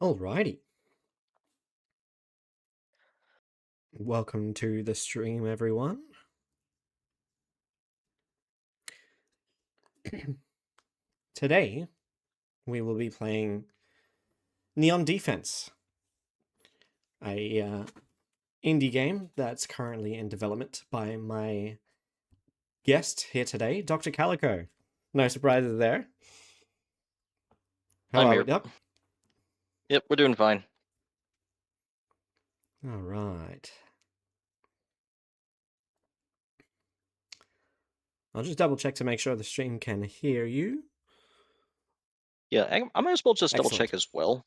Alrighty. Welcome to the stream, everyone. Today, we will be playing Neon Defense, a indie game that's currently in development by my guest here today, Dr. Calico. No surprises there. How I'm are we, here. Doc? Yep, we're doing fine. All right. I'll just double check to make sure the stream can hear you. Yeah, I might as well just double check Excellent. as well.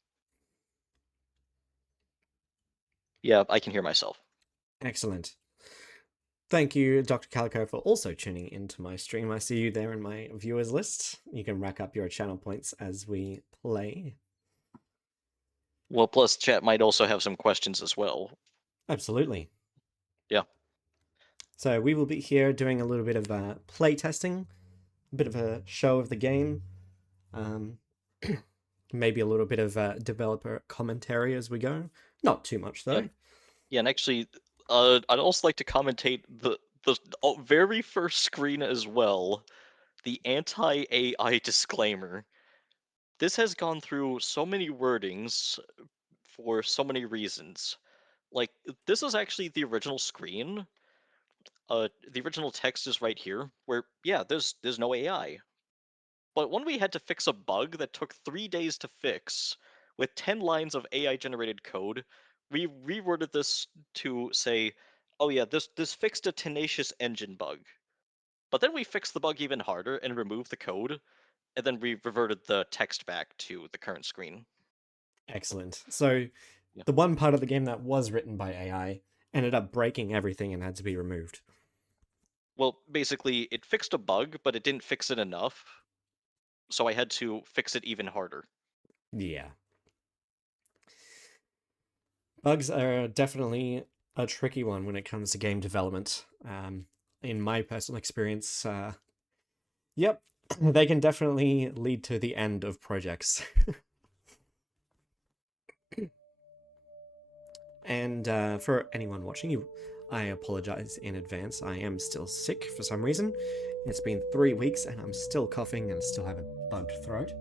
Yeah, I can hear myself. Excellent. Thank you, Dr. Calico, for also tuning into my stream. I see you there in my viewers list. You can rack up your channel points as we play. Well, plus chat might also have some questions as well. Absolutely. Yeah. So we will be here doing a little bit of play testing, a bit of a show of the game, maybe a little bit of developer commentary as we go. Not too much Yeah, though. yeah, and actually, I'd also like to commentate the very first screen as well, the anti-AI disclaimer. This has gone through so many wordings for so many reasons. Like, this is actually the original screen. The original text is right here, where, yeah, there's no AI. But when we had to fix a bug that took 3 days to fix, with 10 lines of AI generated code, we reworded this to say, oh yeah, this fixed a tenacious engine bug. But then we fixed the bug even harder and removed the code, and then we reverted the text back to the current screen. Excellent. So Yeah. the one part of the game that was written by AI ended up breaking everything and had to be removed. Well, basically, it fixed a bug, but it didn't fix it enough, so I had to fix it even harder. Yeah. Bugs are definitely a tricky one when it comes to game development. In my personal experience, yep, they can definitely lead to the end of projects. And for anyone watching, I apologize in advance. I am still sick for some reason. It's been 3 weeks and I'm still coughing and still have a bugged throat.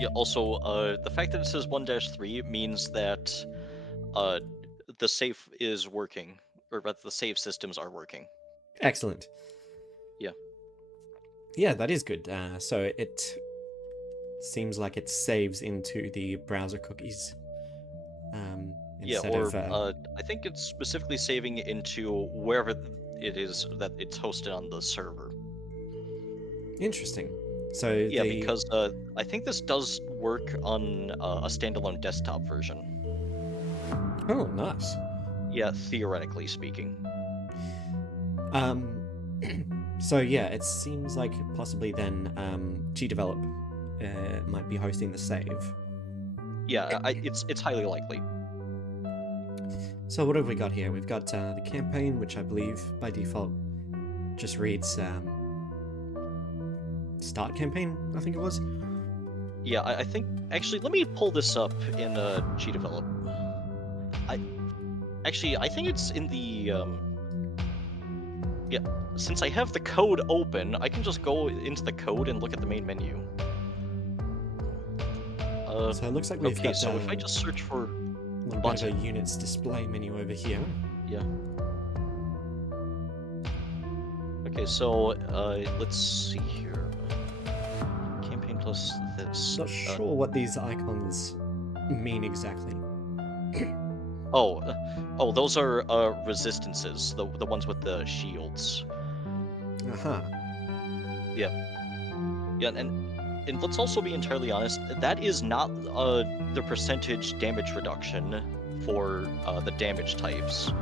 Yeah, also, the fact that it says 1-3 means that uh, the safe is working, or rather, the save systems are working. Excellent. Yeah. Yeah, that is good. So it seems like it saves into the browser cookies Yeah, instead of. or I think it's specifically saving into wherever it is that it's hosted on the server. Interesting. So Yeah, the. because I think this does work on a standalone desktop version. Oh, nice. Yeah, theoretically speaking. Um, so yeah, it seems like possibly then GDevelop might be hosting the save. Yeah, it's highly likely. So what have we got here? We've got the campaign, which I believe by default just reads start campaign. I think it was. Yeah, I think actually let me pull this up in GDevelop. I think it's in the yeah. Since I have the code open, I can just go into the code and look at the main menu. So it looks like we've Okay, got so if I a just search for little bit of a button, units display menu over here. yeah. Okay, so let's see here. Campaign plus this. Not sure what these icons mean exactly. Oh, those are resistances, the ones with the shields. Aha. Yeah, yeah, and let's also be entirely honest. That is not the percentage damage reduction for the damage types.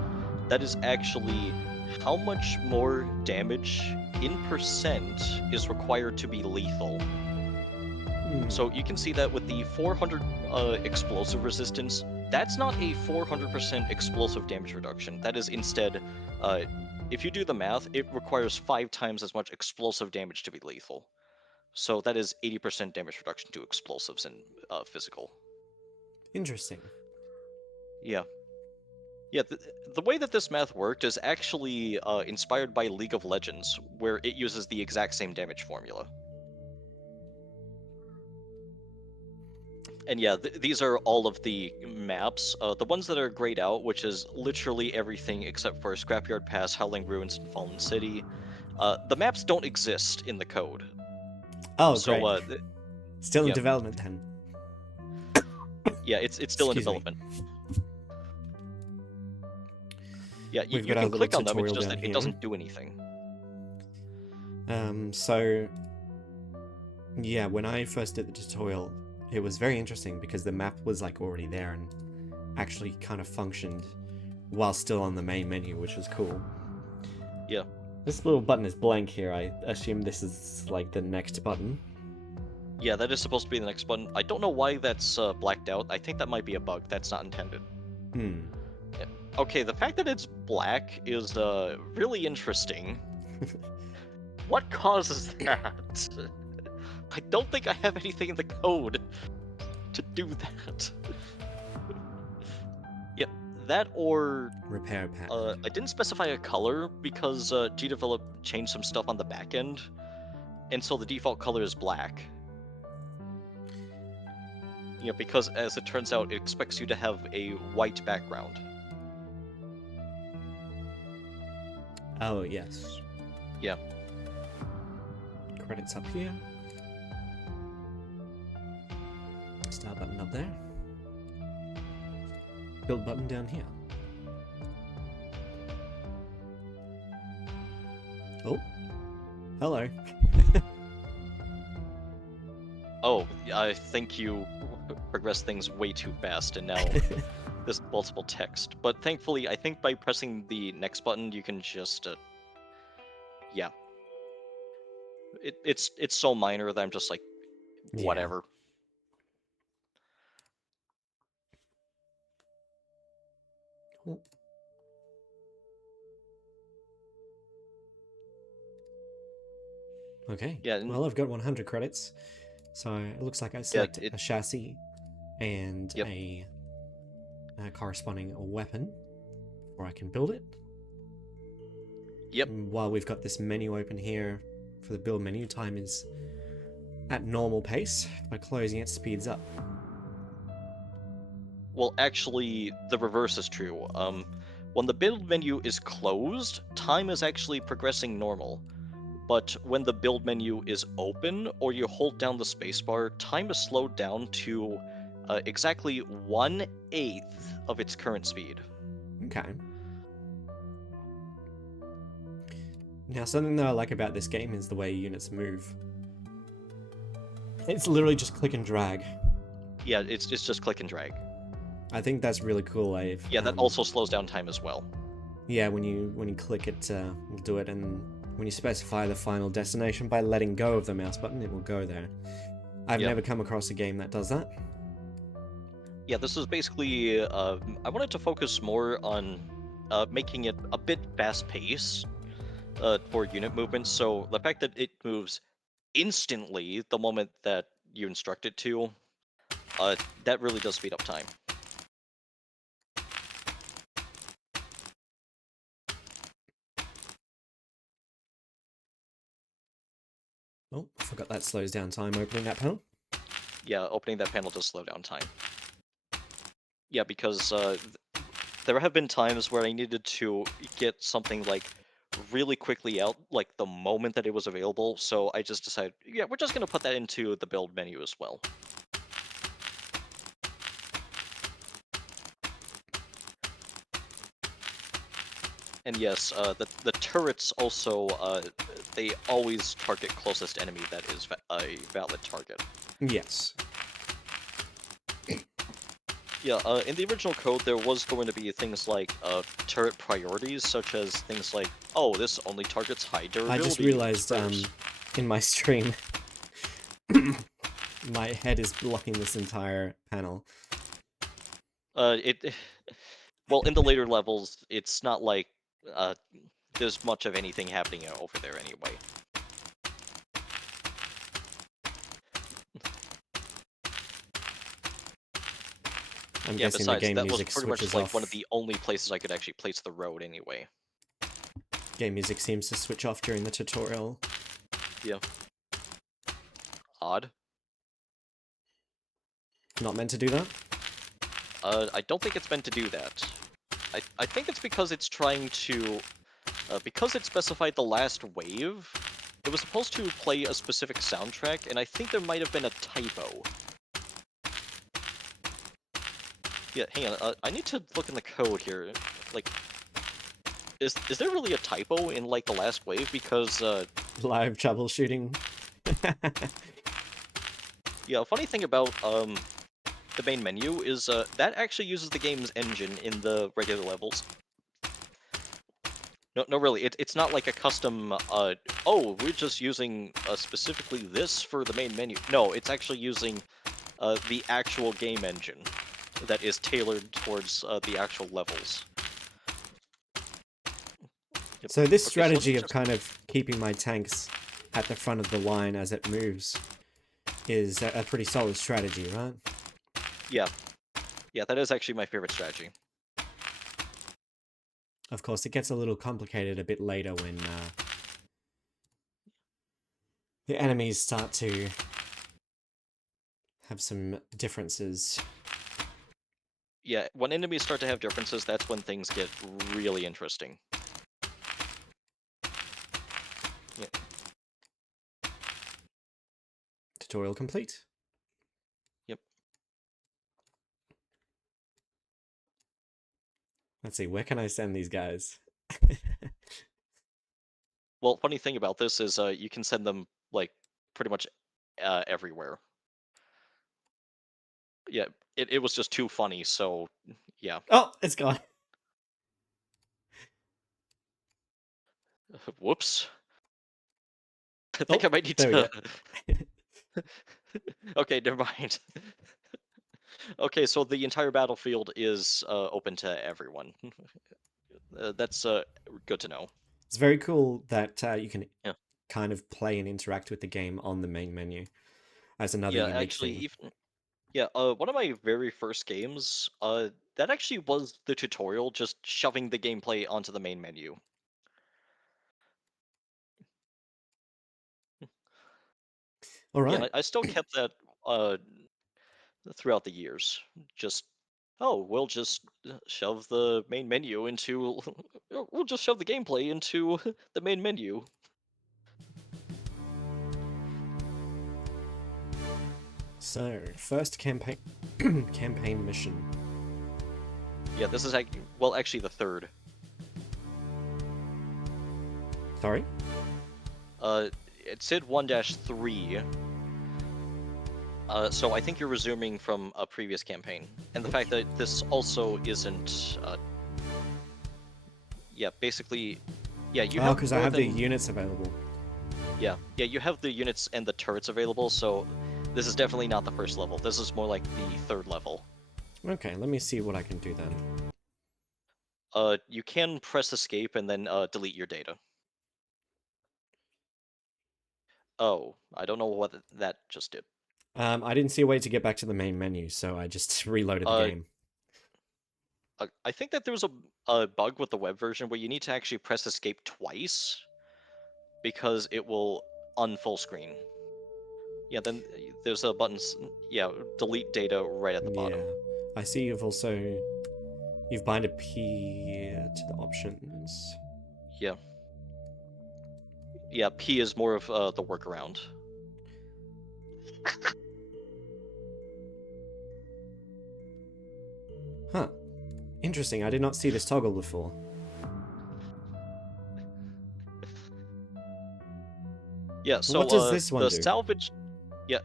That is actually how much more damage in percent is required to be lethal. So you can see that with the 400 explosive resistance, that's not a 400% explosive damage reduction. That is instead, if you do the math, it requires 5 times as much explosive damage to be lethal. So that is 80% damage reduction to explosives and physical. Interesting. Yeah. Yeah, the way that this math worked is actually inspired by League of Legends, where it uses the exact same damage formula. And yeah, these are all of the maps. The ones that are grayed out, which is literally everything except for Scrapyard Pass, Howling Ruins, and Fallen City. The maps don't exist in the code. Oh, So, great. Still in yeah, development then. yeah, it's still in Excuse me. development. Yeah, We've you got our can little click on them, it's tutorial just down that it here. doesn't do anything. So yeah, when I first did the tutorial, it was very interesting because the map was like already there and actually kind of functioned while still on the main menu, which was cool. Yeah. This little button is blank here. I assume this is like the next button. Yeah, that is supposed to be the next button. I don't know why that's blacked out. I think that might be a bug. That's not intended. Hmm. Yeah. Okay, the fact that it's black is really interesting. What causes that? I don't think I have anything in the code to do that. Yep, that or Repair pack. I didn't specify a color because GDevelop changed some stuff on the back end, and so the default color is black. You know, because as it turns out, it expects you to have a white background. Oh, yes. Yeah. Credits up here. Start button up there. Build button down here. Oh. Hello. Oh, I think you progressed things way too fast, and now there's multiple text. But thankfully, I think by pressing the next button, you can just, yeah. It's so minor that I'm just like, Yeah. whatever. Oh. Okay. Yeah, and Well, I've got 100 credits. So it looks like I yeah, select a chassis and yep, a corresponding weapon, or I can build it. yep. And while we've got this menu open here for the build menu, time is at normal pace. By closing it, speeds up. Well, actually, the reverse is true. When the build menu is closed, time is actually progressing normal. But when the build menu is open or you hold down the spacebar, time is slowed down to exactly 1/8 of its current speed. Okay. Now, something that I like about this game is the way units move. It's literally just click and drag. Yeah, it's just click and drag. I think that's really cool. Yeah, that also slows down time as well. Yeah, when you click it, will do it, and when you specify the final destination by letting go of the mouse button, it will go there. I've Yeah. never come across a game that does that. Yeah, this is basically. I wanted to focus more on making it a bit fast paced for unit movements. So the fact that it moves instantly the moment that you instruct it to, that really does speed up time. Oh, I forgot that slows down time opening that panel. Yeah, opening that panel does slow down time. Yeah, because there have been times where I needed to get something like really quickly out, like the moment that it was available. So I just decided, yeah, we're just gonna put that into the build menu as well. And yes, the turrets also they always target closest enemy that is a valid target. Yes. Yeah, in the original code, there was going to be things like turret priorities, such as things like, oh, this only targets high I just durability units realized first. in my stream, my head is blocking this entire panel. It well, in the later levels, it's not like uh, there's much of anything happening over there anyway. I'm Yeah, guessing the besides, game that was music pretty much switches like one of off. the only places I could actually place the road anyway. Game music seems to switch off during the tutorial. Yeah. Odd. Not meant to do that? I don't think it's meant to do that. I think it's because it's trying to... because it specified the last wave, it was supposed to play a specific soundtrack, and I think there might have been a typo. Yeah, hang on, I need to look in the code here. Like, is there really a typo in, like, the last wave? Because, Live troubleshooting. yeah, a funny thing about, the main menu is, that actually uses the game's engine in the regular levels. No, no, really, it's not like a custom, oh, we're just using, specifically this for the main menu. No, it's actually using, the actual game engine that is tailored towards, the actual levels. Yep. So this Okay, so let me strategy of just... kind of keeping my tanks at the front of the line as it moves is a pretty solid strategy, right? Yeah. Yeah, that is actually my favorite strategy. Of course, it gets a little complicated a bit later when the enemies start to have some differences. Yeah, when enemies start to have differences, that's when things get really interesting. Yeah. Tutorial complete. Yep. Let's see, where can I send these guys? Well, funny thing about this is, you can send them, like, pretty much, everywhere. Yeah, it was just too funny, so yeah. Oh, it's gone. Whoops. I think I Oh, might need there we go. to... Okay, never mind. Okay, so the entire battlefield is, open to everyone. That's, good to know. It's very cool that you can Yeah. kind of play and interact with the game on the main menu as another Yeah, unique actually, thing. even... Yeah, one of my very first games, that actually was the tutorial, just shoving the gameplay onto the main menu. All Yeah, and right. I still kept that, uh, throughout the years. Just, oh, we'll just, shove the main menu into... we'll just shove the gameplay into the main menu. So, first campaign campaign mission. Yeah, this is well, actually the third. Sorry? It said 1-3. So I think you're resuming from a previous campaign, and the fact that this also isn't, yeah, basically, yeah, you Oh, have because I more have the than... units available. Yeah, you have the units and the turrets available, so this is definitely not the first level. This is more like the third level. Okay, let me see what I can do then. You can press escape and then, delete your data. Oh, I don't know what that just did. I didn't see a way to get back to the main menu, so I just reloaded the Uh, game. I think that there was a bug with the web version where you need to actually press escape twice because it will unfull screen. Yeah, then there's a button, yeah, delete data right at the Yeah. bottom. I see you've binded P to the options. Yeah. Yeah, P is more of, the workaround. Huh. Interesting, I did not see this toggle before. Yeah, What so, does this one the do? salvage... Yeah,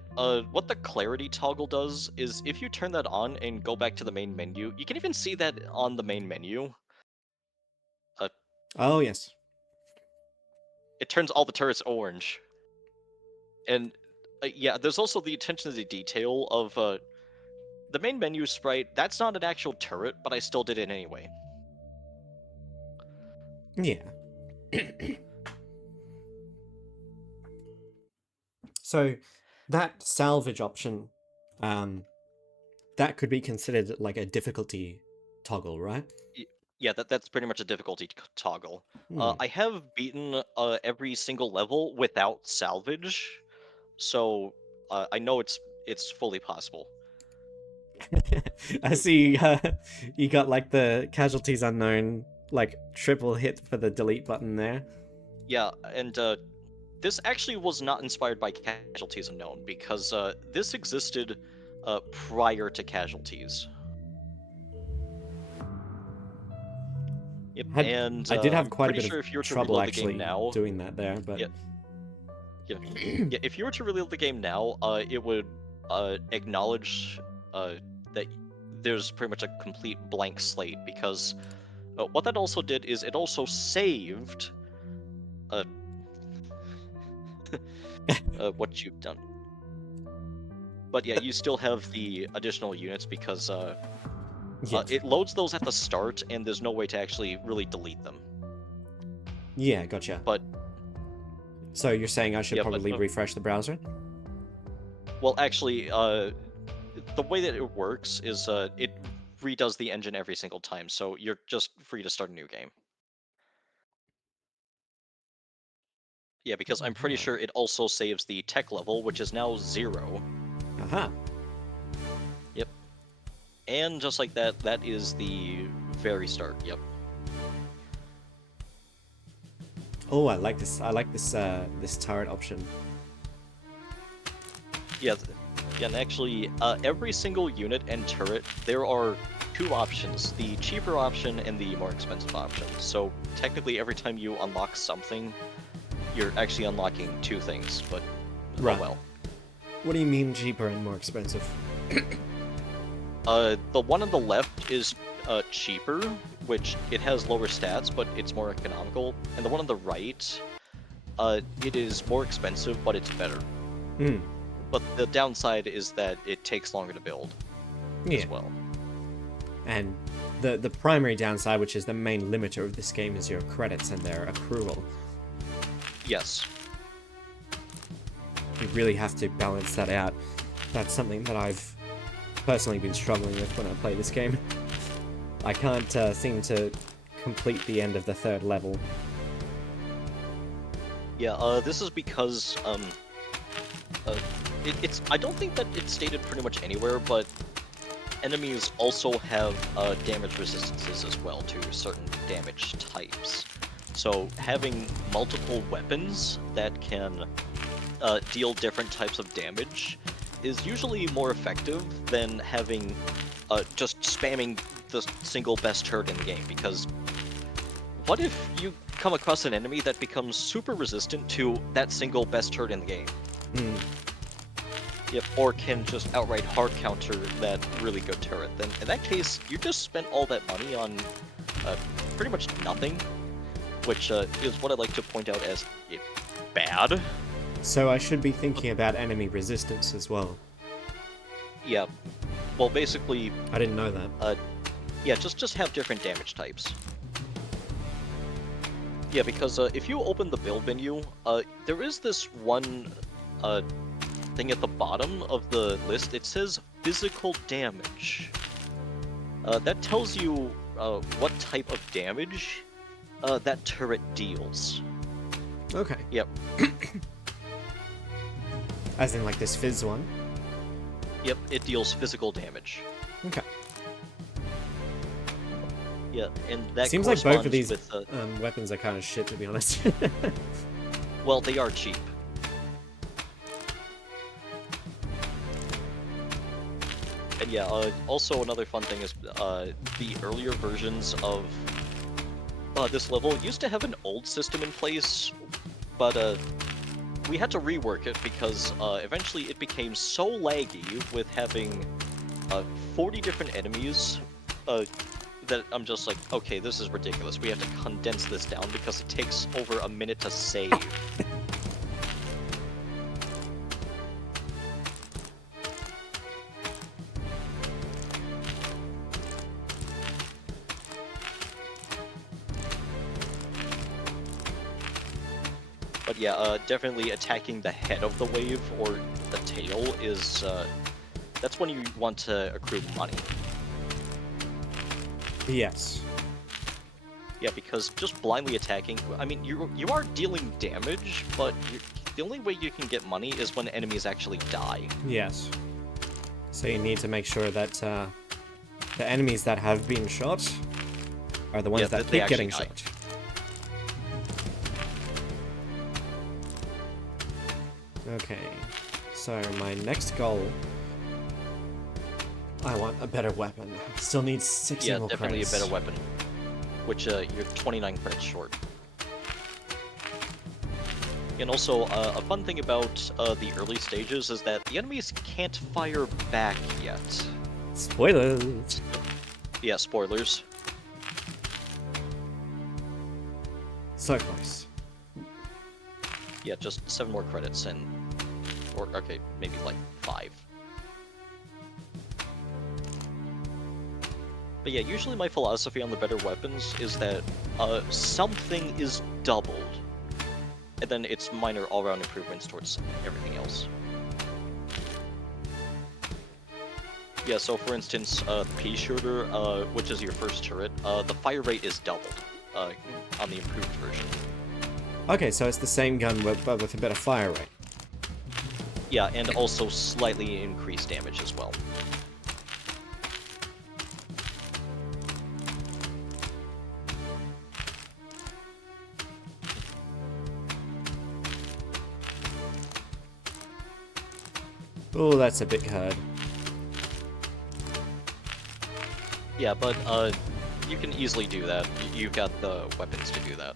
what the clarity toggle does is if you turn that on and go back to the main menu, you can even see that on the main menu. Uh, Oh, yes. it turns all the turrets orange. And, yeah, there's also the attention to the detail of, the main menu sprite. That's not an actual turret, but I still did it anyway. Yeah. So, that salvage option, um, that could be considered like a difficulty toggle, right? Yeah, that's pretty much a difficulty toggle. Hmm. I have beaten every single level without salvage, so I know it's fully possible. I see you got like the casualties unknown, like triple hit for the delete button there. Yeah, and this actually was not inspired by Casualties Unknown because this existed prior to Casualties. Yep, Had and I did have I'm quite a pretty bit of sure if you were to trouble reload the game actually now, doing that there, but yeah, yeah, yeah, if you were to reload the game now, it would acknowledge uh, that there's pretty much a complete blank slate because what that also did is it also saved uh, what you've done. But yeah, you still have the additional units because yes. it loads those at the start, and there's no way to actually really delete them. Yeah, gotcha. But So you're saying I should yeah, but probably refresh the browser? well, actually, the way that it works is it redoes the engine every single time, so you're just free to start a new game. Yeah, because I'm pretty Uh-huh. sure it also saves the tech level, which is now 0. Aha. Yep. And just like that, that is the very start. Yep. Oh, I like this. I like this this turret option. Yeah, yeah, and actually, every single unit and turret, there are two options, the cheaper option and the more expensive option. So technically, every time you unlock something, you're actually unlocking two things, but Right. oh well. What do you mean cheaper and more expensive? The one on the left is cheaper, which it has lower stats, but it's more economical. And the one on the right, it is more expensive, but it's better. Hmm. But the downside is that it takes longer to build Yeah. as well. And the primary downside, which is the main limiter of this game, is your credits and their accrual. Yes. You really have to balance that out. That's something that I've personally been struggling with when I play this game. I can't seem to complete the end of the third level. Yeah, this is because it's I don't think that it's stated pretty much anywhere, but enemies also have damage resistances as well to certain damage types. So having multiple weapons that can deal different types of damage is usually more effective than having just spamming the single best turret in the game, because what if you come across an enemy that becomes super resistant to that single best turret in the game? Hmm. Yep, or can just outright hard counter that really good turret. Then in that case, you just spent all that money on pretty much nothing, which is what I like to point out as bad. So I should be thinking about enemy resistance as well. Yeah, well, basically, I didn't know that. yeah, just have different damage types. Yeah, because if you open the build menu, there is this one thing at the bottom of the list. It says physical damage. That tells you what type of damage that turret deals. Okay. Yep. As in like this fizz one. Yep, it deals physical damage. Okay. Yeah, and that Seems like both of corresponds these with, weapons are kind of shit, to be honest. well, they are cheap. And yeah, also another fun thing is the earlier versions of this level used to have an old system in place, but we had to rework it because eventually it became so laggy with having 40 different enemies that I'm just like, okay, this is ridiculous. We have to condense this down because it takes over a minute to save. But yeah, definitely attacking the head of the wave or the tail is that's when you want to accrue money. Yes. Yeah, because just blindly attacking, I mean, you are dealing damage, but the only way you can get money is when enemies actually die. Yes. So you need to make sure that the enemies that have been shot are the ones that they keep actually getting die. shot. Okay, so my next goal... I want a better weapon. Still need 60 more definitely credits. a better weapon. Which, you're 29 credits short. And also, a fun thing about the early stages is that the enemies can't fire back yet. Spoilers! Yeah, spoilers. So close. Yeah, just 7 more credits and... Or, okay, maybe like 5. But yeah, usually my philosophy on the better weapons is that something is doubled. And then it's minor all-around improvements towards everything else. Yeah, so for instance, the pea shooter, which is your first turret, the fire rate is doubled on the improved version. Okay, so it's the same gun but with a better fire rate. Yeah, and also slightly increased damage as well. Oh, that's a bit hard. Yeah, but you can easily do that. You've got the weapons to do that.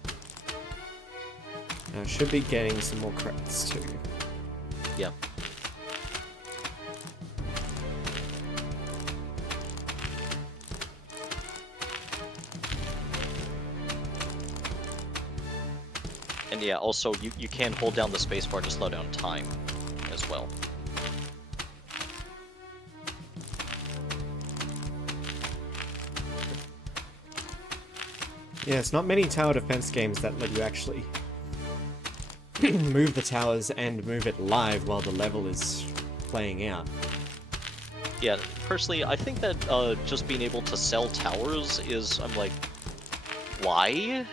Now, I should be getting some more credits too. Yeah. And yeah, also, you can hold down the spacebar to slow down time as well. Yeah, it's not many tower defense games that let you actually move the towers and move it live while the level is playing out. Yeah, personally, I think that just being able to sell towers is, I'm like, why?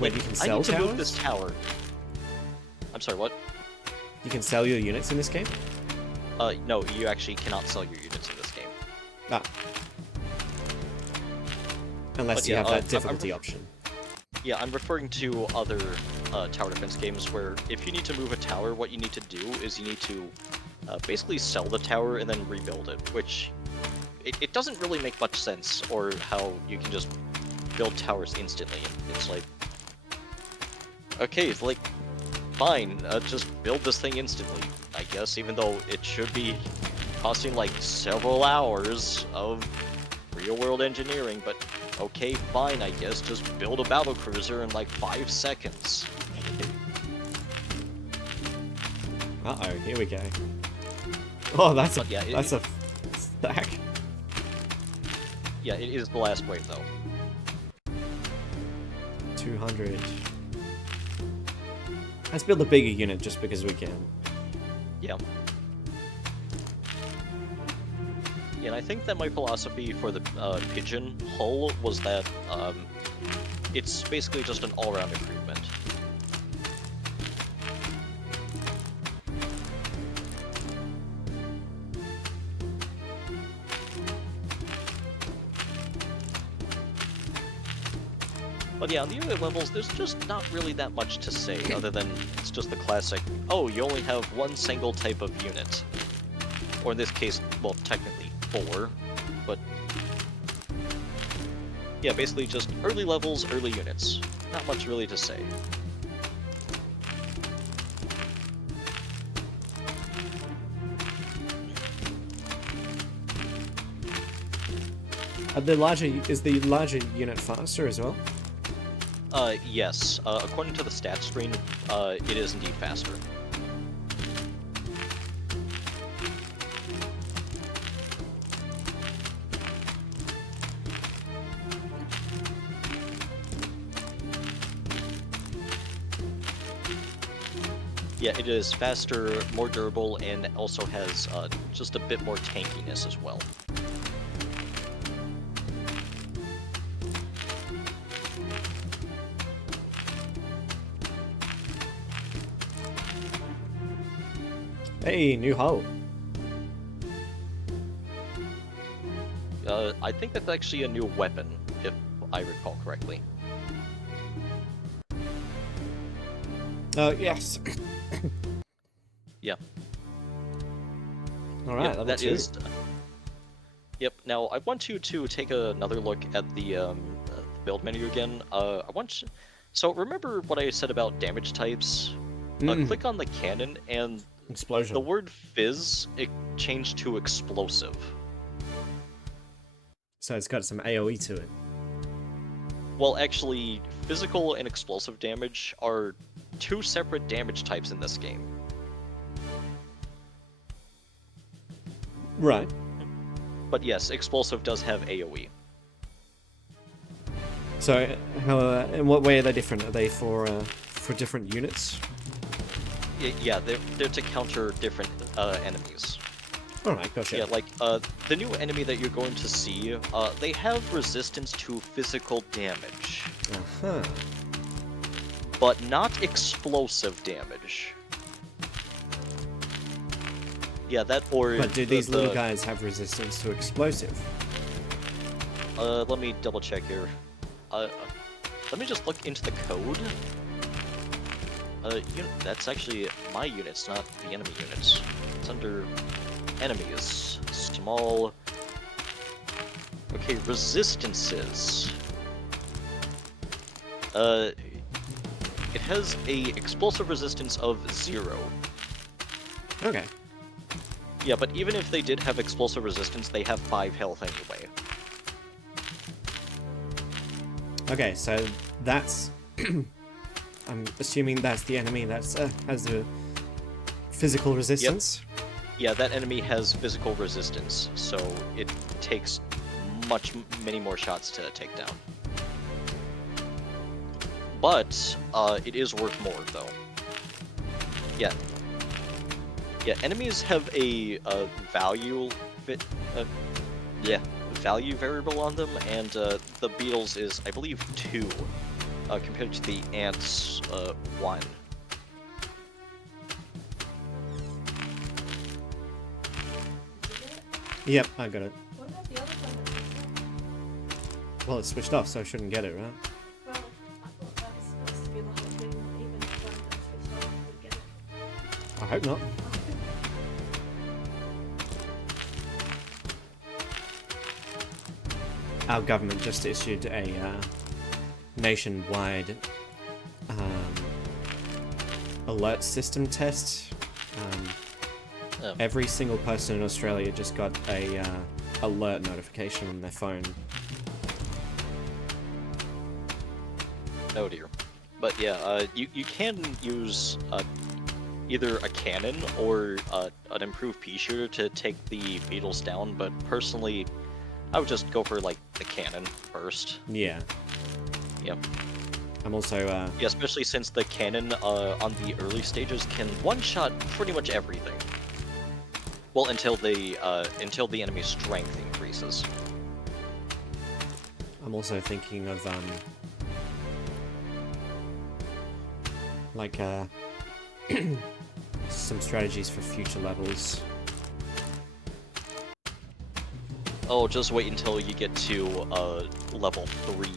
Wait, Like, you can I sell need to towers? move this tower. I'm sorry, what? You can sell your units in this game? No, you actually cannot sell your units in this game. Ah. Unless But you yeah, have that I'm difficulty option. Yeah, I'm referring to other tower defense games where if you need to move a tower, what you need to do is you need to basically sell the tower and then rebuild it, which it doesn't really make much sense, or how you can just build towers instantly. It's like, okay, it's like, fine, just build this thing instantly, I guess, even though it should be costing like several hours of real-world engineering, but okay, fine, I guess, just build a battlecruiser in like 5 seconds. Uh-oh, here we go. Oh, that's a, But yeah, that's a stack. Yeah, it is the last wave, though. 200. Let's build a bigger unit just because we can. Yeah. Yeah, and I think that my philosophy for the pigeon hull was that it's basically just an all-around improvement. But yeah, on the other levels, there's just not really that much to say, other than it's just the classic, oh, you only have one single type of unit. Or in this case, well, technically 4, but... yeah, basically just early levels, early units. Not much really to say. Is the larger unit faster as well? Yes. According to the stats screen, it is indeed faster. Yeah, it is faster, more durable, and also has just a bit more tankiness as well. Hey, new hull. I think that's actually a new weapon, if I recall correctly. Yes. Yeah. Alright, Yep, level that 2. is. Yep. Now I want you to take another look at the build menu again. So remember what I said about damage types? Click on the cannon, and the Explosion. word fizz it changed to explosive. So it's got some AoE to it. Well, actually, physical and explosive damage are two separate damage types in this game. Right. But yes, explosive does have AoE. So, in what way are they different? Are they for different units? Yeah, they're to counter different enemies. Alright, gotcha. Yeah, like the new enemy that you're going to see, they have resistance to physical damage, Uh-huh. but not explosive damage. Yeah, that or. But do these little guys have resistance to explosive? Let me double check here. Let me just look into the code. That's actually my units, not the enemy units. It's under enemies. Small. Okay, resistances. It has a explosive resistance of 0. Okay. Yeah, but even if they did have explosive resistance, they have 5 health anyway. Okay, so that's... I'm assuming that's the enemy that has the physical resistance? Yeah, that enemy has physical resistance, so it takes many more shots to take down. But, it is worth more, though. Yeah. Yeah, enemies have a value value variable on them, and the beetles is, I believe, 2, compared to the ants, 1. Yep, I got it. What about the other one that was Well, it's switched off, so I shouldn't get it, right? well, I thought that was supposed to be the whole thing, even if one got switched off, you would get it. I hope not. Our government just issued a nationwide alert system test. Every single person in Australia just got a alert notification on their phone. Oh dear. But yeah, you can use either a cannon or an improved pea shooter to take the beetles down, but personally, I would just go for like the cannon first. Yeah. Yep. I'm also Yeah, especially since the cannon on the early stages can one-shot pretty much everything. Well, until the enemy's strength increases. I'm also thinking of like some strategies for future levels. Oh, just wait until you get to level 3.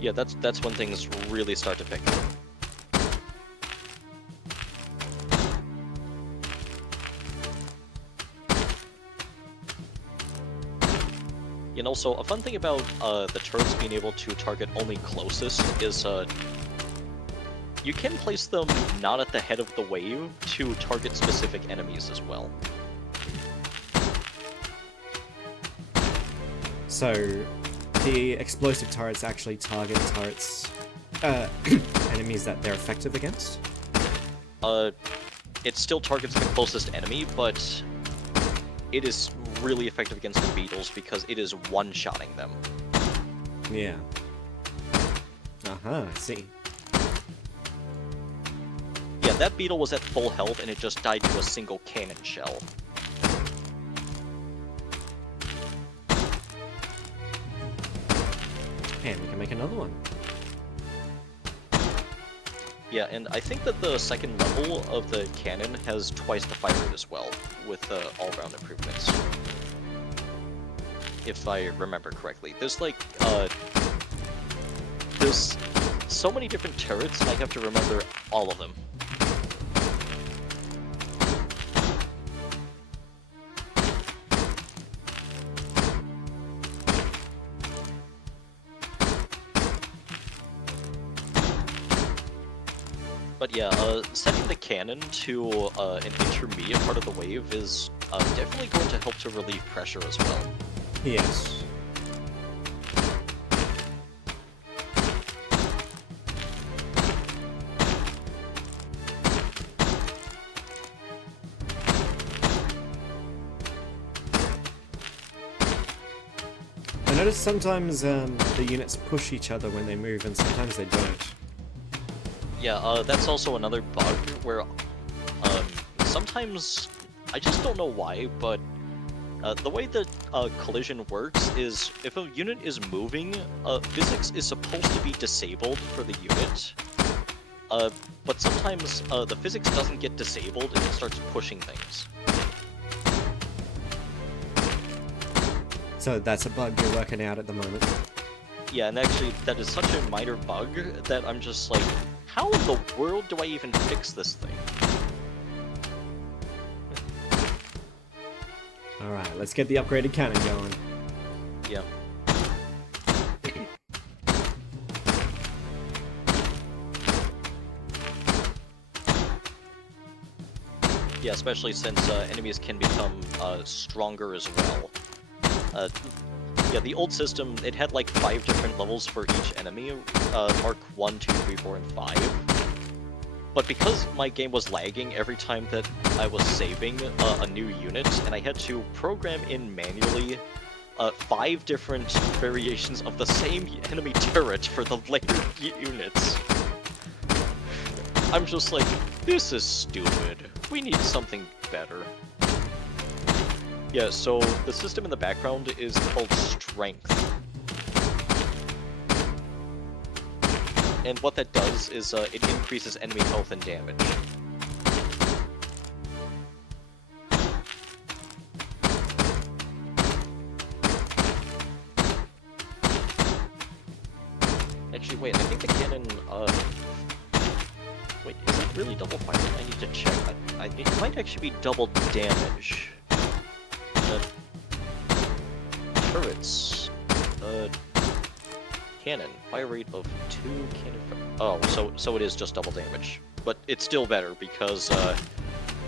Yeah, that's when things really start to pick up. And also, a fun thing about the turrets being able to target only closest is you can place them not at the head of the wave to target specific enemies as well. So, the explosive turrets actually target turrets, enemies that they're effective against? It still targets the closest enemy, but it is really effective against the beetles because it is one-shotting them. Yeah. Uh-huh, I see. that beetle was at full health, and it just died to a single cannon shell. And we can make another one. Yeah, and I think that the second level of the cannon has twice the fire rate as well, with all-round improvements. If I remember correctly. There's like, there's so many different turrets, and I have to remember all of them. But yeah, setting the cannon to an intermediate part of the wave is definitely going to help to relieve pressure as well. Yes. I notice sometimes the units push each other when they move, and sometimes they don't. Yeah, that's also another bug where sometimes, I just don't know why, but the way that collision works is if a unit is moving, physics is supposed to be disabled for the unit, but sometimes the physics doesn't get disabled and it starts pushing things. So that's a bug you're working out at the moment. Yeah, and actually that is such a minor bug that I'm just like, how in the world do I even fix this thing? Alright, let's get the upgraded cannon going. Yeah. Yeah, especially since enemies can become stronger as well. Yeah, the old system, it had like 5 different levels for each enemy, Mark 1, 2, 3, 4, and 5. But because my game was lagging every time that I was saving a new unit, and I had to program in manually 5 different variations of the same enemy turret for the later units. I'm just like, this is stupid. We need something better. Yeah, so the system in the background is called Strength. And what that does is it increases enemy health and damage. Actually, wait, I think the cannon, wait, is it really double fire? I need to check. It might actually be double damage. Turrets. Cannon. Fire rate of 2 cannon. Oh, so it is just double damage. But it's still better because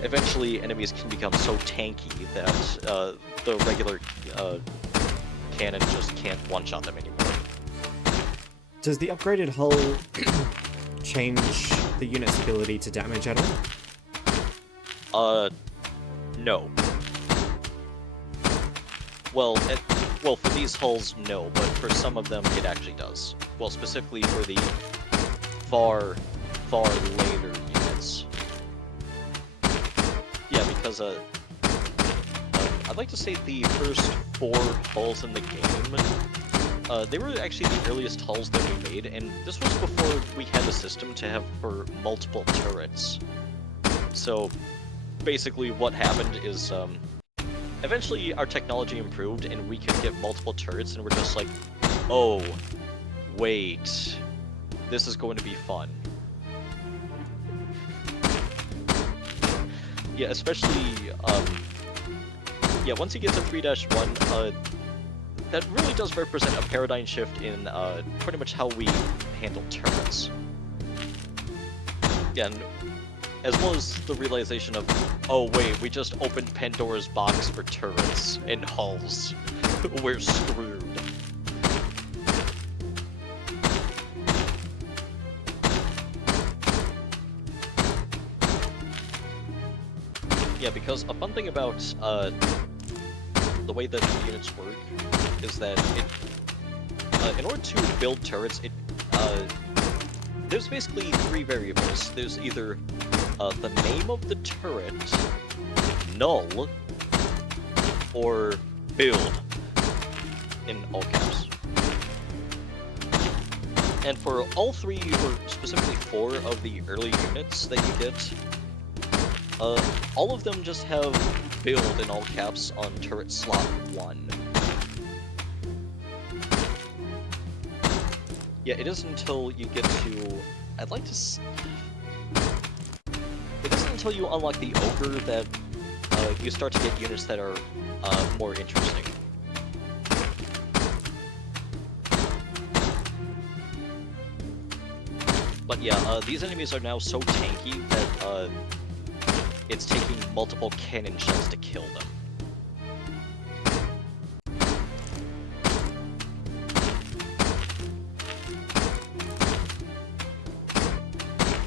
eventually enemies can become so tanky that the regular cannon just can't one-shot them anymore. Does the upgraded hull change the unit's ability to damage at all? No. Well, for these hulls, no, but for some of them, it actually does. Well, specifically for the far later units. Yeah, because, I'd like to say the first 4 hulls in the game, they were actually the earliest hulls that we made, and this was before we had a system to have for multiple turrets. So, basically what happened is, eventually our technology improved and we could get multiple turrets, and we're just like, oh, wait, this is going to be fun. Yeah, especially, yeah, once you get to 3-1, that really does represent a paradigm shift in pretty much how we handle turrets. Yeah, and as well as the realization of, oh wait, we just opened Pandora's box for turrets and hulls. We're screwed. Yeah, because a fun thing about the way that the units work is that it, in order to build turrets, there's basically three variables. There's either the name of the turret, null, or build, in all caps. And for all three, or specifically four of the early units that you get, all of them just have build in all caps on turret slot 1. Yeah, it isn't until you get to... I'd like to... It isn't until you unlock the Ogre that you start to get units that are more interesting. But yeah, these enemies are now so tanky that it's taking multiple cannon shells to kill them.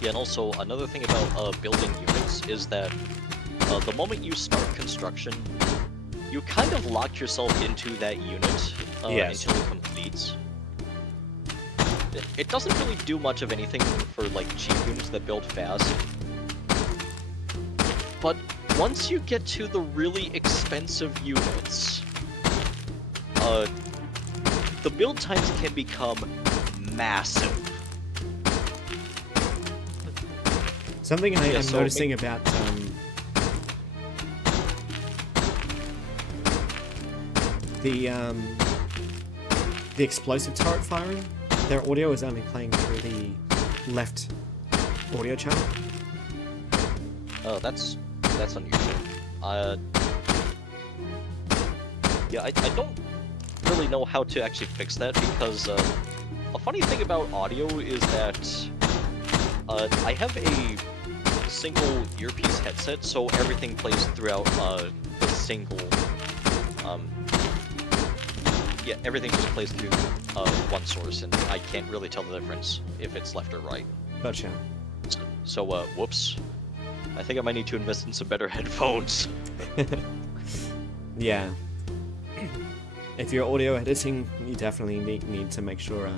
Yeah, and also another thing about building units is that the moment you start construction, you kind of lock yourself into that unit Yes. until it completes. It doesn't really do much of anything for like cheap units that build fast. But once you get to the really expensive units, the build times can become massive. Something I am so noticing about the explosive turret firing, their audio is only playing through the left audio channel. Oh, that's unusual. Yeah, I don't really know how to actually fix that because a funny thing about audio is that I have a single earpiece headset, so everything plays throughout the single. Yeah, everything just plays through one source, and I can't really tell the difference if it's left or right. Gotcha. So, whoops. I think I might need to invest in some better headphones. Yeah. If you're audio editing, you definitely need to make sure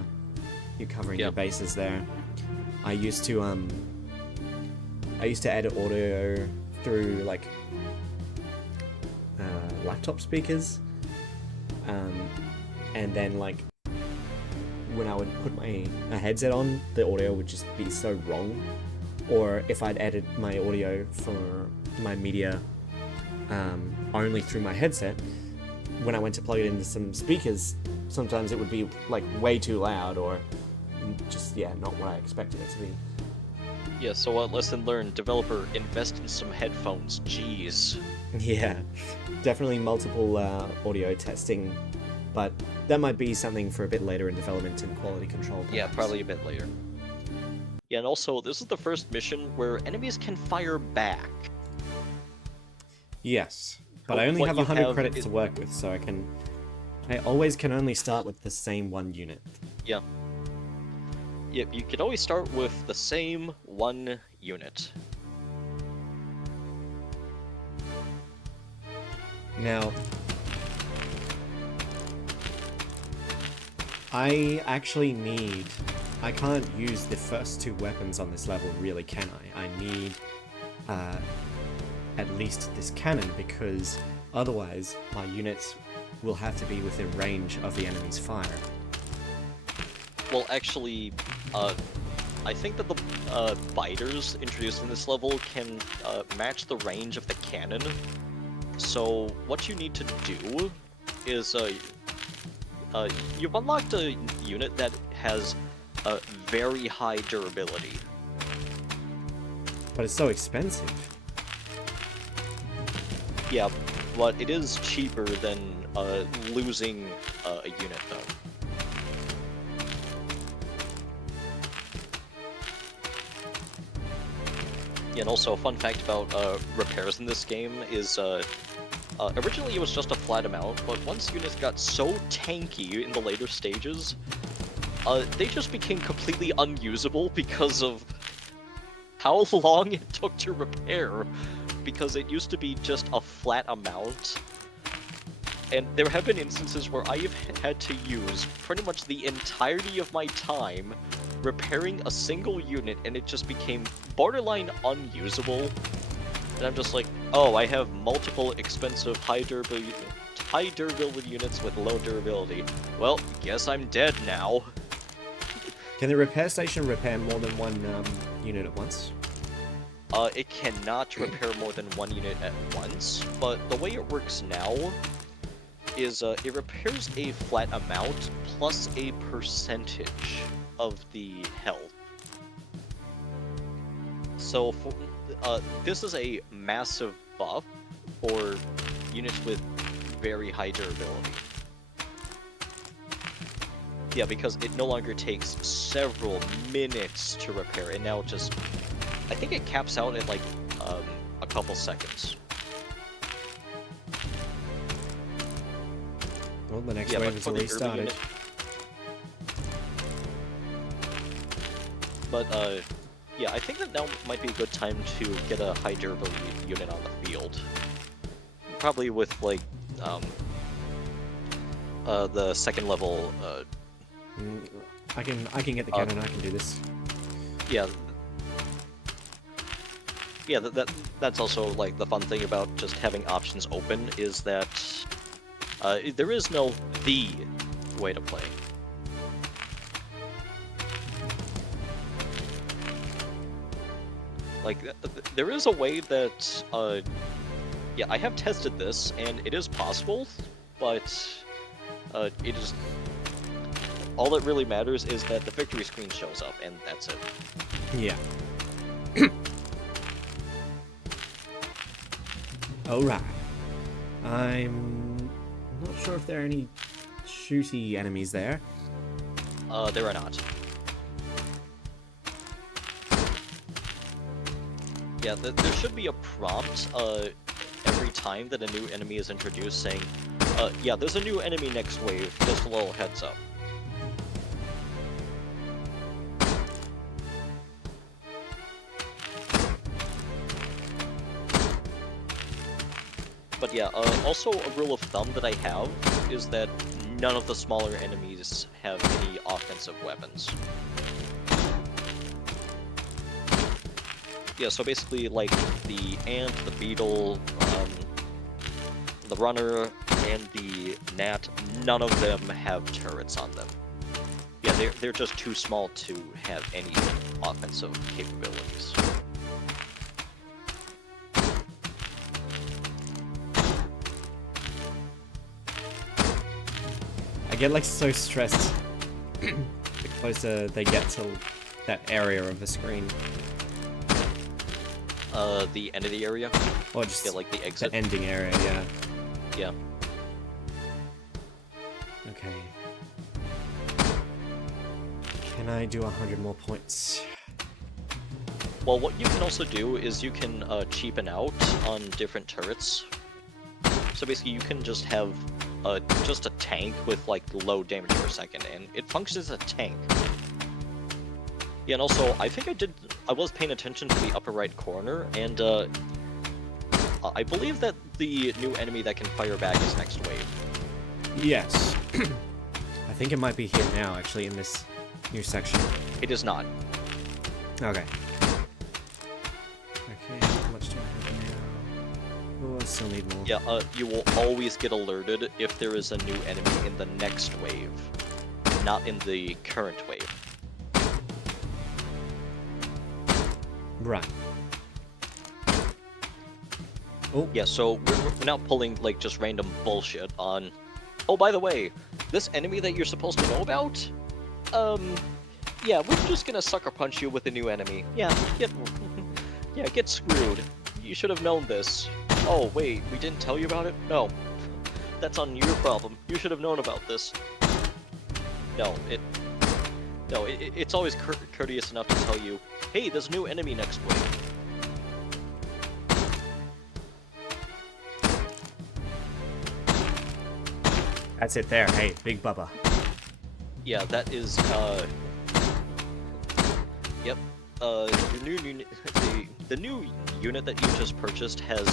you're covering your bases there. I used to edit audio through like laptop speakers, and then like when I would put a headset on, the audio would just be so wrong. Or if I'd edit my audio for my media only through my headset, when I went to plug it into some speakers, sometimes it would be like way too loud or just, yeah, not what I expected it to be. Yeah, so lesson learned, developer, invest in some headphones, jeez. Yeah, definitely multiple audio testing, but that might be something for a bit later in development and quality control. Yeah, perhaps. probably a bit later. Yeah, and also, this is the first mission where enemies can fire back. Yes, but So I only what have you 100 have credits is- to work with, so I always can only start with the same one unit. Yeah. Yeah, you can always start with the same one unit. Now, I can't use the first two weapons on this level, really, can I? I need at least this cannon, because otherwise my units will have to be within range of the enemy's fire. Well, actually, I think that the biters introduced in this level can match the range of the cannon. So what you need to do is you've unlocked a unit that has very high durability. But it's so expensive. Yeah, but it is cheaper than losing a unit, though. Yeah, and also a fun fact about repairs in this game is originally it was just a flat amount, but once units got so tanky in the later stages, they just became completely unusable because of how long it took to repair, because it used to be just a flat amount. And there have been instances where I have had to use pretty much the entirety of my time repairing a single unit and it just became borderline unusable. And I'm just like, oh, I have multiple expensive high durability units with low durability. Well, guess I'm dead now. Can the repair station repair more than one unit at once? It cannot repair more than one unit at once, but the way it works now is it repairs a flat amount plus a percentage of the health. So for, this is a massive buff for units with very high durability. Yeah, because it no longer takes several minutes to repair, and now just, I think it caps out at like a couple seconds. Well, the next Yeah, wave but has for the already early started. unit- But yeah, I think that now might be a good time to get a high durability unit on the field. Probably with like the second level. I can get the cannon. I can do this. Yeah. Yeah, that's also like the fun thing about just having options open is that there is no the way to play. Like, there is a way that, yeah, I have tested this, and it is possible, but it is... All that really matters is that the victory screen shows up, and that's it. Yeah. Alright. I'm not sure if there are any shooty enemies there. There are not. Yeah, there should be a prompt every time that a new enemy is introduced saying, yeah, there's a new enemy next wave, just a little heads up. But yeah, also a rule of thumb that I have is that none of the smaller enemies have any offensive weapons. Yeah, so basically, like, the ant, the beetle, the runner, and the gnat, none of them have turrets on them. Yeah, they're just too small to have any offensive capabilities. I get like so stressed the closer they get to that area of the screen. The end of the area? Or just Yeah, like the exit? the ending area, yeah. Yeah. Okay. Can I do 100 more points? Well, what you can also do is you can cheapen out on different turrets. So basically, you can just have just a tank with like low damage per second, and it functions as a tank. Yeah, and also, I think I was paying attention to the upper right corner, and I believe that the new enemy that can fire back is next wave. Yes. I think it might be here now, actually, in this new section. It is not. Okay. Okay, how much do I have now? Oh, I still need more. Yeah, you will always get alerted if there is a new enemy in the next wave, not in the current wave. Right. Oh. Yeah, so we're not pulling, like, just random bullshit on... Oh, by the way, this enemy that you're supposed to know about? Yeah, we're just gonna sucker punch you with a new enemy. Yeah, get screwed. You should have known this. Oh, wait, we didn't tell you about it? No. That's on your problem. You should have known about this. No, it's always courteous enough to tell you, hey, there's a new enemy next wave. That's it there. Hey, Big Bubba. Yeah, that is, yep. The new unit that you just purchased has,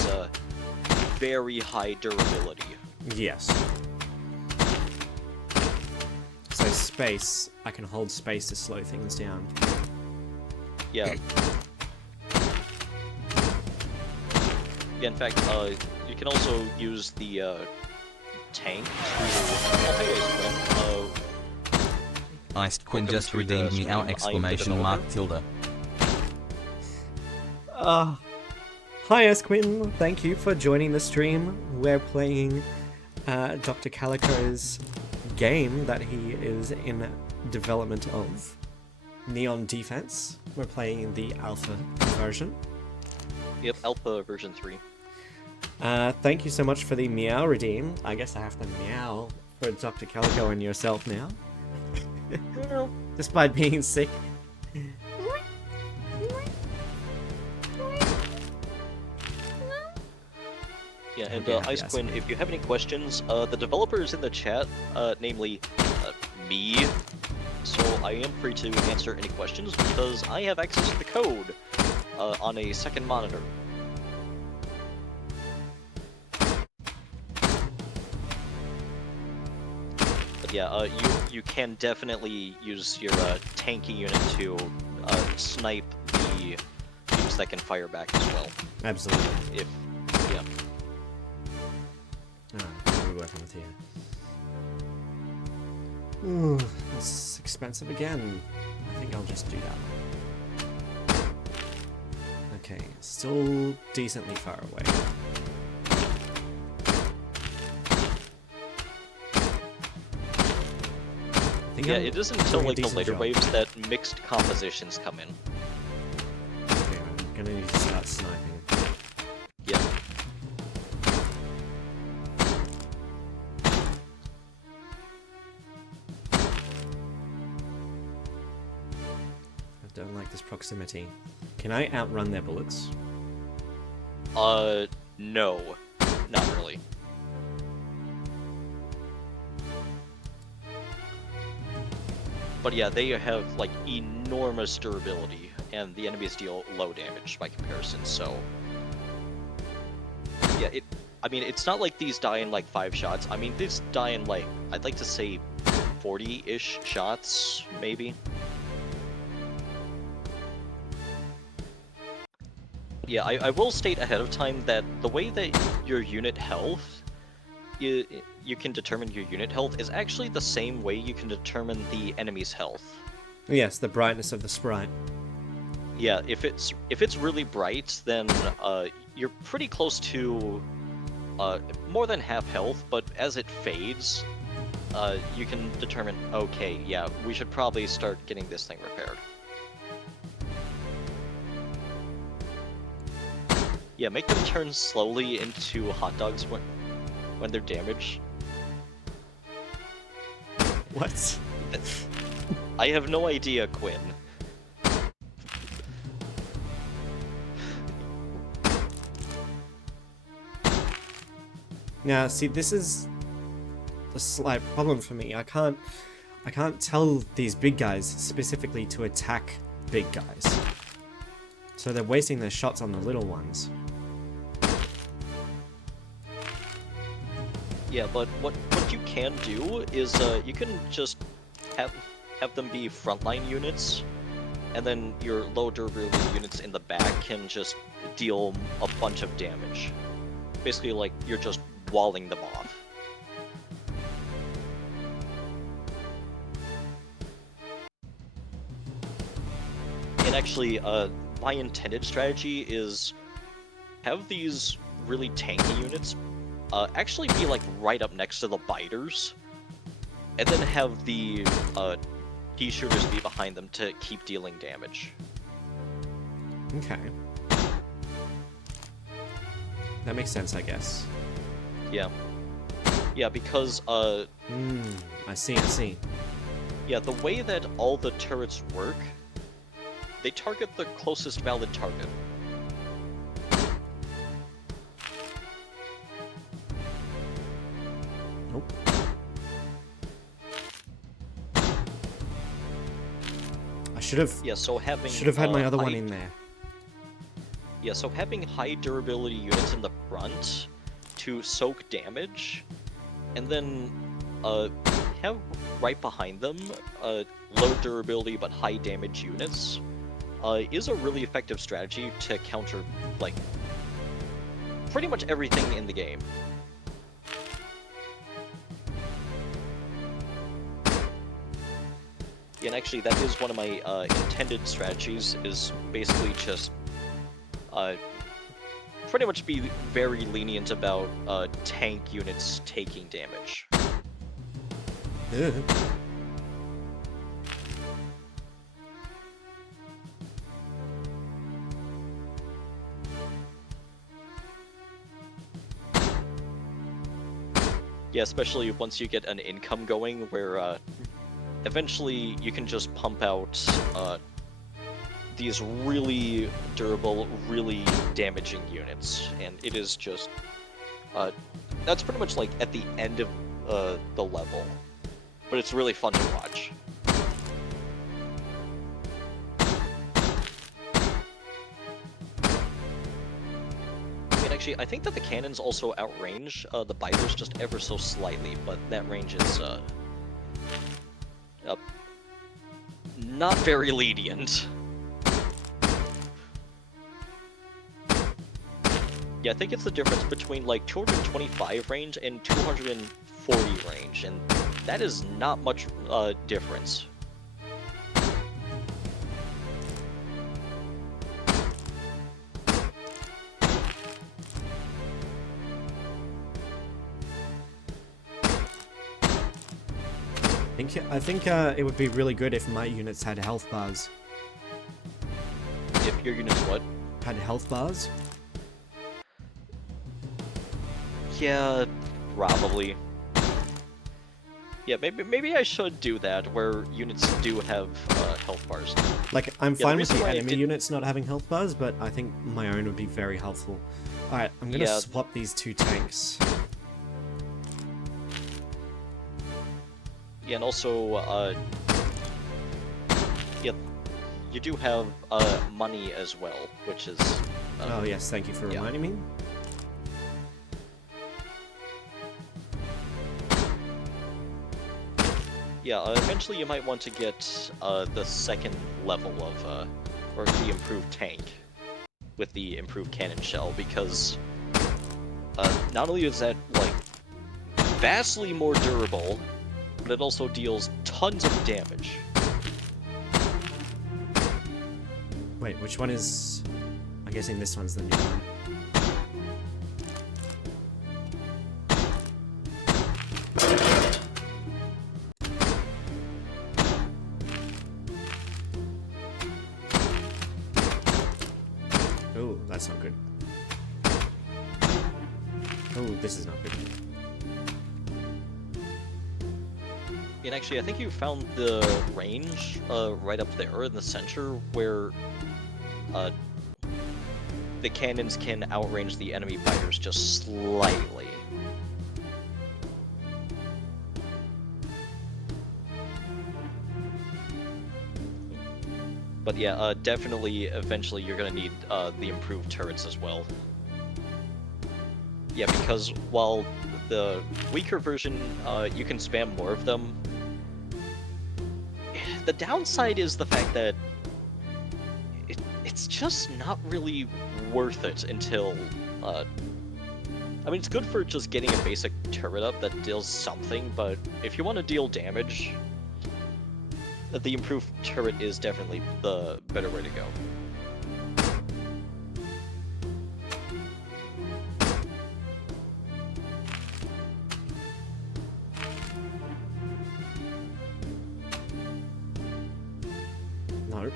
very high durability. Yes. So space, I can hold space to slow things down. Yeah. Yeah, in fact, you can also use the tank to... Oh, hey, Quinn. Iced Quinn Welcome just to the redeemed me stream. out! I am the Exclamation mark tilde. Hi Esquin, thank you for joining the stream. We're playing Dr. Calico's game that he is in development of, Neon Defense. We're playing the alpha version. Yep, Alpha version 3. Thank you so much for the meow redeem. I guess I have to meow for Dr. Calico and yourself now. Despite being sick. Yeah, and Okay, Ice yes. Quinn, if you have any questions, the developers in the chat, namely me, so I am free to answer any questions because I have access to the code on a second monitor. But yeah, you can definitely use your tanky unit to snipe the teams that can fire back as well. Absolutely. If yeah. What are we working with here? Ooh, that's expensive again. I think I'll just do that one. Okay, still decently far away. I think Yeah, I'm it isn't until doing a like the decent later job. waves that mixed compositions come in. Okay, I'm gonna need to start sniping. Yeah. I don't like this proximity. Can I outrun their bullets? No. Not really. But yeah, they have like enormous durability, and the enemies deal low damage by comparison, so... Yeah, I mean, it's not like these die in like 5 shots. I mean, these die in like, I'd like to say 40-ish shots, maybe. Yeah, I will state ahead of time that the way that your unit health, you can determine your unit health is actually the same way you can determine the enemy's health. Yes, the brightness of the sprite. Yeah, if it's really bright, then you're pretty close to more than half health, but as it fades, you can determine, okay, yeah, we should probably start getting this thing repaired. Yeah, make them turn slowly into hot dogs when they're damaged. What? I have no idea, Quinn. Now, see, this is the slight problem for me. I can't tell these big guys specifically to attack big guys. So they're wasting their shots on the little ones. Yeah, but what you can do is you can just have them be frontline units, and then your low durability units in the back can just deal a bunch of damage. Basically, like, you're just walling them off. And actually, my intended strategy is have these really tanky units actually be like right up next to the biters, and then have the pea shooters be behind them to keep dealing damage. Okay. That makes sense, I guess. Yeah. Yeah, because I see. yeah, the way that all the turrets work, they target the closest valid target. Nope. I should have Yeah, so having had my other one high- in there. Yeah, so having high durability units in the front to soak damage, and then have right behind them low durability but high damage units is a really effective strategy to counter, like, pretty much everything in the game. And actually, that is one of my intended strategies, is basically just pretty much be very lenient about tank units taking damage. Ugh. Yeah, especially once you get an income going, where eventually you can just pump out these really durable, really damaging units, and it is just that's pretty much like at the end of the level, but it's really fun to watch. And actually, I think that the cannons also outrange the biters just ever so slightly, but that range is not very lenient. Yeah, I think it's the difference between like 225 range and 240 range, and that is not much difference. I think it would be really good if my units had health bars. If your units what? Had health bars? Yeah, probably. Yeah, maybe I should do that, where units do have health bars. Like, I'm the fine with reason the why I enemy did- units not having health bars, but I think my own would be very helpful. Alright, I'm gonna Yeah. swap these two tanks. Yeah, and also, yeah, you do have money as well, which is... Oh yes, thank you for yeah. reminding me. Yeah, eventually you might want to get the second level of, or the improved tank with the improved cannon shell, because not only is that, like, vastly more durable, but it also deals tons of damage. Wait, which one is... I'm guessing this one's the new one. Oh, that's not good. Oh, this is not good. And actually, I think you found the range right up there in the center, where the cannons can outrange the enemy fighters just slightly. But yeah, definitely, eventually you're gonna need the improved turrets as well. Yeah, because while the weaker version, you can spam more of them, the downside is the fact that it's just not really worth it until, I mean, it's good for just getting a basic turret up that deals something, but if you want to deal damage, the improved turret is definitely the better way to go. No.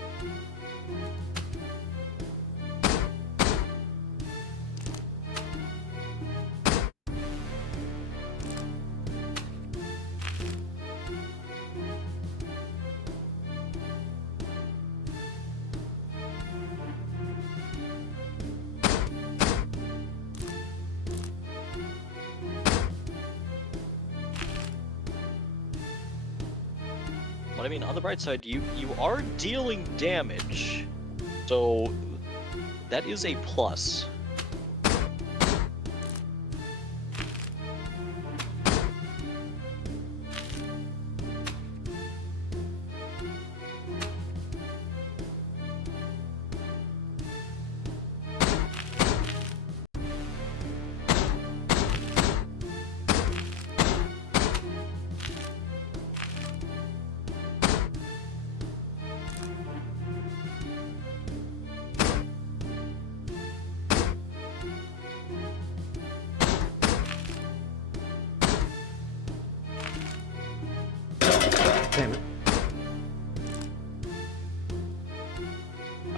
But I mean, on the bright side, you are dealing damage, so that is a plus.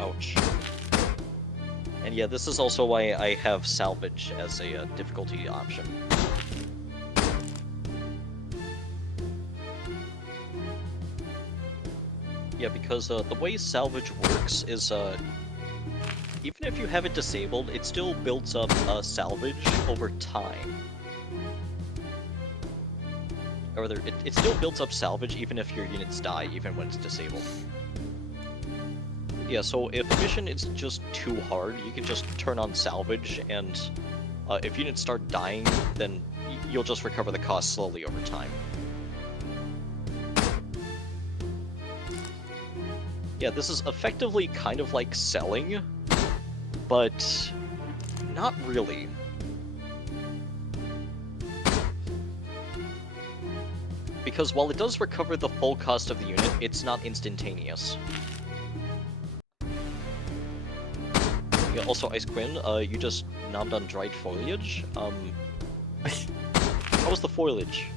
Ouch. And yeah, this is also why I have salvage as a difficulty option. Yeah, because the way salvage works is even if you have it disabled, it still builds up salvage over time. Or rather, it still builds up salvage even if your units die, even when it's disabled. Yeah, so if the mission is just too hard, you can just turn on salvage, and if units start dying, then you'll just recover the cost slowly over time. Yeah, this is effectively kind of like selling, but not really. Because while it does recover the full cost of the unit, it's not instantaneous. Yeah, also, Ice Quinn, you just nommed on dried foliage. How was the foliage?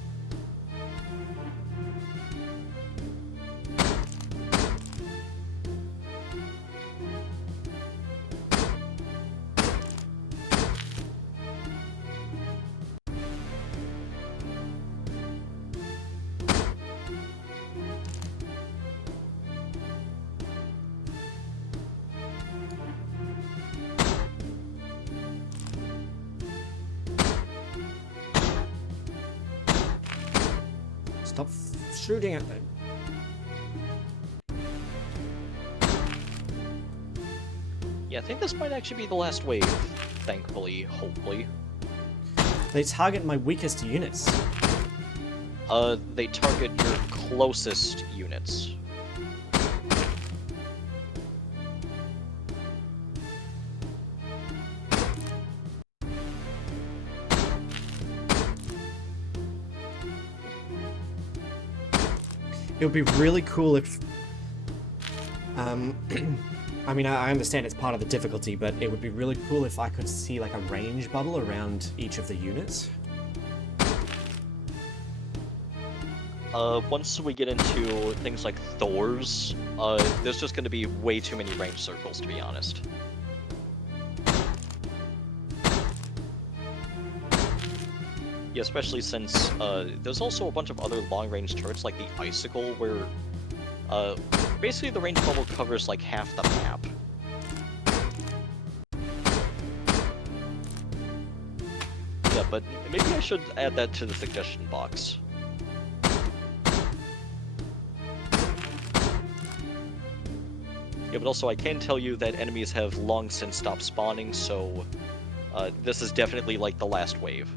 Stop shooting at them. Yeah, I think this might actually be the last wave, thankfully, hopefully. They target my weakest units. They target your closest units. It would be really cool if... I mean, I understand it's part of the difficulty, but it would be really cool if I could see like a range bubble around each of the units. Once we get into things like Thor's, there's just gonna be way too many range circles, to be honest. Yeah, especially since, there's also a bunch of other long-range turrets, like the Icicle, where, basically the range bubble covers, like, half the map. Yeah, but maybe I should add that to the suggestion box. Yeah, but also I can tell you that enemies have long since stopped spawning, so this is definitely like the last wave.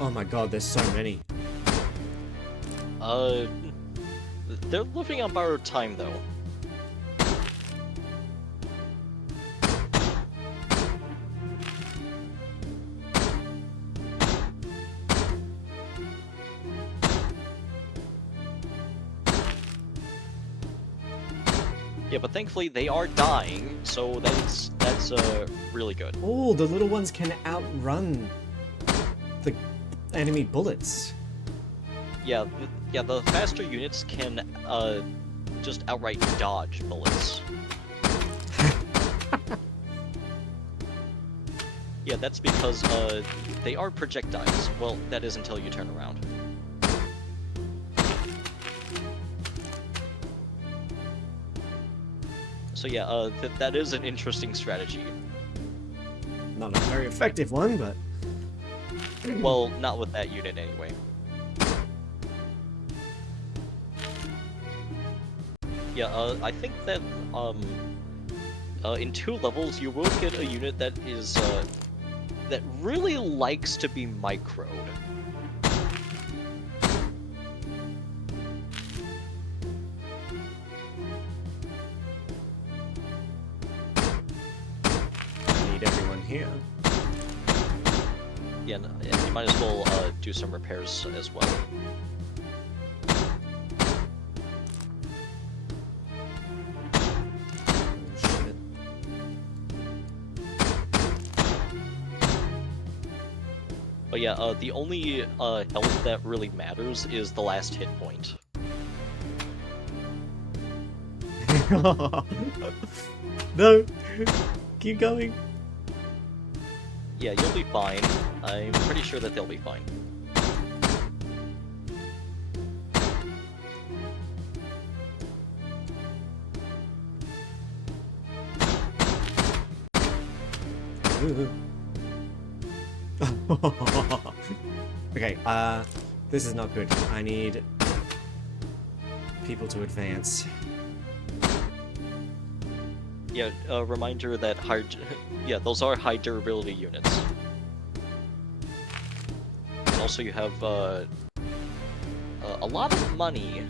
Oh my god, there's so many. They're living on borrowed time, though. Yeah, but thankfully they are dying, so that's really good. Oh, the little ones can outrun the enemy bullets. Yeah, the faster units can just outright dodge bullets. Yeah, that's because they are projectiles. Well, that is until you turn around. So yeah, that is an interesting strategy. Not a very effective one, but Well, not with that unit anyway. Yeah, I think that in 2 levels you will get a unit that is that really likes to be microed. I need everyone here. Yeah, and you might as well do some repairs as well. Oh, shit. But yeah, the only health that really matters is the last hit point. No! Keep going! Yeah, you'll be fine. I'm pretty sure that they'll be fine. Okay, this is not good. I need people to advance. Yeah, a reminder that yeah, those are high durability units. And also you have a lot of money.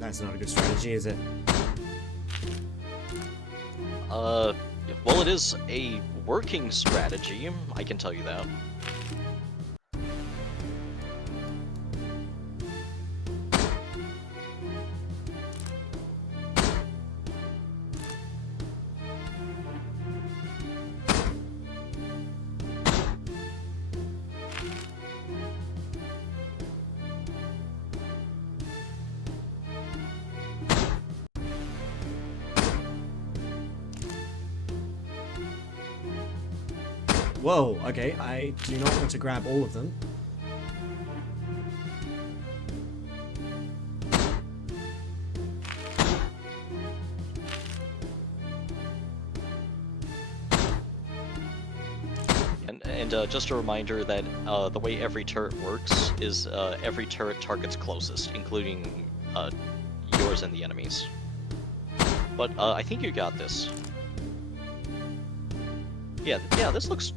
That's not a good strategy, is it? Well, it is a working strategy, I can tell you that. Whoa, okay, I do not want to grab all of them. And just a reminder that the way every turret works is every turret targets closest, including yours and the enemies. But I think you got this. Yeah, this looks...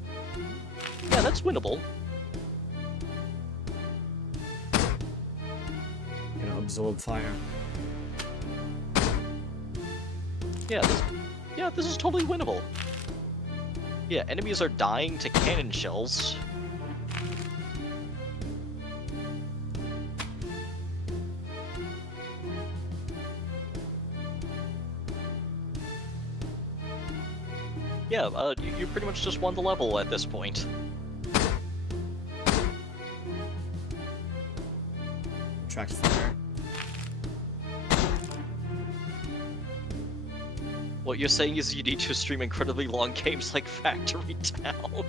Yeah, that's winnable. Gonna absorb fire. Yeah, this is totally winnable. Yeah, enemies are dying to cannon shells. Yeah, you pretty much just won the level at this point. Attract fire. What you're saying is you need to stream incredibly long games like Factory Town.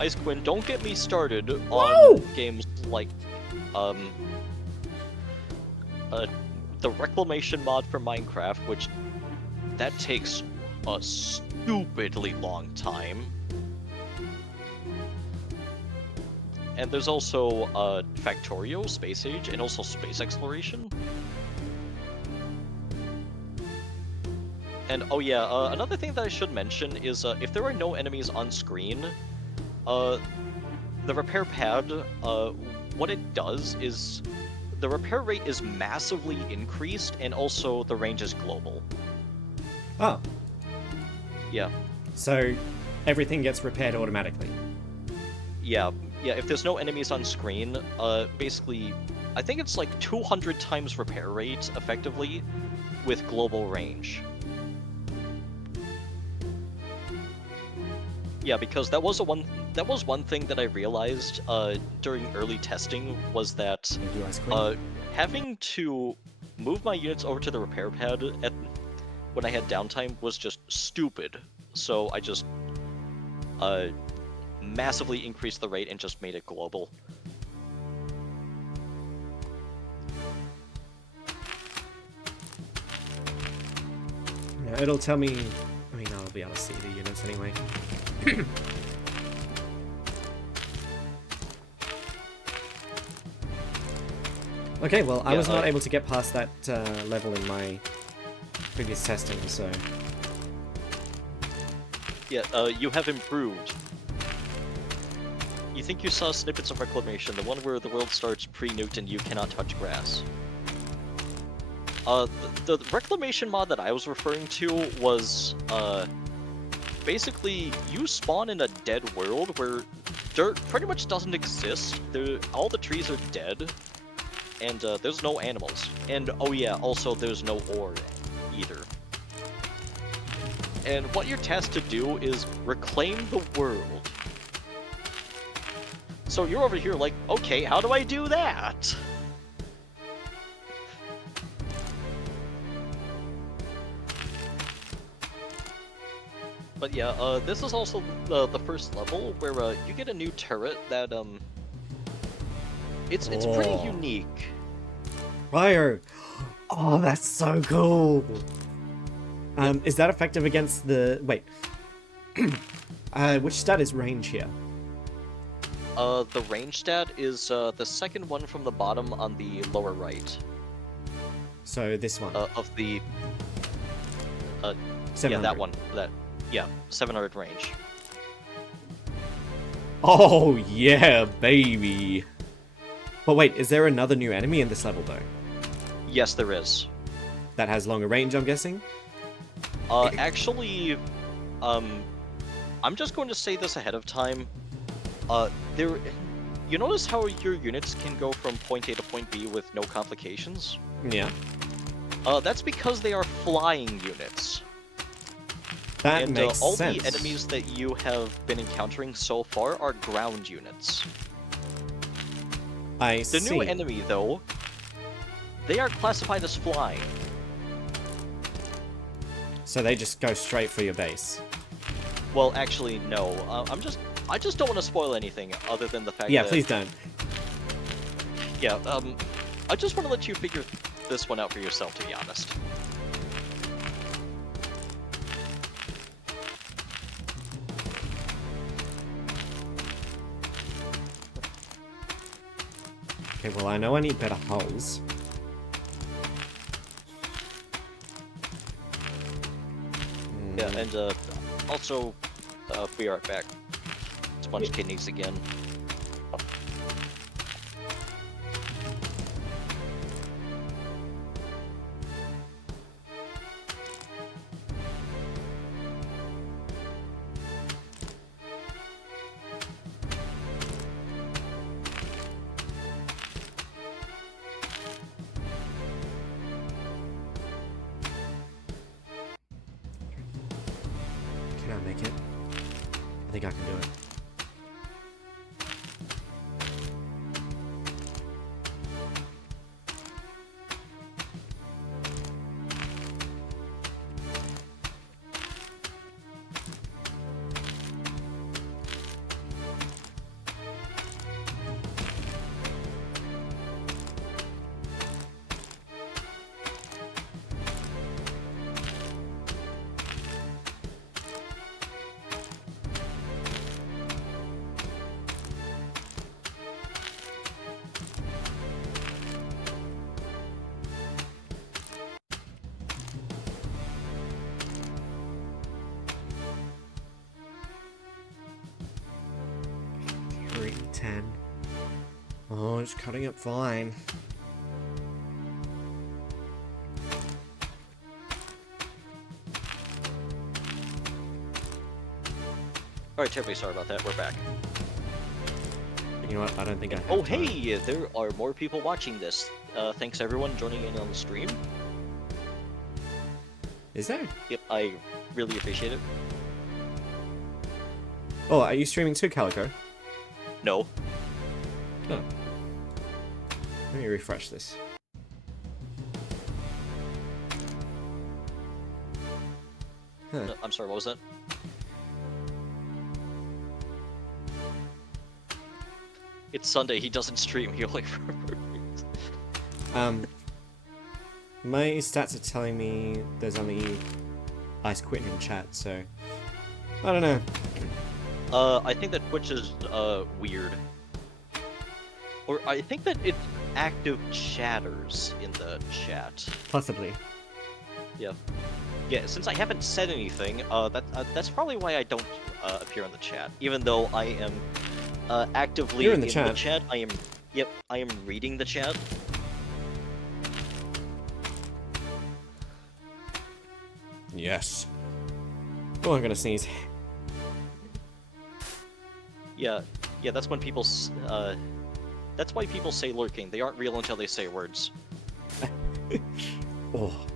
Ice Quinn, don't get me started on games like, the Reclamation mod for Minecraft, which that takes a stupidly long time. And there's also Factorio, Space Age, and also Space Exploration. And oh yeah, another thing that I should mention is if there are no enemies on screen, the repair pad, what it does is the repair rate is massively increased, and also the range is global. Oh. Yeah. So everything gets repaired automatically. Yeah, Yeah, if there's no enemies on screen, basically, I think it's like 200 times repair rate, effectively, with global range. Yeah, because that was one thing that I realized during early testing was that Thank you, Ice Queen. having to move my units over to the repair pad when I had downtime was just stupid. So I just massively increased the rate and just made it global. Yeah, it'll tell me. I mean, I'll be able to see the units anyway. Okay, well, I Yeah, was not able to get past that level in my previous testing, so... Yeah, you have improved. You think you saw snippets of Reclamation, the one where the world starts pre-nuked and you cannot touch grass. The Reclamation mod that I was referring to was, basically, you spawn in a dead world where dirt pretty much doesn't exist. All the trees are dead, and there's no animals. And, oh yeah, also there's no ore either. And what you're tasked to do is reclaim the world. So you're over here like, okay, how do I do that? But yeah, this is also the first level where you get a new turret that it's pretty Oh. unique. Fire! Oh, that's so cool! Is that effective against the... Wait. Which stat is range here? The range stat is the second one from the bottom on the lower right. So this one. Of the... yeah, 700. that one. Yeah, 700 range. Oh, yeah, baby! But wait, is there another new enemy in this level, though? Yes, there is. That has longer range, I'm guessing? Actually, I'm just going to say this ahead of time. You notice how your units can go from point A to point B with no complications? Yeah. That's because they are flying units. That And makes all sense. the enemies that you have been encountering so far are ground units. I The see. new enemy, though, they are classified as flying. So they just go straight for your base. Well, actually, no. I just don't want to spoil anything other than the fact Yeah, that... please don't. Yeah, I just want to let you figure this one out for yourself, to be honest. Okay, well, I know I need better hulls. Yeah, and also, be right back. Sponge kidneys again. Can I make it? I think I can do it. $310. Oh, it's cutting it fine. Alright, terribly sorry about that. We're back. You know what? I don't think I have Oh, time. hey, there are more people watching this. Thanks everyone joining in on the stream. Is there? Yep, I really appreciate it. Oh, are you streaming too, Calico? No. Oh. Let me refresh this. Huh. No, I'm sorry, what was that? It's Sunday, he doesn't stream, he only My stats are telling me there's only Ice Quitting in chat, so I don't know. I think that Twitch is, weird. Or I think that it's active chatters in the chat. Possibly. Yeah. Yeah, since I haven't said anything, that's probably why I don't, appear in the chat. Even though I am, actively You're in the chat. I am reading the chat. Yes. Oh, I'm gonna sneeze. Yeah, that's when people, that's why people say lurking. They aren't real until they say words. Oh.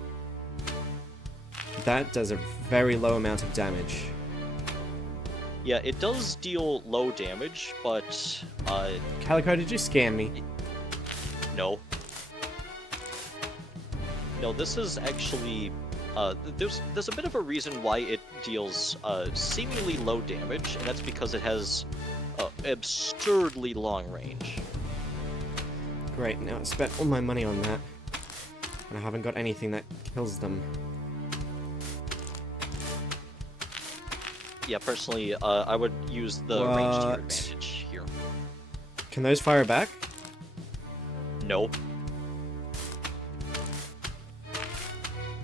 That does a very low amount of damage. Yeah, it does deal low damage, but, Calico, did you scam me? no. No, this is actually, there's a bit of a reason why it deals, seemingly low damage, and that's because it has, absurdly long range. Great, now I spent all my money on that. And I haven't got anything that kills them. Yeah, personally, I would use the range to your What? advantage here. Can those fire back? No.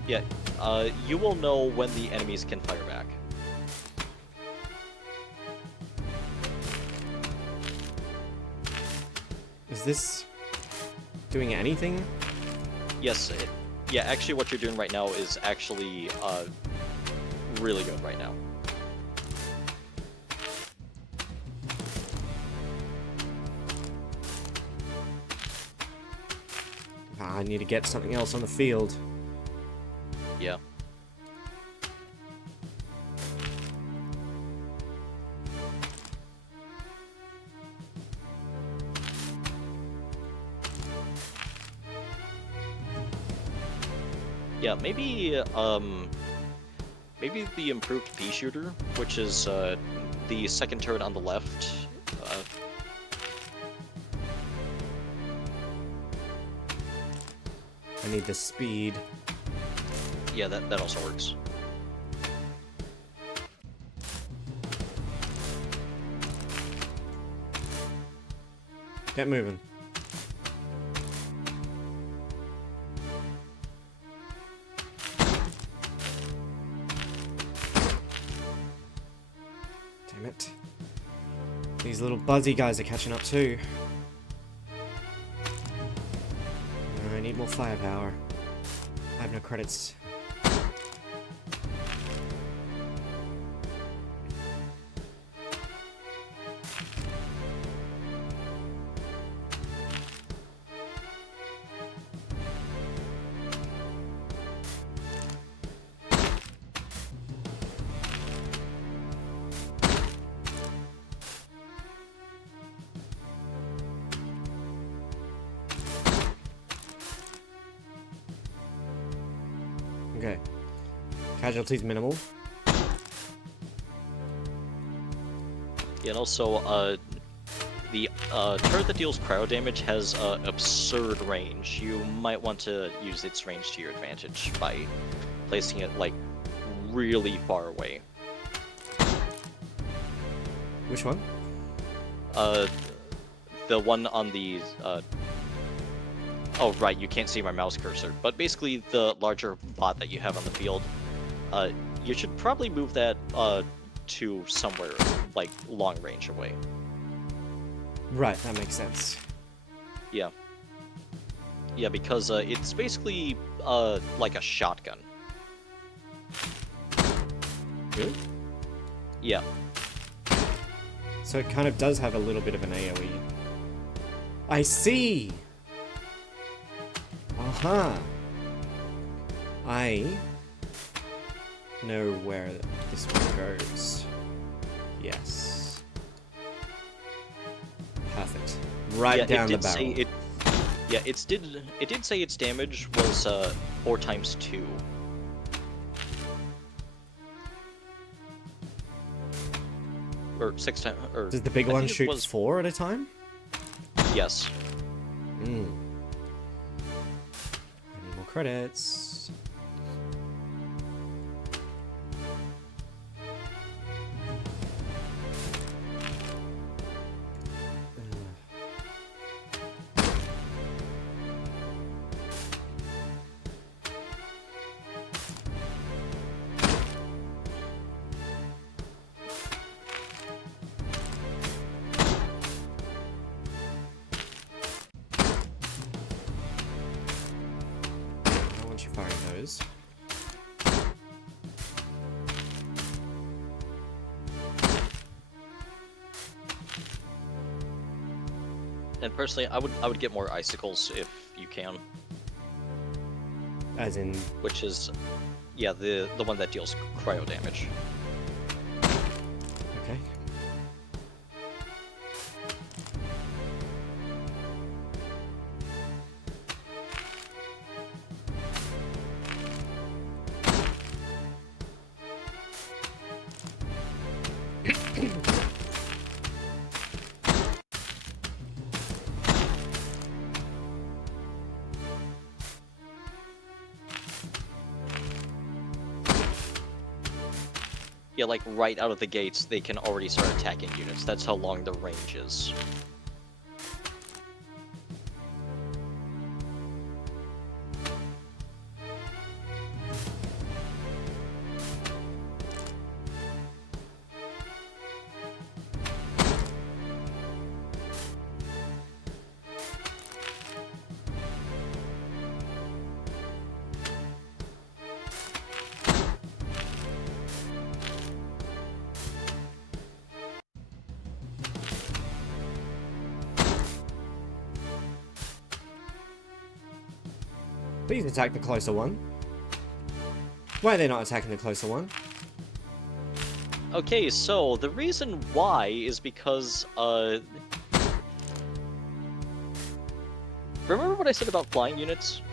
Yeah, you will know when the enemies can fire back. Is this doing anything? Yes, yeah, actually what you're doing right now is actually, really good right now. Ah, I need to get something else on the field. Yeah. Yeah, maybe the improved pea shooter, which is the second turret on the left. I need the speed. Yeah, that also works. Get moving. Damn it. These little buzzy guys are catching up too. I need more firepower. I have no credits. Okay. Casualties minimal. Yeah, and also, the turret that deals cryo damage has absurd range. You might want to use its range to your advantage by placing it, like, really far away. Which one? The one on the, oh, right, you can't see my mouse cursor. But basically, the larger bot that you have on the field, you should probably move that, to somewhere, like, long range away. Right, that makes sense. Yeah. Yeah, because, it's basically, like a shotgun. Really? Yeah. So it kind of does have a little bit of an AoE. I see. Uh-huh. I know where this one goes. Yes. Perfect. Right Yeah, down it the did say barrel. it. Yeah, it did say its damage was 4 times 2. Or 6 times. Or Does the big I one think it shoot was 4 at a time? yes. I need more credits. I don't want you firing those. And personally, I would get more icicles if you can, As in, which is yeah, the one that deals cryo damage. okay. Yeah, like right out of the gates, they can already start attacking units. That's how long the range is. Please attack the closer one. Why are they not attacking the closer one? Okay, so the reason why is because remember what I said about flying units?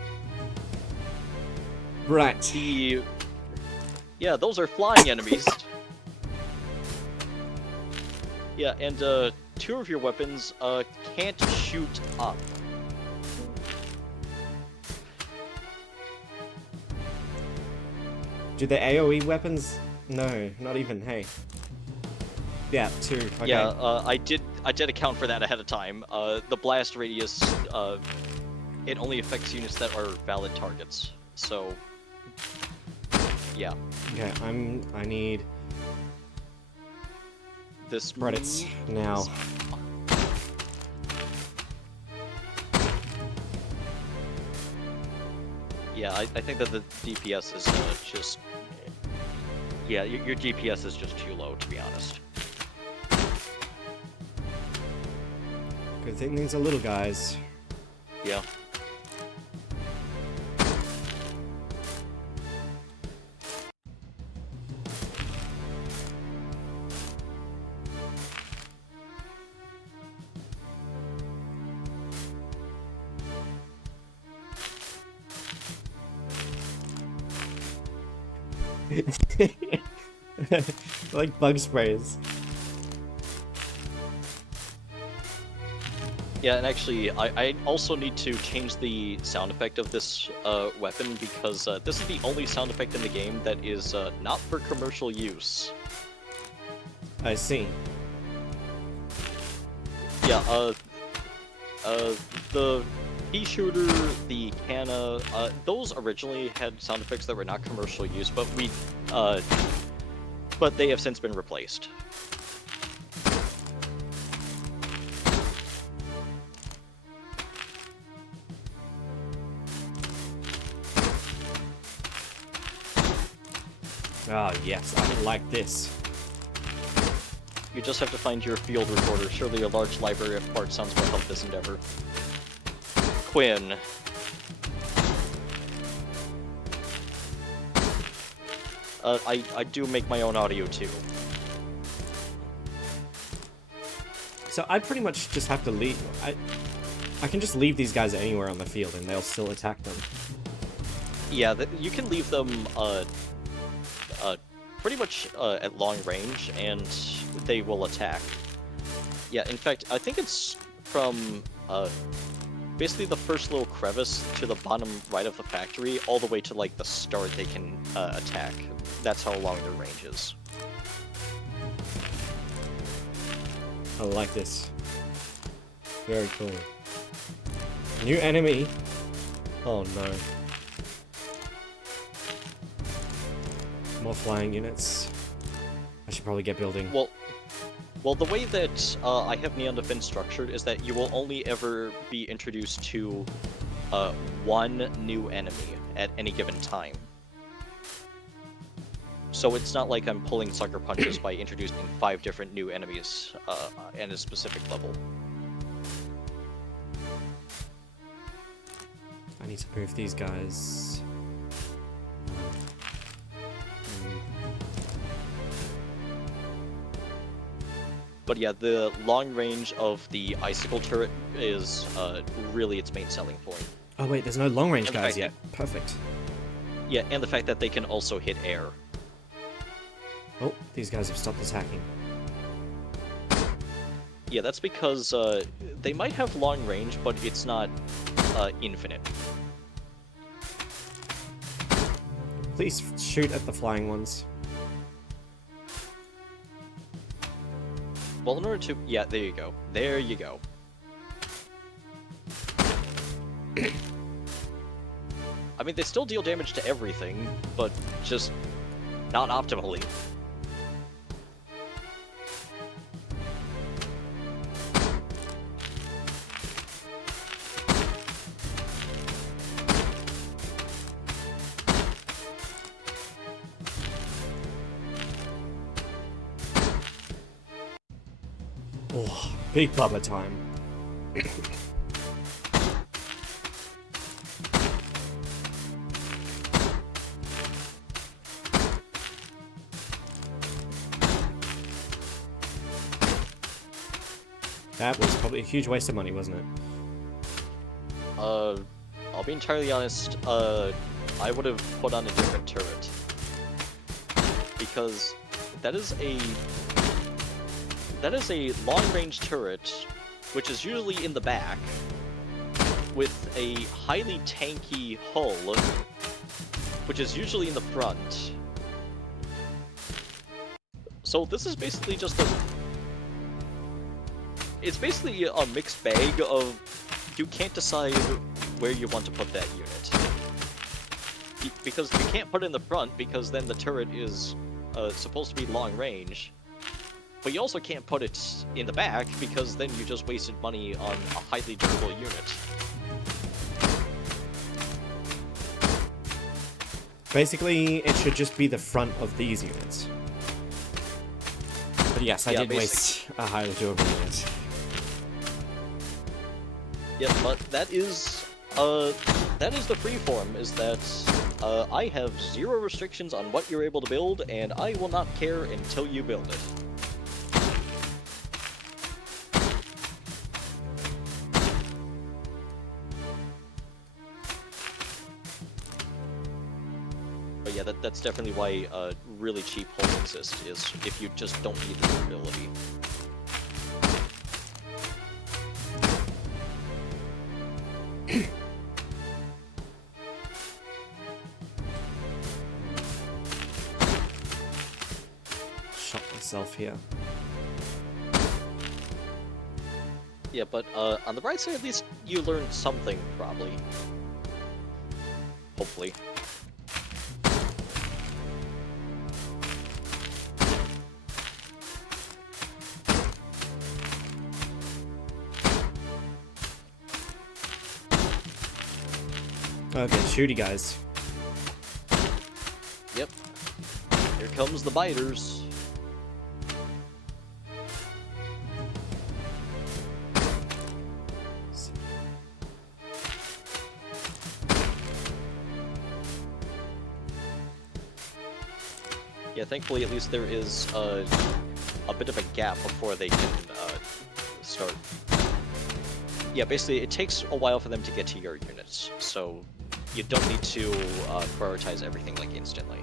Right. Yeah, those are flying enemies. Yeah, and 2 of your weapons can't shoot up. Do the AoE weapons? No, not even, hey. Yeah, 2. Okay. Yeah, I did account for that ahead of time. The blast radius, it only affects units that are valid targets. So, yeah, Okay, I need this credits now. Yeah, I think that the DPS is just. Yeah, your DPS is just too low, to be honest. Good thing these are little guys. Yeah. Like bug sprays. Yeah, and actually, I also need to change the sound effect of this weapon because this is the only sound effect in the game that is not for commercial use. I see. Yeah, the pea shooter, the canna, those originally had sound effects that were not commercial use, but but they have since been replaced. Ah, yes, I like this. You just have to find your field recorder. Surely a large library of parts sounds will help this endeavor. Quinn. I do make my own audio too. So I pretty much just have to leave. I can just leave these guys anywhere on the field and they'll still attack them. Yeah, you can leave them pretty much at long range, and they will attack. Yeah, in fact, I think it's from basically the first little crevice to the bottom right of the factory, all the way to like the start they can attack. That's how long their range is. I like this. Very cool. New enemy. Oh no. More flying units. I should probably get building. Well, the way that I have Neon Defense structured is that you will only ever be introduced to one new enemy at any given time. So it's not like I'm pulling sucker punches by introducing 5 different new enemies at a specific level. I need to move these guys. But yeah, the long range of the icicle turret is really its main selling point. Oh wait, there's no long range And the guys fact yet. Perfect. Yeah, and the fact that they can also hit air. Oh, these guys have stopped attacking. Yeah, that's because they might have long range, but it's not infinite. Please shoot at the flying ones. Well, in order to... Yeah, there you go. There you go. I mean, they still deal damage to everything, but just not optimally. Oh, big bubba time. That was probably a huge waste of money, wasn't it? I'll be entirely honest, I would have put on a different turret. Because that is a long-range turret, which is usually in the back, with a highly tanky hull, which is usually in the front. So this is basically just it's basically a mixed bag of you can't decide where you want to put that unit. Because you can't put it in the front, because then the turret is supposed to be long range. But you also can't put it in the back, because then you just wasted money on a highly durable unit. Basically, it should just be the front of these units. But yes, I did waste a highly durable unit. Yeah, but that is the freeform, is that I have 0 restrictions on what you're able to build, and I will not care until you build it. But yeah, that's definitely why really cheap hulls exist, is if you just don't need the durability. Shot myself here. Yeah, but on the bright side, at least you learned something, probably. Hopefully. Okay, shooty guys. Yep. Here comes the biters. Yeah, thankfully at least there is a bit of a gap before they can start. Yeah, basically it takes a while for them to get to your units, so you don't need to prioritize everything like instantly.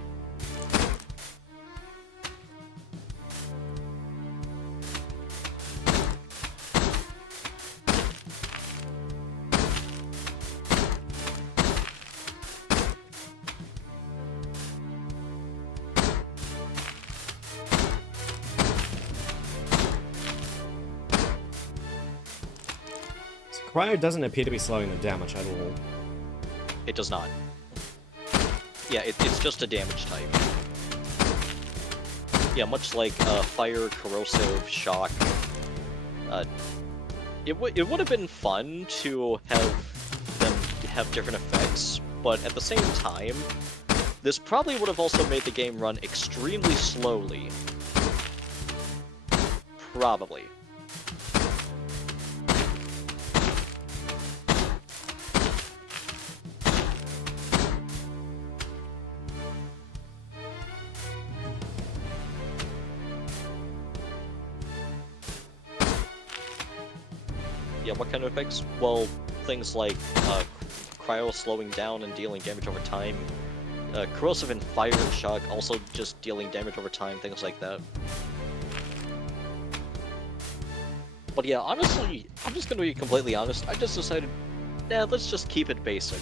So Cryo doesn't appear to be slowing them down much at all. It does not. Yeah, it's just a damage type. Yeah, much like fire, corrosive, shock. It would have been fun to have them have different effects, but at the same time, this probably would have also made the game run extremely slowly. Probably. Yeah, what kind of effects? Well, things like cryo slowing down and dealing damage over time. Corrosive and fire and shock also just dealing damage over time, things like that. But yeah, honestly, I'm just gonna be completely honest, I just decided, nah, let's just keep it basic.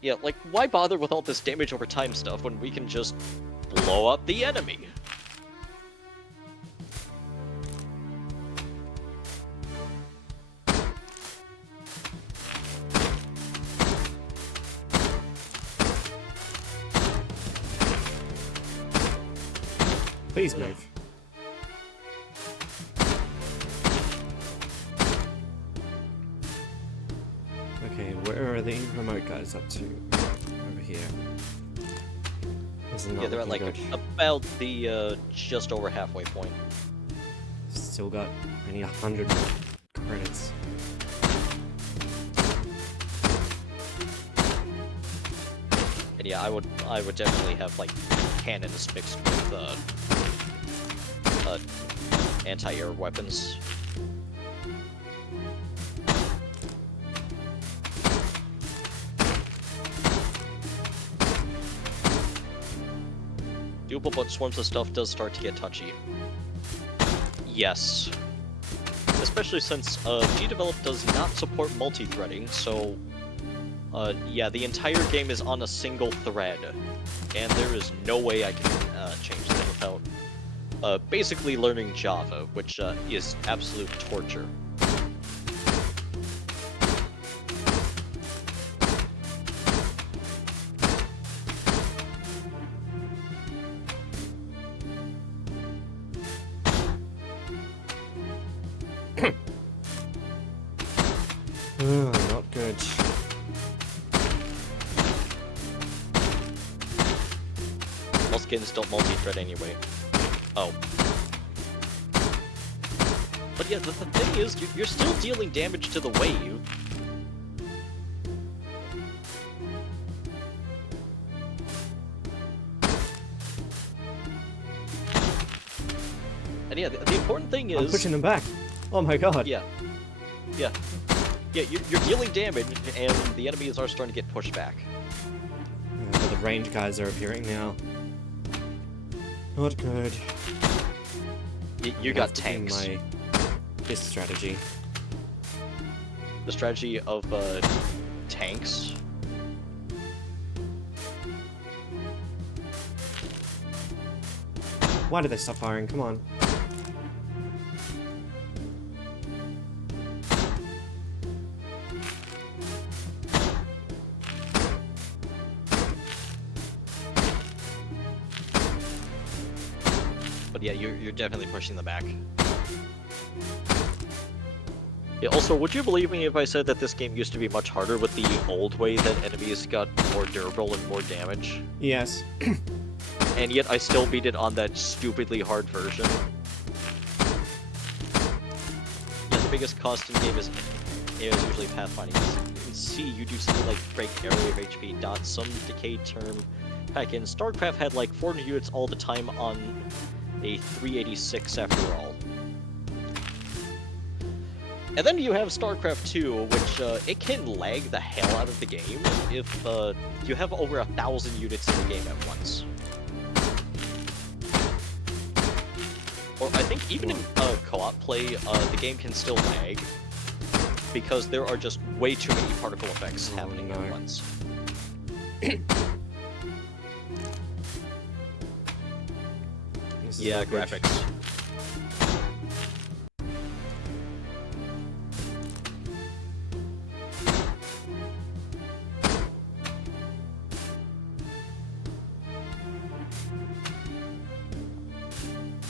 Yeah, like, why bother with all this damage over time stuff when we can just blow up the enemy? Please move. Okay, where are the remote guys up to? Over here. This is not Yeah, they're at like looking good. about the just over halfway point. Still got only 100 more credits. And yeah, I would definitely have like cannons mixed with anti-air weapons. Doable, but swarms of stuff does start to get touchy. Yes. Especially since G-Develop does not support multi-threading, so yeah, the entire game is on a single thread, and there is no way I can change that without basically learning Java, which is absolute torture. Not good. Most games don't multi-thread anyway. Oh. But yeah, the thing is, you're still dealing damage to the wave. And yeah, the important thing is... I'm pushing them back. Oh my god. Yeah. Yeah. Yeah, you're dealing damage, and the enemies are starting to get pushed back. But the range guys are appearing now. Not good. You got tanks. This strategy. The strategy of tanks. Why did they stop firing? Come on. But yeah, you're definitely pushing them back. Yeah, also, would you believe me if I said that this game used to be much harder with the old way that enemies got more durable and more damage? Yes. And yet I still beat it on that stupidly hard version. Yeah, the biggest cost in game is usually pathfinding. You can see you do something like break area of HP, dot some decay term, back in, StarCraft had like 400 units all the time on a 386 after all. And then you have StarCraft 2, which it can lag the hell out of the game if you have over 1,000 units in the game at once. Or I think even in co-op play, the game can still lag because there are just way too many particle effects happening at once. Yeah, graphics.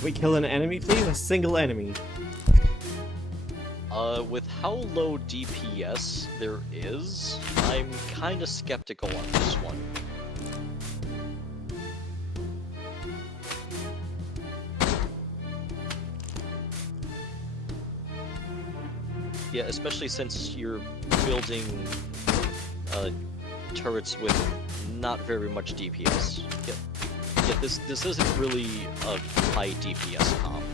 We kill an enemy, please? A single enemy. With how low DPS there is, I'm kinda skeptical on this one. Yeah, especially since you're building turrets with not very much DPS. Yeah, this isn't really a high DPS comp.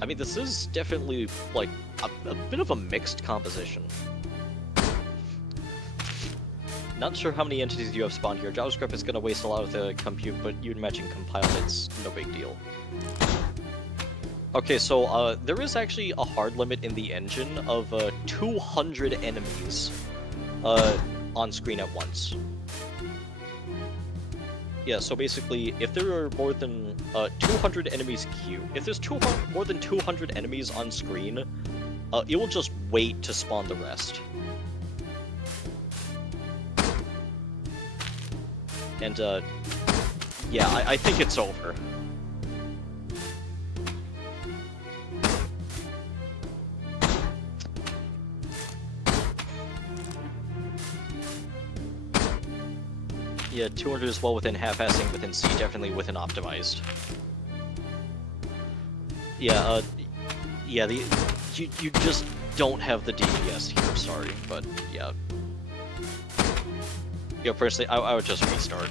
I mean, this is definitely like a bit of a mixed composition. Not sure how many entities you have spawned here. JavaScript is going to waste a lot of the compute, but you'd imagine compiled, it's no big deal. Okay, so there is actually a hard limit in the engine of 200 enemies on screen at once. Yeah, so basically, if there are more than 200 enemies queued, if there's more than 200 enemies on screen, it will just wait to spawn the rest. And yeah, I think it's over. Yeah, 200 is well within half-assing within C, definitely within optimized. Yeah, yeah, you just don't have the DPS here, sorry, but yeah. Yeah, personally, I would just restart.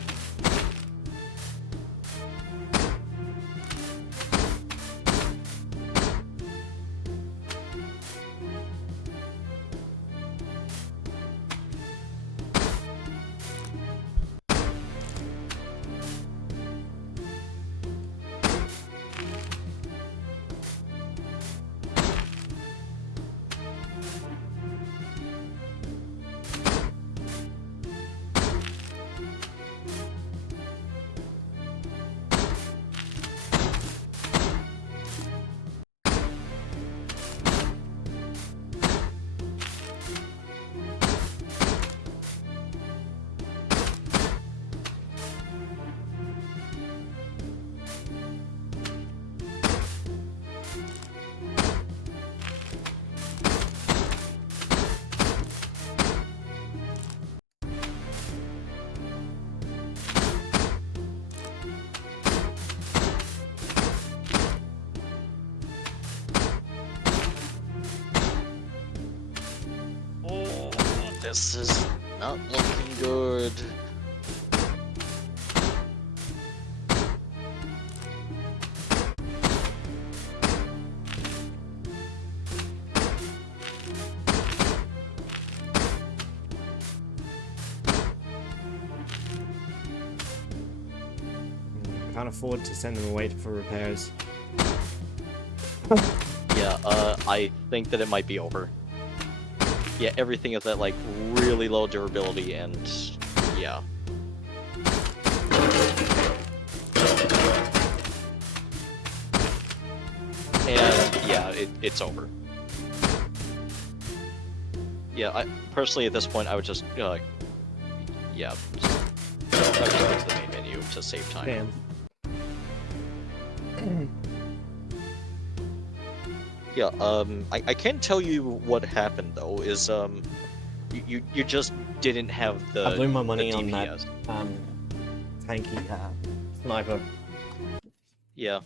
This is not looking good. Can't afford to send them away for repairs. Yeah, I think that it might be over. Yeah, everything is at like really low durability and yeah. And yeah, it's over. Yeah, I personally at this point I would just yeah, I would just go to the main menu to save time. Damn. Yeah, I can't tell you what happened though. Is you just didn't have the I blew my money the on that DPS. tanky sniper. Yeah.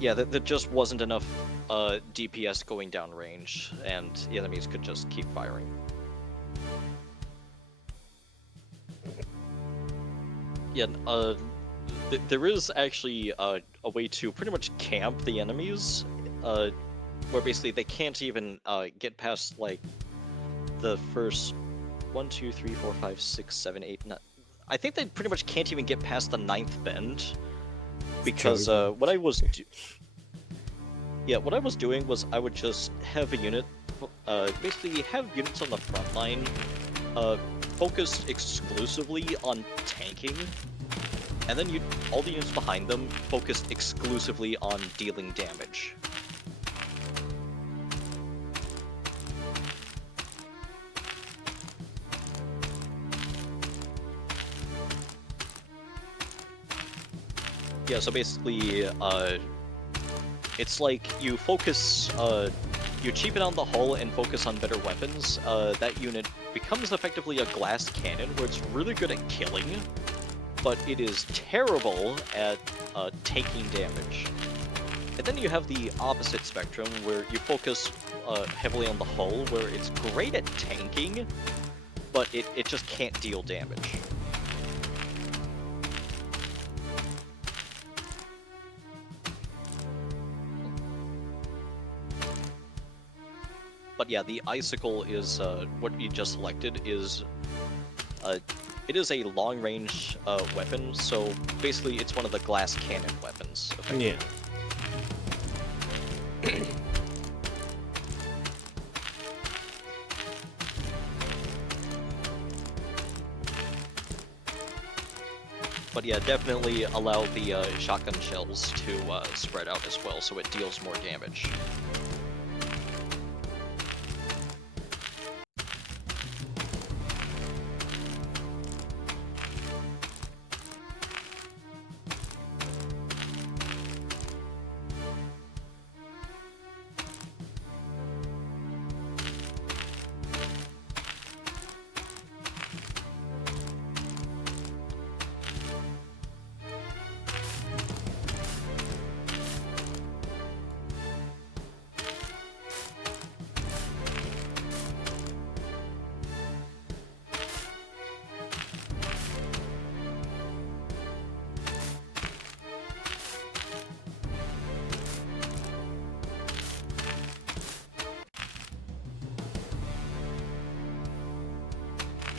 Yeah, there just wasn't enough DPS going down range, and the enemies could just keep firing. Yeah, there is actually a way to pretty much camp the enemies, where basically they can't even get past like the first 1, 2, 3, 4, 5, 6, 7, 8, 9. I think they pretty much can't even get past the 9th bend because True. what I was what I was doing was I would just have a unit, basically have units on the front line, focused exclusively on tanking, and then all the units behind them focused exclusively on dealing damage. Yeah, so basically, it's like you focus, you cheapen on the hull and focus on better weapons. That unit becomes effectively a glass cannon, where it's really good at killing, but it is terrible at taking damage. And then you have the opposite spectrum, where you focus heavily on the hull, where it's great at tanking, but it just can't deal damage. But yeah, the icicle is what you just selected is it is a long-range weapon, so basically it's one of the glass cannon weapons. Yeah. But yeah, definitely allow the shotgun shells to spread out as well, so it deals more damage.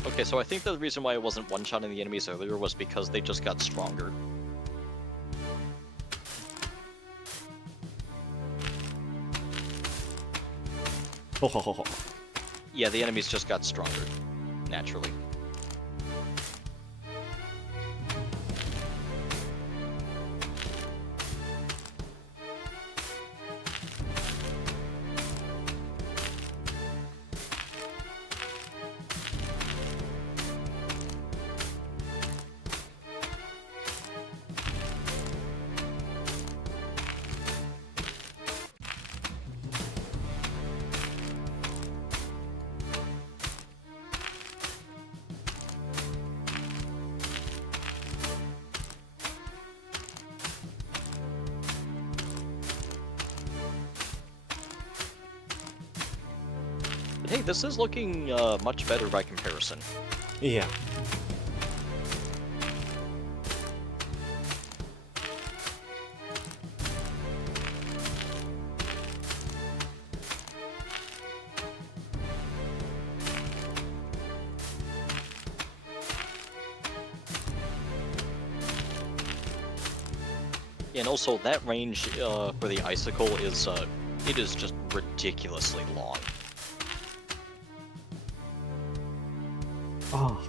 Okay, so I think the reason why I wasn't one-shotting the enemies earlier was because they just got stronger. Yeah, the enemies just got stronger, naturally. But hey, this is looking much better by comparison. Yeah. And also, that range for the icicle is it is just ridiculously long. Oh.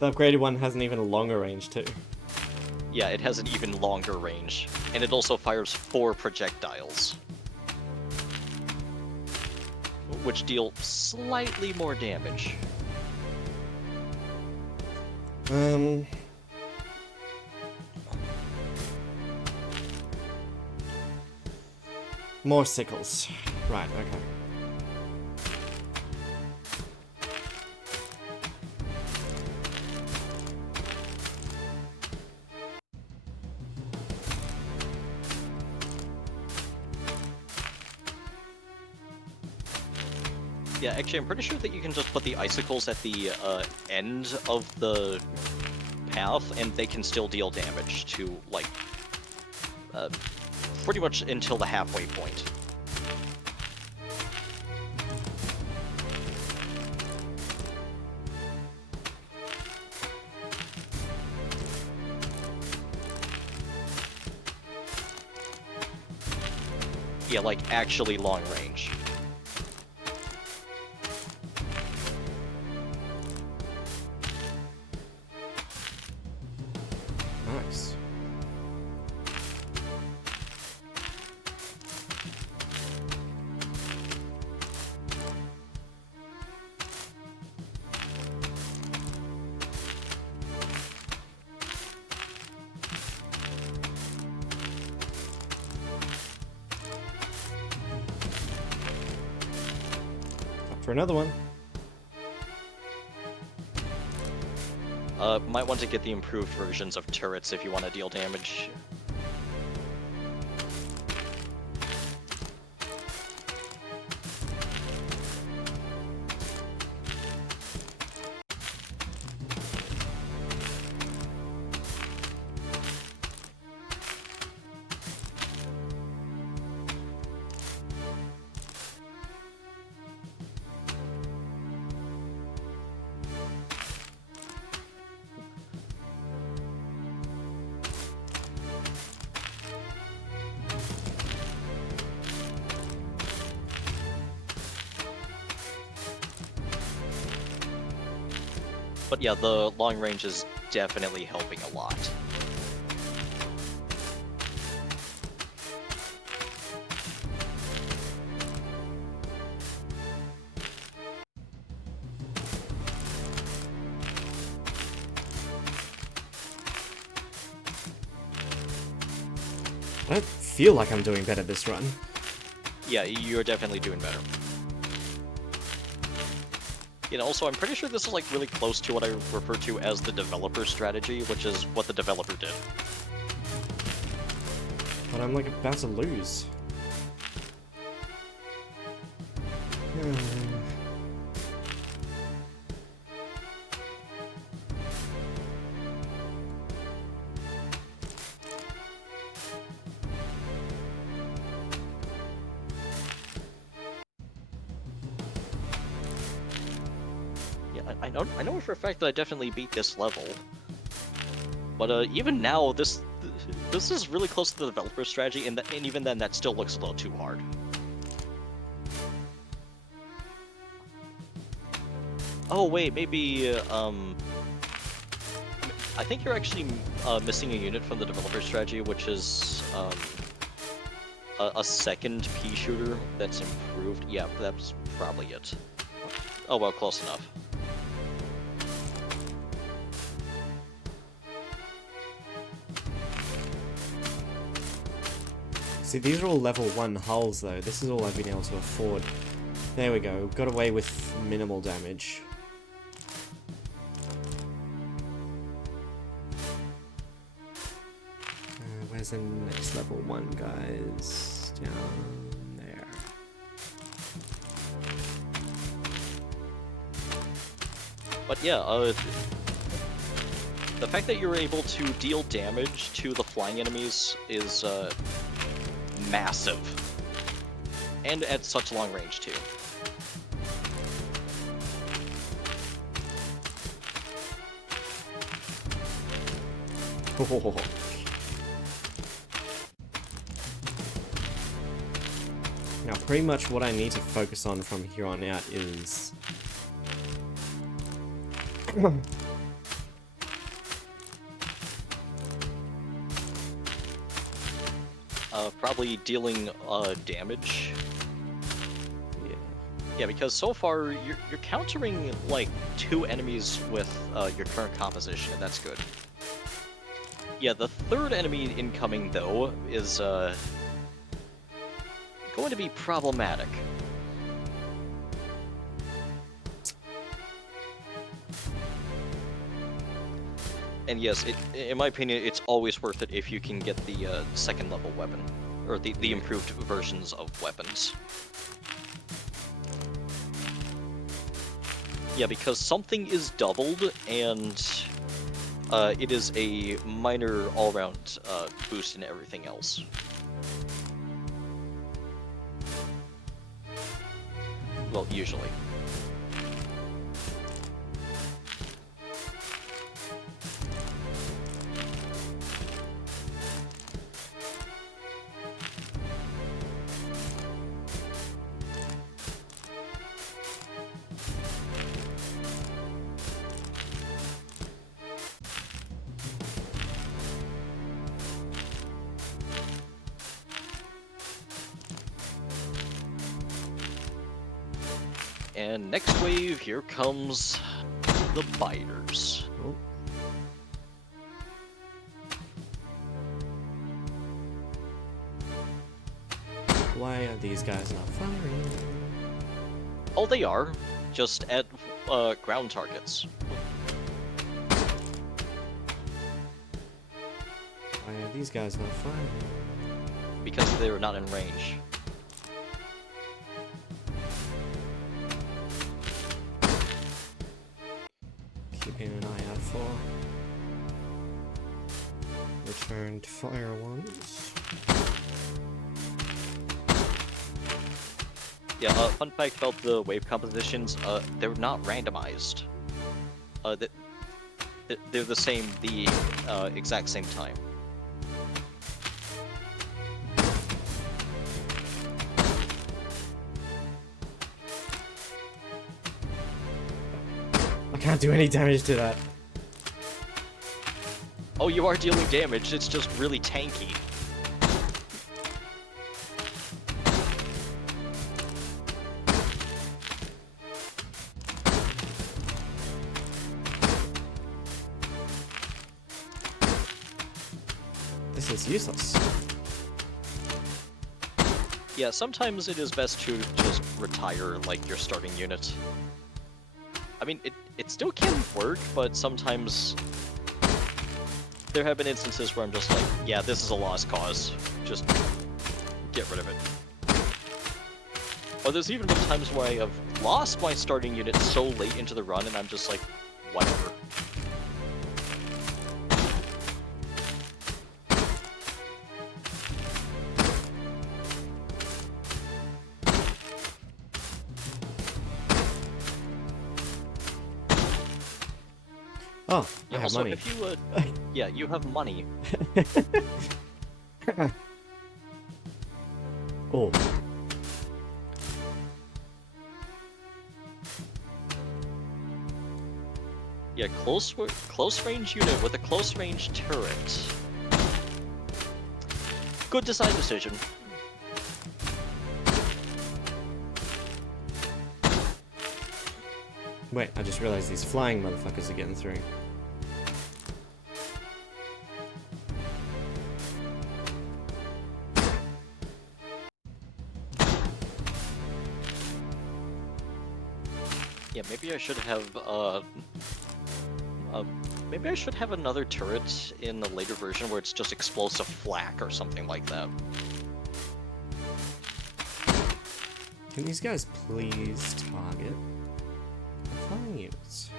The upgraded one has an even longer range too. Yeah, it has an even longer range, and it also fires 4 projectiles, which deal slightly more damage. More sickles. Right, okay. Yeah, actually, I'm pretty sure that you can just put the icicles at the end of the path, and they can still deal damage to, like, pretty much until the halfway point. Yeah, like, actually long range. Nice. Up for another one. Might want to get the improved versions of turrets if you want to deal damage. But yeah, the long range is definitely helping a lot. I don't feel like I'm doing better this run. Yeah, you're definitely doing better. You know, also, I'm pretty sure this is, like, really close to what I refer to as the developer strategy, which is what the developer did. But I'm like about to lose. Yeah, I know for a fact that I definitely beat this level. But even now, this is really close to the developer strategy, and even then, that still looks a little too hard. Oh wait, maybe I think you're actually missing a unit from the developer strategy, which is a second pea shooter that's improved. Yeah, that's probably it. Oh well, close enough. See, these are all level 1 hulls though. This is all I've been able to afford. There we go. Got away with minimal damage. Where's the next level 1, guys? Down there. But yeah, the fact that you're able to deal damage to the flying enemies is massive. And at such long range, too. Oh. Now, pretty much what I need to focus on from here on out is... Probably dealing damage. Yeah. Yeah, because so far you're countering like 2 enemies with your current composition, and that's good. Yeah, the third enemy incoming though is going to be problematic. And yes, in my opinion, it's always worth it if you can get the second level weapon, or the improved versions of weapons. Yeah, because something is doubled, and It is a minor all-round boost in everything else. Well, usually. And next wave, here comes the biters. Oh. Why are these guys not firing? Oh, they are, just at ground targets. Why are these guys not firing? Because they're not in range. Keeping an eye out for returned fire ones. Yeah, fun fact about the wave compositions, they're not randomized. They're the same, the exact same time. I can't do any damage to that. Oh, you are dealing damage, it's just really tanky. This is useless. Yeah, sometimes it is best to just retire, like, your starting unit. I mean, it still can work, but sometimes there have been instances where I'm just like, yeah, this is a lost cause. Just get rid of it. Or there's even been times where I have lost my starting unit so late into the run, and I'm just like, whatever. Oh, I Yeah, have also, money. if you yeah, you have money. Oh. Yeah, close range unit with a close range turret. Good design decision. Wait, I just realized these flying motherfuckers are getting through. Yeah, maybe I should have maybe I should have another turret in the later version where it's just explosive flak or something like that. Can these guys please target flying units?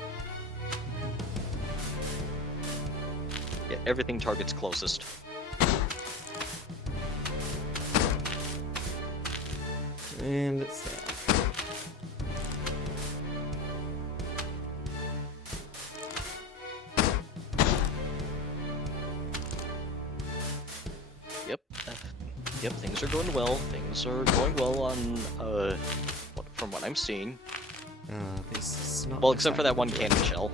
Yeah, everything targets closest. And it's there. Yep. Yep, things are going well. Things are going well on from what I'm seeing. This is not Well, my except for side that of one the cannon direction. shell.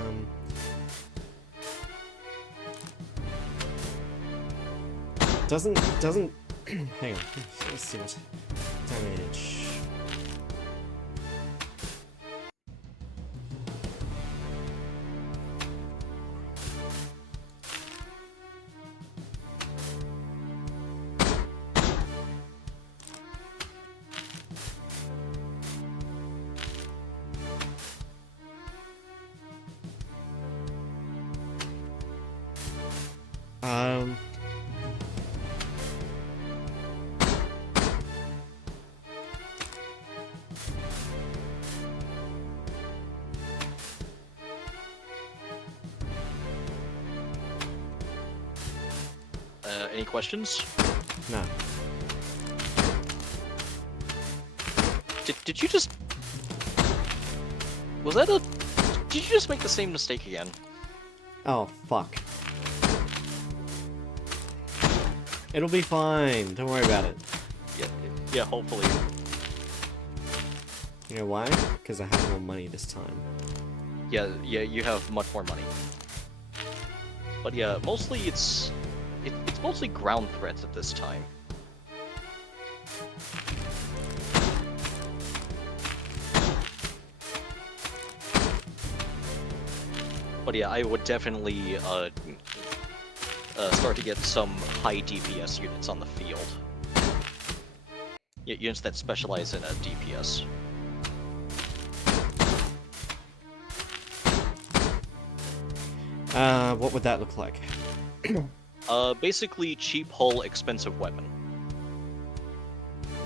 Um, doesn't hang on. Let's see what damage. Any questions? No. Did you just... Was that a... Did you just make the same mistake again? Oh, fuck. It'll be fine. Don't worry about it. Yeah, hopefully. You know why? Because I have more money this time. Yeah, you have much more money. But yeah, mostly it's mostly ground threats at this time. But yeah, I would definitely start to get some high DPS units on the field. Yeah, units that specialize in DPS. What would that look like? Basically cheap hull, expensive weapon.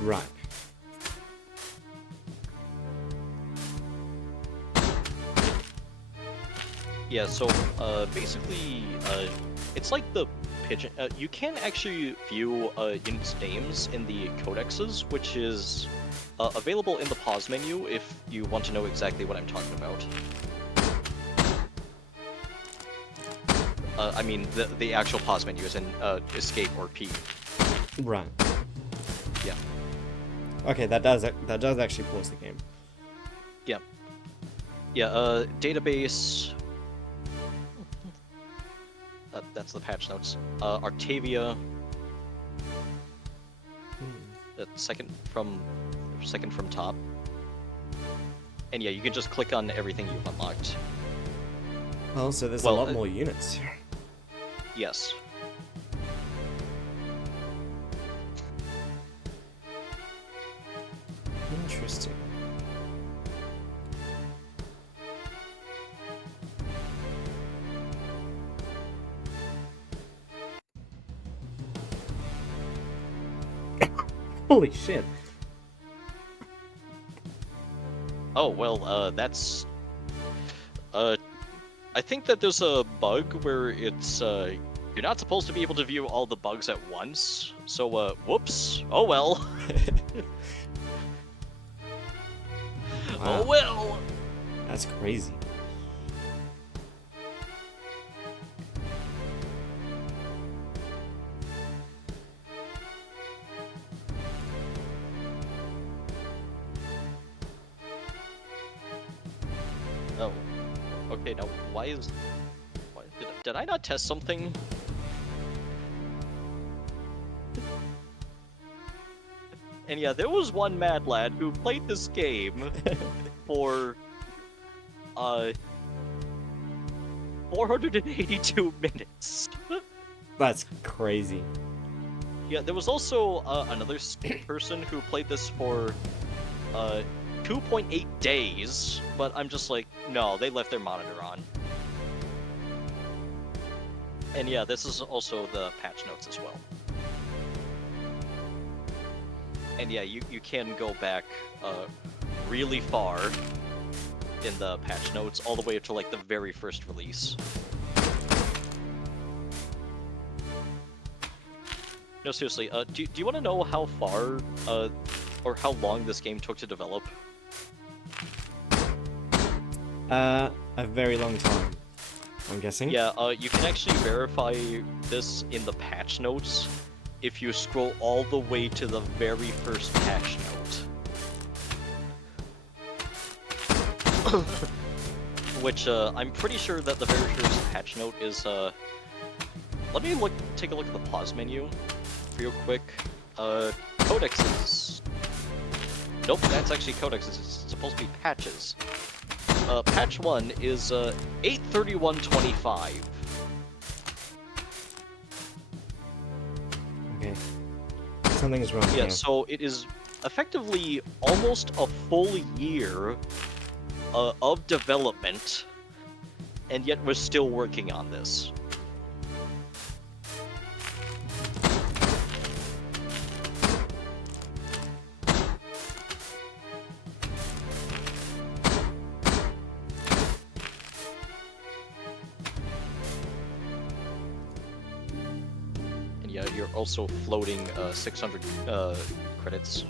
Right. Yeah, so basically, it's like the pigeon. You can actually view units' names in the codexes, which is available in the pause menu if you want to know exactly what I'm talking about. I mean, the actual pause menu is in escape or P. Right. Yeah. Okay, that does actually pause the game. Yeah. Yeah. Database. That's the patch notes. Artavia. Second from top. And yeah, you can just click on everything you've unlocked. Well, so there's a Well, lot more units. Yes. Interesting. Holy shit. Oh, well, that's... I think that there's a bug where it's, you're not supposed to be able to view all the bugs at once, so, whoops. Oh well. Wow. Oh well! That's crazy. Oh. Okay, now, why, did I not test something? And yeah, there was one mad lad who played this game for 482 minutes. That's crazy. Yeah, there was also another person who played this for 2.8 days, but I'm just like, no, they left their monitor on. And yeah, this is also the patch notes as well. And yeah, you can go back really far in the patch notes, all the way up to like the very first release. No, seriously, do you want to know how far or how long this game took to develop? A very long time, I'm guessing. Yeah, you can actually verify this in the patch notes if you scroll all the way to the very first patch note. Which, I'm pretty sure that the very first patch note is, let me take a look at the pause menu real quick. Codexes. Nope, that's actually codexes. It's supposed to be patches. Patch 1 is 8/31/25. Okay. Something's wrong Yeah, here. so it is effectively almost a full year of development, and yet we're still working on this. And yeah, you're also floating 600 credits.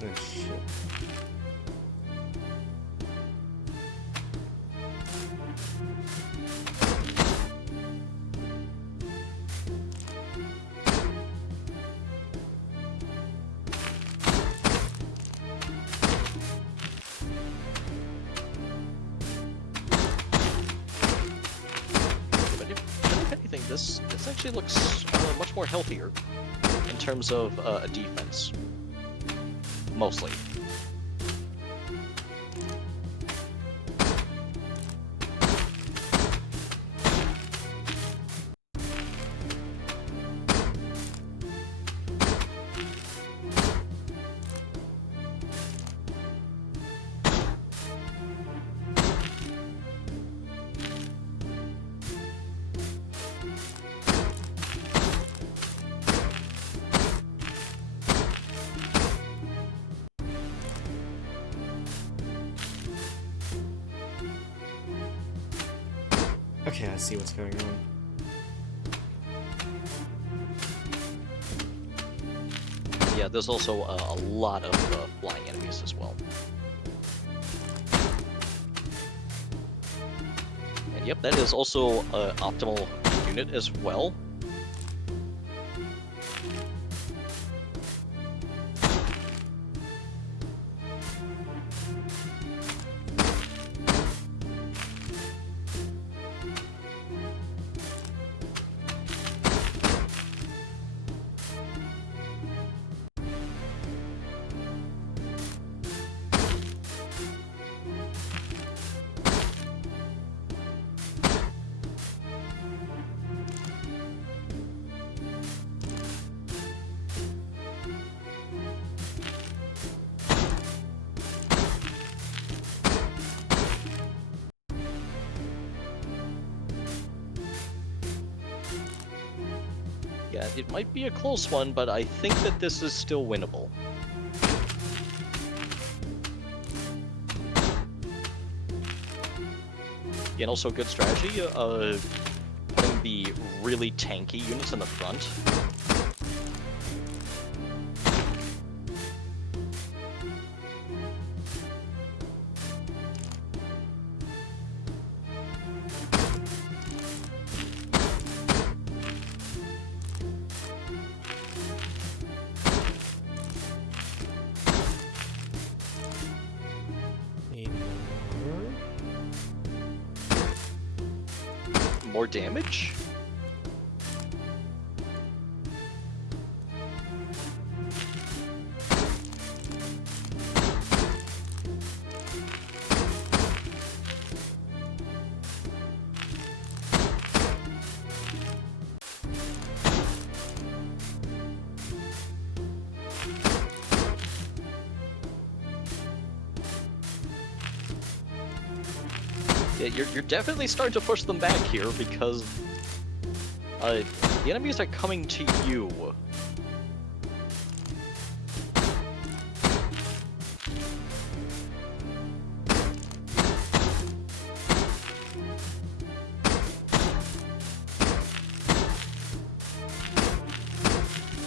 Oh shit. But if anything, this actually looks much more healthier in terms of a defense. Mostly. Okay, I see what's going on. Yeah, there's also a lot of flying enemies as well. And yep, that is also an optimal unit as well. Yeah, it might be a close one, but I think that this is still winnable. Yeah, and also good strategy, putting the really tanky units in the front. Need more. More damage? Yeah, you're definitely starting to push them back here because the enemies are coming to you.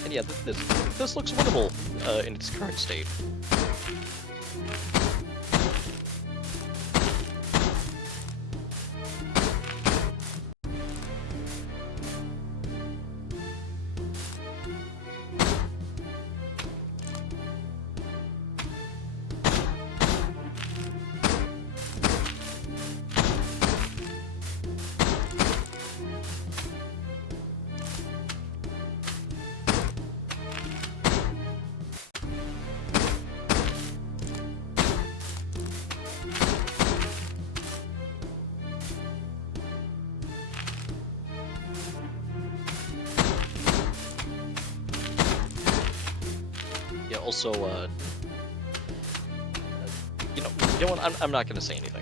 And yeah, this looks winnable in its current state. Yeah, also, you know what? I'm not gonna say anything.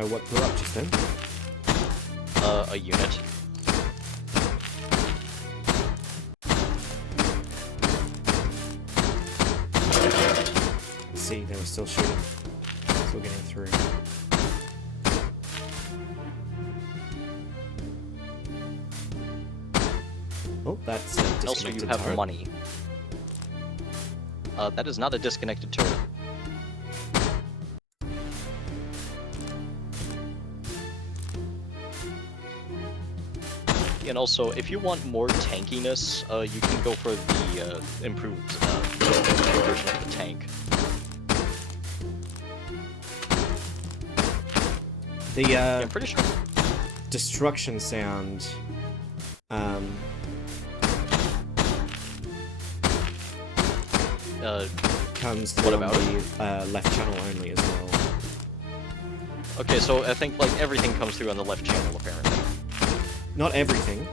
know what blew up just then. A unit. See, they were still shooting. Still getting through. Oh, that's a disconnected Also, you have turret. money. That is not a disconnected turret. And also, if you want more tankiness, you can go for the improved version of the tank. The I'm pretty sure. destruction sound comes through What on about the left channel only as well. Okay, so I think like everything comes through on the left channel apparently. Not everything.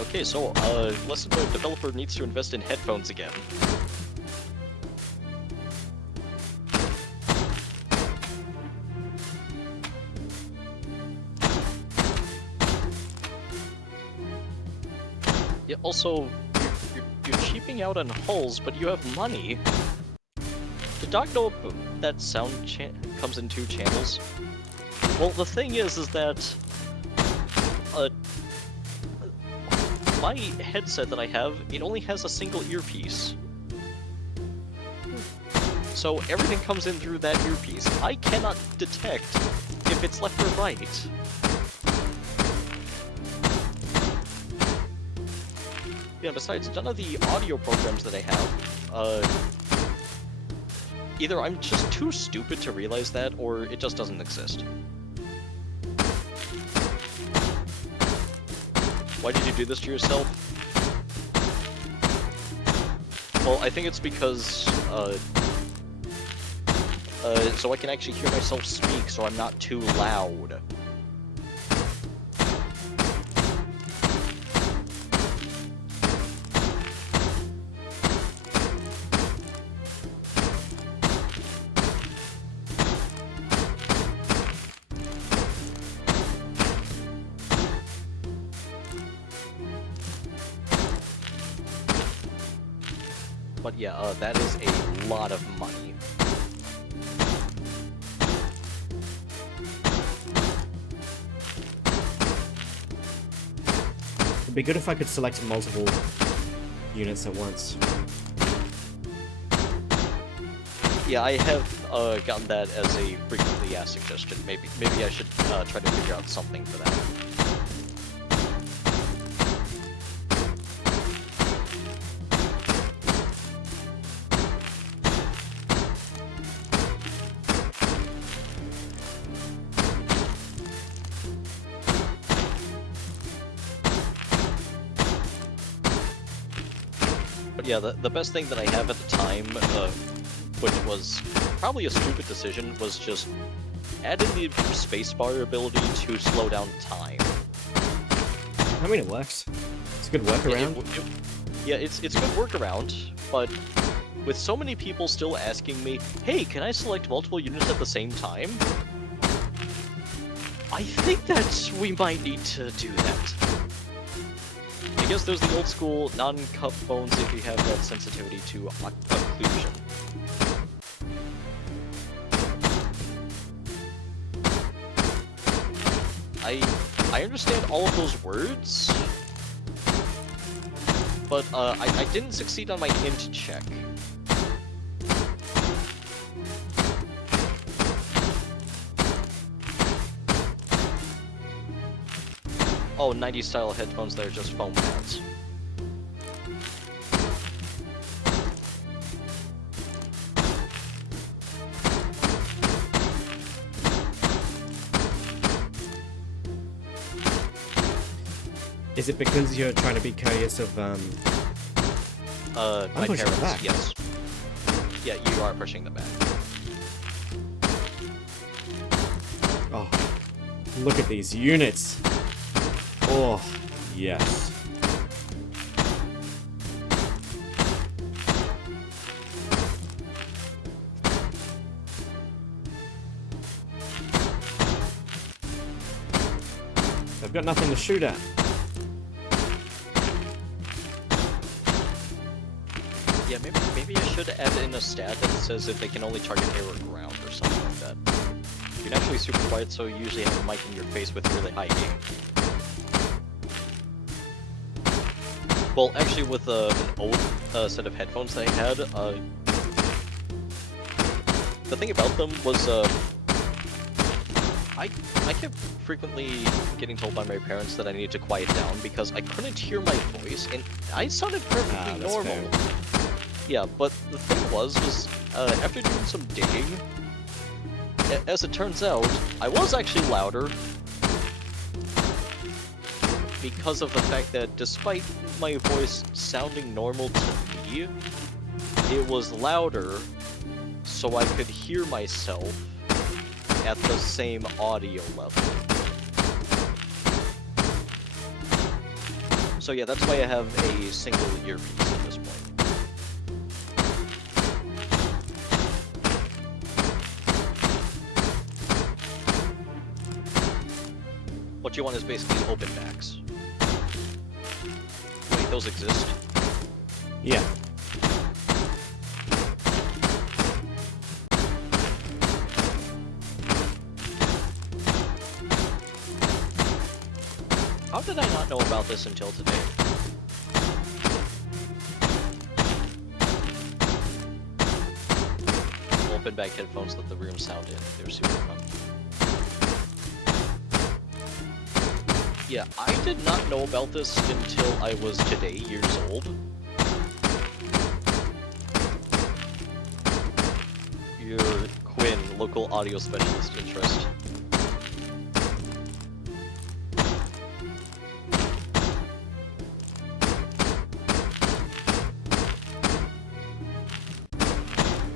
Okay, so listen, the developer needs to invest in headphones again. Yeah, also, you're cheaping out on hulls, but you have money. Did Dog know that sound comes in 2 channels? Well, the thing is that my headset that I have, it only has a single earpiece. So everything comes in through that earpiece. I cannot detect if it's left or right. Yeah, besides, none of the audio programs that I have, either I'm just too stupid to realize that, or it just doesn't exist. Why did you do this to yourself? Well, I think it's because, so I can actually hear myself speak, so I'm not too loud. But yeah, that is a lot of money. It'd be good if I could select multiple units at once. Yeah, I have gotten that as a frequently asked suggestion. Maybe I should try to figure out something for that. But yeah, the best thing that I have at the time, which was probably a stupid decision, was just add in the spacebar ability to slow down time. I mean, it works. It's a good workaround. Yeah, it's a good workaround, but with so many people still asking me, hey, can I select multiple units at the same time? I think that we might need to do that. I guess there's the old school non-cup phones if you have that sensitivity to occlusion. I understand all of those words, but I didn't succeed on my int check. Oh, 90s style headphones, they're just foam pads. Is it because you're trying to be courteous of, My pushing parents, it back. yes. Yeah, you are pushing them back. Oh, look at these units! Oh, yes. I've got nothing to shoot at. Yeah, maybe I should add in a stat that says if they can only target air or ground or something like that. You're naturally super quiet, so you usually have a mic in your face with really high gain. Well, actually, with an old set of headphones that I had, the thing about them was I kept frequently getting told by my parents that I needed to quiet down because I couldn't hear my voice, and I sounded perfectly that's normal. fair. Yeah, but the thing was after doing some digging, as it turns out, I was actually louder because of the fact that despite my voice sounding normal to me, it was louder so I could hear myself at the same audio level. So yeah, that's why I have a single earpiece at this point. What you want is basically open backs. Wait, those exist? Yeah. How did I not know about this until today? Open back headphones let the room sound in. They're super fun. Yeah, I did not know about this until I was today years old. Your Quinn, local audio specialist interest.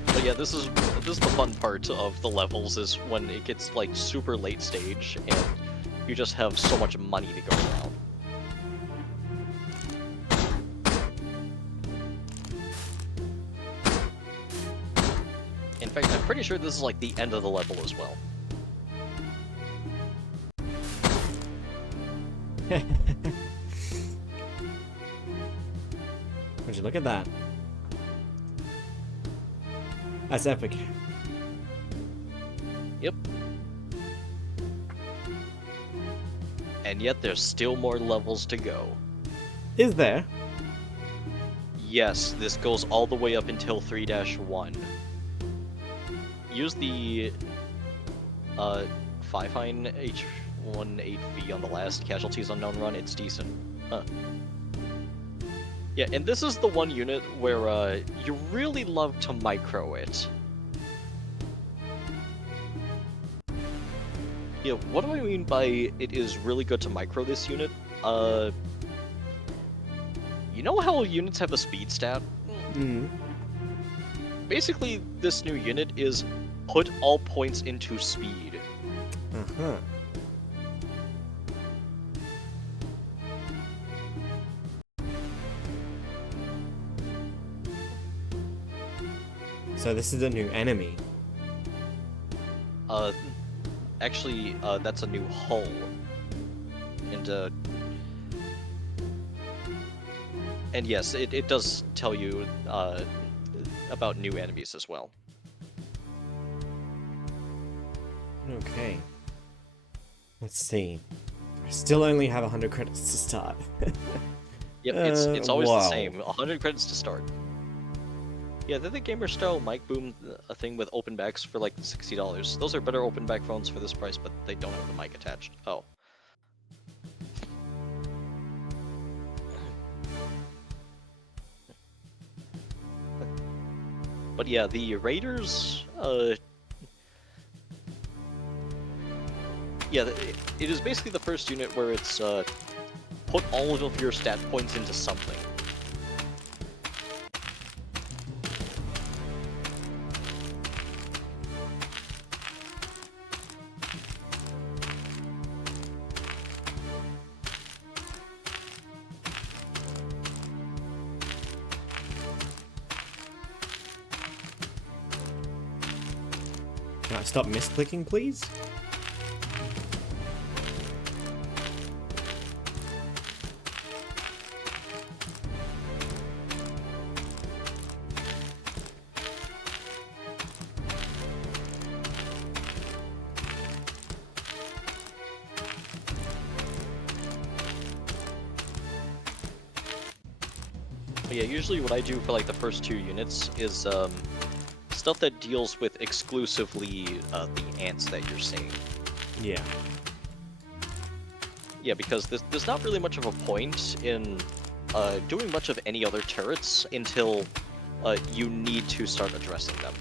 But yeah, this is the fun part of the levels, is when it gets like super late stage and you just have so much money to go around. In fact, I'm pretty sure this is like the end of the level as well. Would you look at that? That's epic. Yep. And yet there's still more levels to go. Is there? Yes, this goes all the way up until 3-1. Use the Fifine H18V on the last Casualties Unknown run, it's decent. Huh. Yeah, and this is the one unit where you really love to micro it. Yeah, what do I mean by it is really good to micro this unit? You know how units have a speed stat? Mm. Basically, this new unit is put all points into speed. Uh-huh. So this is a new enemy. Actually, that's a new hull. And yes, it does tell you about new enemies as well. Okay. Let's see. I still only have 100 credits to start. Yep, it's always wow. the same. 100 credits to start. Yeah, they're the gamer style mic boom thing with open backs for like $60. Those are better open back phones for this price, but they don't have the mic attached. Oh. But yeah, the Raiders, yeah, it is basically the first unit where it's put all of your stat points into something. Can I stop misclicking, please? Yeah, usually what I do for like the first 2 units is stuff that deals with exclusively the ants that you're seeing. Yeah. Yeah, because there's not really much of a point in doing much of any other turrets until you need to start addressing them.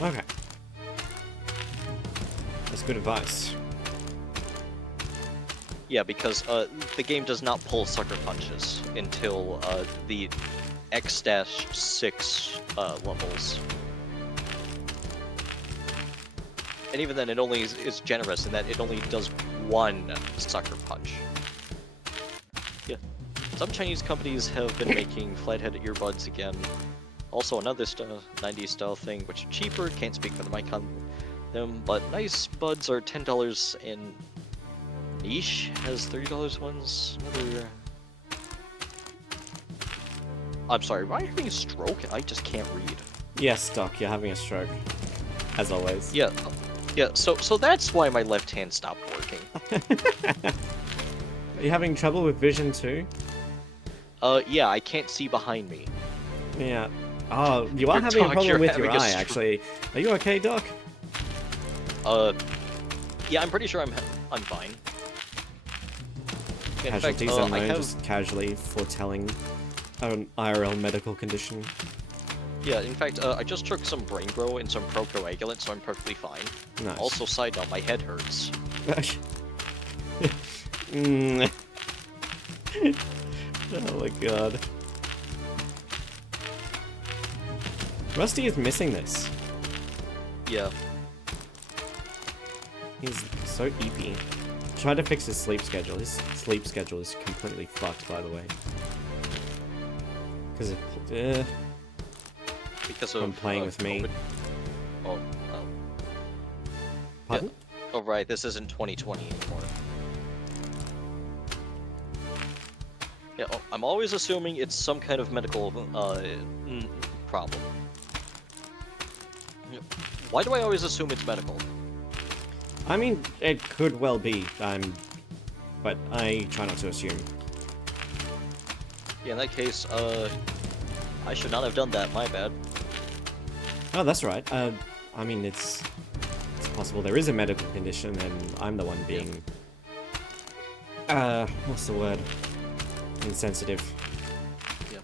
Okay. That's good advice. Yeah, because the game does not pull sucker punches until the X-6 levels. And even then, it only is generous in that it only does 1 sucker punch. Yeah. Some Chinese companies have been making flathead earbuds again. Also another 90s style thing, which are cheaper, can't speak for the mic on them, but nice buds are $10 and Niche has $30 ones. Another... I'm sorry, am I having a stroke? I just can't read. Yes, Doc, you're having a stroke. As always. Yeah, so that's why my left hand stopped working. Are you having trouble with vision too? Yeah, I can't see behind me. Yeah. Oh, you are You're having a Doc, problem you're with your having a eye, actually. Are you okay, Doc? Yeah, I'm pretty sure I'm fine. In fact, Casualties unknown, I have... just casually foretelling an IRL medical condition. Yeah, in fact, I just took some Brain Grow and some Procoagulant, so I'm perfectly fine. Nice. Also, side note, my head hurts. Mm. Oh my god. Rusty is missing this. Yeah. He's so eepy. Tried to fix his sleep schedule. His sleep schedule is completely fucked, by the way. Because of... Because of... From playing with me. COVID. Oh, Pardon? Yeah. Oh, right, this isn't 2020 anymore. Yeah, I'm always assuming it's some kind of medical problem. Why do I always assume it's medical? I mean, it could well be. But I try not to assume. Yeah, in that case, I should not have done that, my bad. Oh, that's right. I mean, it's possible there is a medical condition and I'm the one being... what's the word? Insensitive. Yeah.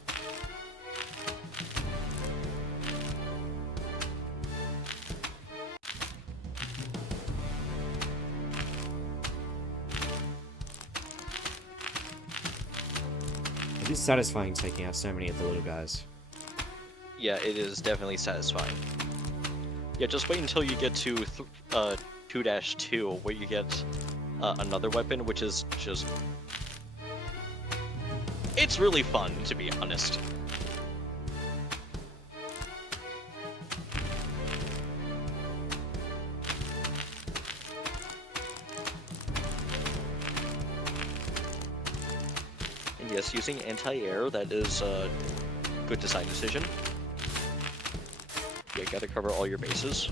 It is satisfying taking out so many of the little guys. Yeah, it is definitely satisfying. Yeah, just wait until you get to 2-2, where you get another weapon, which is just... It's really fun, to be honest. And yes, using anti-air, that is a good design decision. You gotta cover all your bases.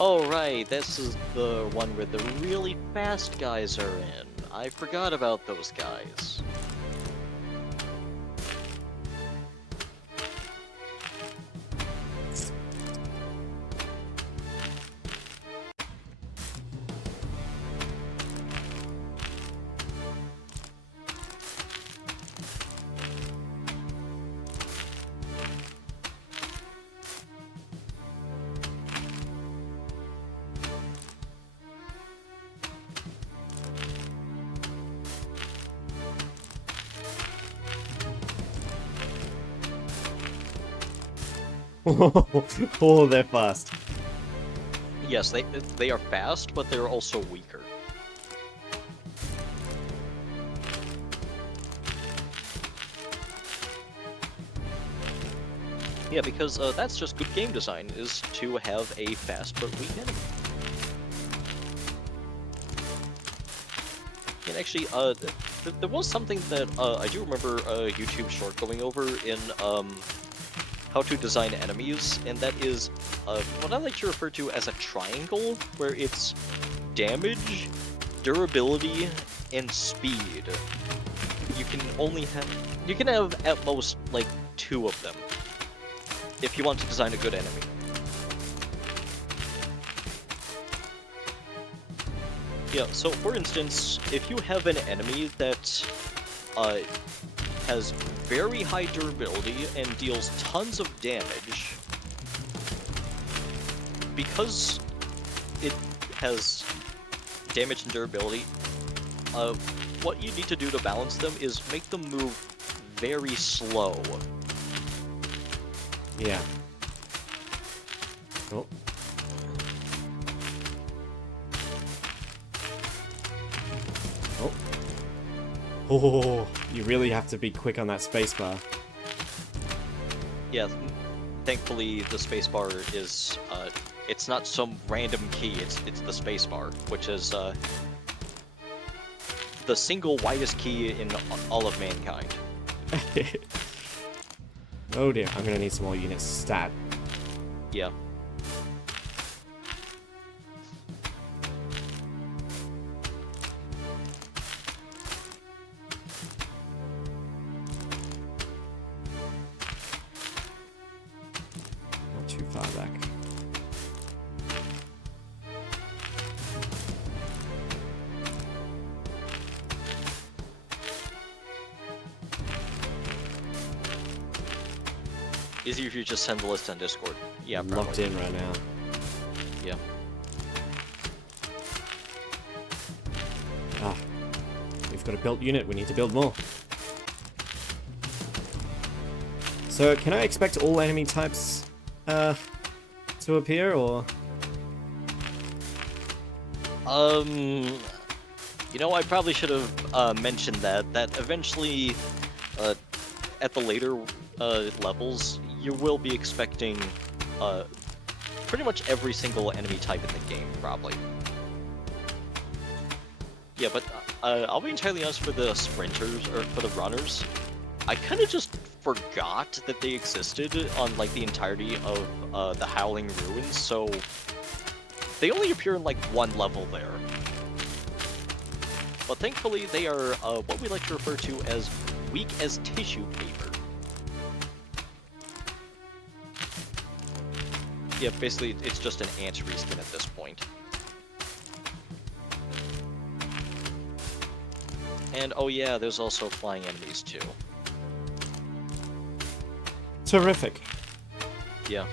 Oh right, this is the one where the really fast guys are in. I forgot about those guys. Oh, they're fast. Yes, they are fast, but they're also weaker. Yeah, because that's just good game design, is to have a fast but weak enemy. And actually, there was something that I do remember a YouTube short going over in how to design enemies, and that is what I like to refer to as a triangle, where it's damage, durability, and speed. You can have at most like 2 of them if you want to design a good enemy. Yeah, so for instance, if you have an enemy that has very high durability and deals tons of damage, because it has damage and durability, what you need to do to balance them is make them move very slow. Yeah. Oh. Oh. Oh, you really have to be quick on that spacebar. Yeah, thankfully the spacebar is, it's not some random key, it's the spacebar, which is, the single widest key in all of mankind. Oh dear, I'm gonna need some more units stat. Yeah. Not too far back. Easier if you just send the list on Discord. Yeah, I'm probably. locked in right now. Yeah. Ah. We've got a built unit, we need to build more. So, can I expect all enemy types to appear, or? You know, I probably should have mentioned that eventually, at the later levels, you will be expecting pretty much every single enemy type in the game, probably. Yeah, but I'll be entirely honest, for the sprinters, or for the runners, I kind of just forgot that they existed on, like, the entirety of the Howling Ruins, so they only appear in, like, 1 level there. But thankfully, they are what we like to refer to as weak as tissue paper. Yeah, basically, it's just an ant reskin at this point. And, oh yeah, there's also flying enemies, too. Terrific. Yeah.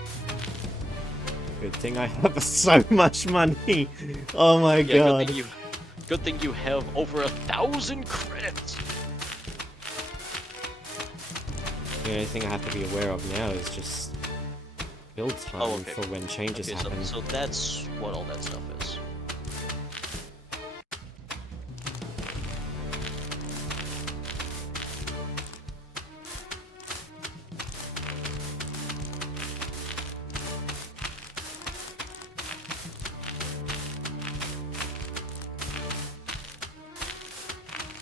Good thing I have so much money. Oh my Yeah, god. good thing you have over 1,000 credits! The only thing I have to be aware of now is just build time Oh, okay. for when changes Okay, happen. so that's what all that stuff is.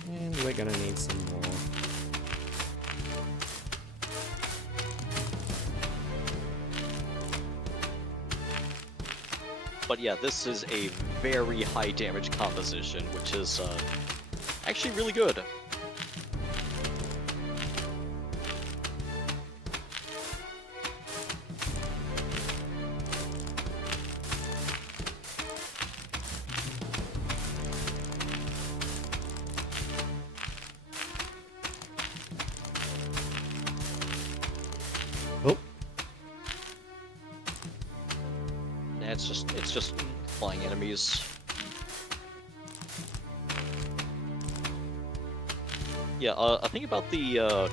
And we're gonna need some more. But yeah, this is a very high damage composition, which is actually really good. Oh, Yeah, it's just flying enemies. Yeah, a thing about the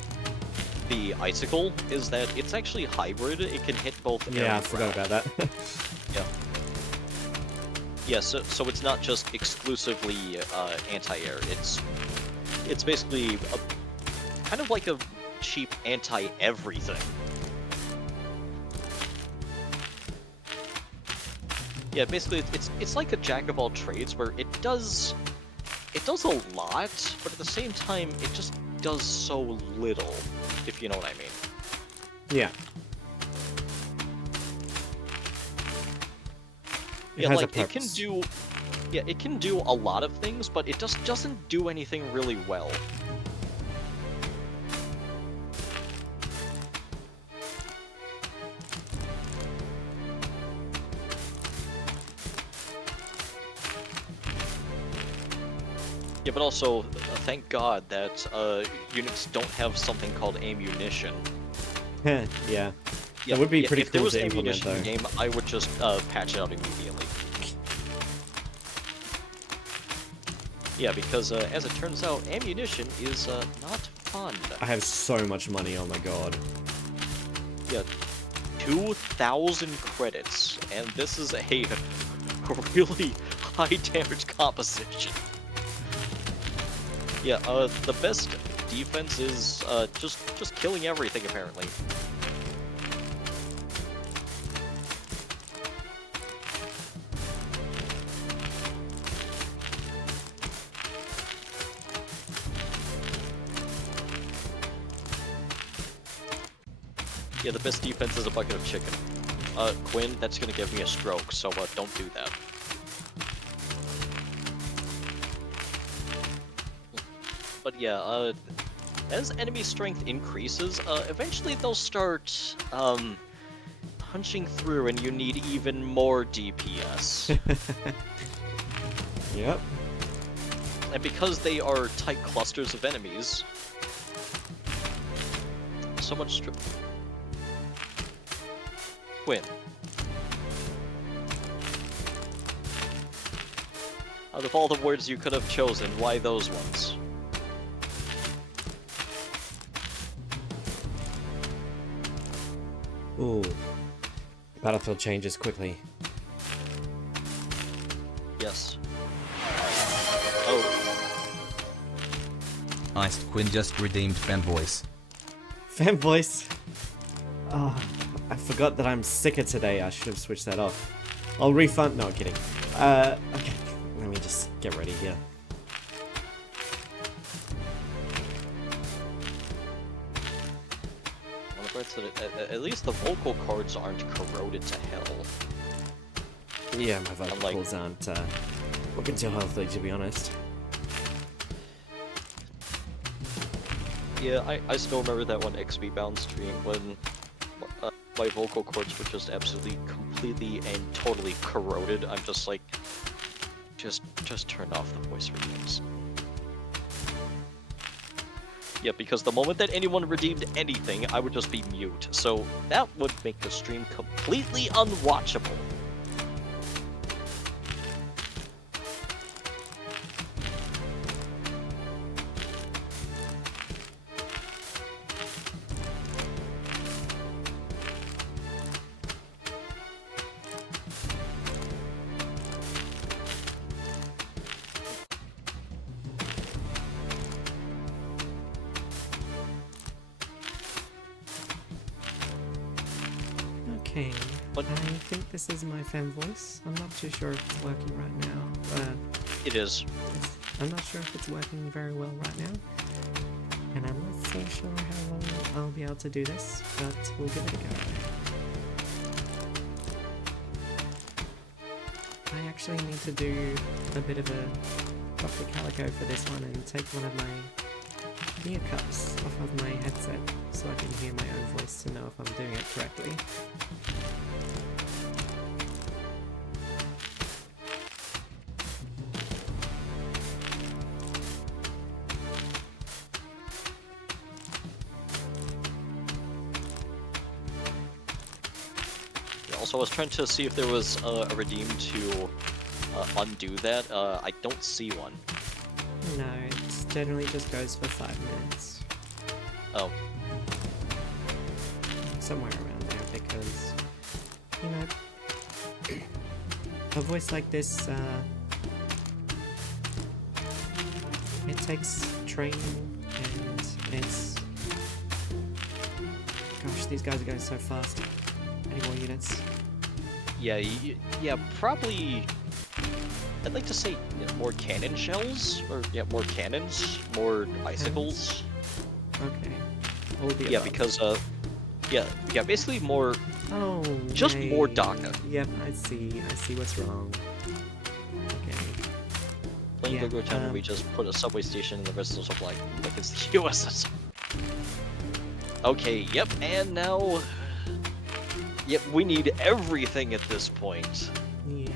icicle is that it's actually hybrid. It can hit both air yeah, I and forgot ground. about that. Yeah. Yeah, so it's not just exclusively anti-air. It's basically kind of like a cheap anti-everything. Yeah, basically it's like a jack of all trades where it does a lot, but at the same time it just does so little, if you know what I mean. Yeah. It Yeah, has a like it can purpose. do yeah, it can do a lot of things, but it just doesn't do anything really well. Yeah, but also, thank God that units don't have something called ammunition. Yeah. Yeah, That would be yeah, pretty if there cool was to implement, ammunition in the though. game, I would just patch it out immediately. Yeah, because as it turns out, ammunition is not fun. I have so much money, oh my god. Yeah, 2,000 credits, and this is a really high damage composition. Yeah, the best defense is just killing everything apparently. Yeah, the best defense is a bucket of chicken. Quinn, that's gonna give me a stroke, so don't do that. But yeah, as enemy strength increases, eventually they'll start, punching through and you need even more DPS. Yep. And because they are tight clusters of enemies, so much Quinn. Out of all the words you could have chosen, why those ones? Ooh. Battlefield changes quickly. Yes. Oh, Iced Quinn just redeemed fan voice. Fan voice. Oh, I forgot that I'm sicker today. I should have switched that off. I'll refund. No, I'm kidding. Okay. Let me just get ready here. on the bright side, at least the vocal cords aren't corroded to hell. Yeah, my vocal Unlike- cords aren't looking too healthy, to be honest. Yeah, I still remember that one XP bound stream when my vocal cords were just absolutely, completely, and totally corroded. I'm just like, just turn off the voice redeems. Yeah, because the moment that anyone redeemed anything, I would just be mute. So that would make the stream completely unwatchable. Okay. But- I think this is my fan voice. I'm not too sure if it's working right now. It is. I'm not sure if it's working very well right now. And I'm not so sure how long I'll be able to do this, but we'll give it a go. I actually need to do a bit of a drop the calico for this one and take one of my ear cups off of my headset so I can hear my own voice to know if I'm doing it correctly. Also, I was trying to see if there was a redeem to undo that. I don't see one. No, it generally just goes for 5 minutes. Oh, Somewhere around there, because, you know, a voice like this, it takes training, and it's... Gosh, these guys are going so fast. Any more units? Yeah, probably. I'd like to say more cannon shells, or more cannons, more icicles. Okay. All the Yeah, above. because basically more, Oh, just more yay. DACA. Yep, I see what's wrong. Okay. Playing Yeah, Go-Go Town, we just put a subway station in the rest of like it's the USS. Okay, yep, and now, yep, we need everything at this point. Yeah.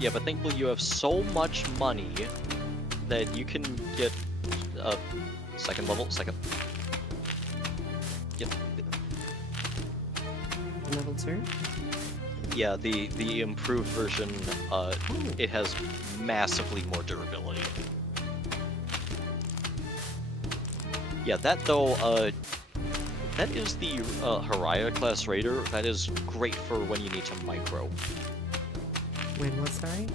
Yeah, but thankfully you have so much money that you can get a second. Yep. Level 2? Yeah, the improved version, it has massively more durability. Yeah, that though, that is the Haraya class raider. That is great for when you need to micro. When what, sorry?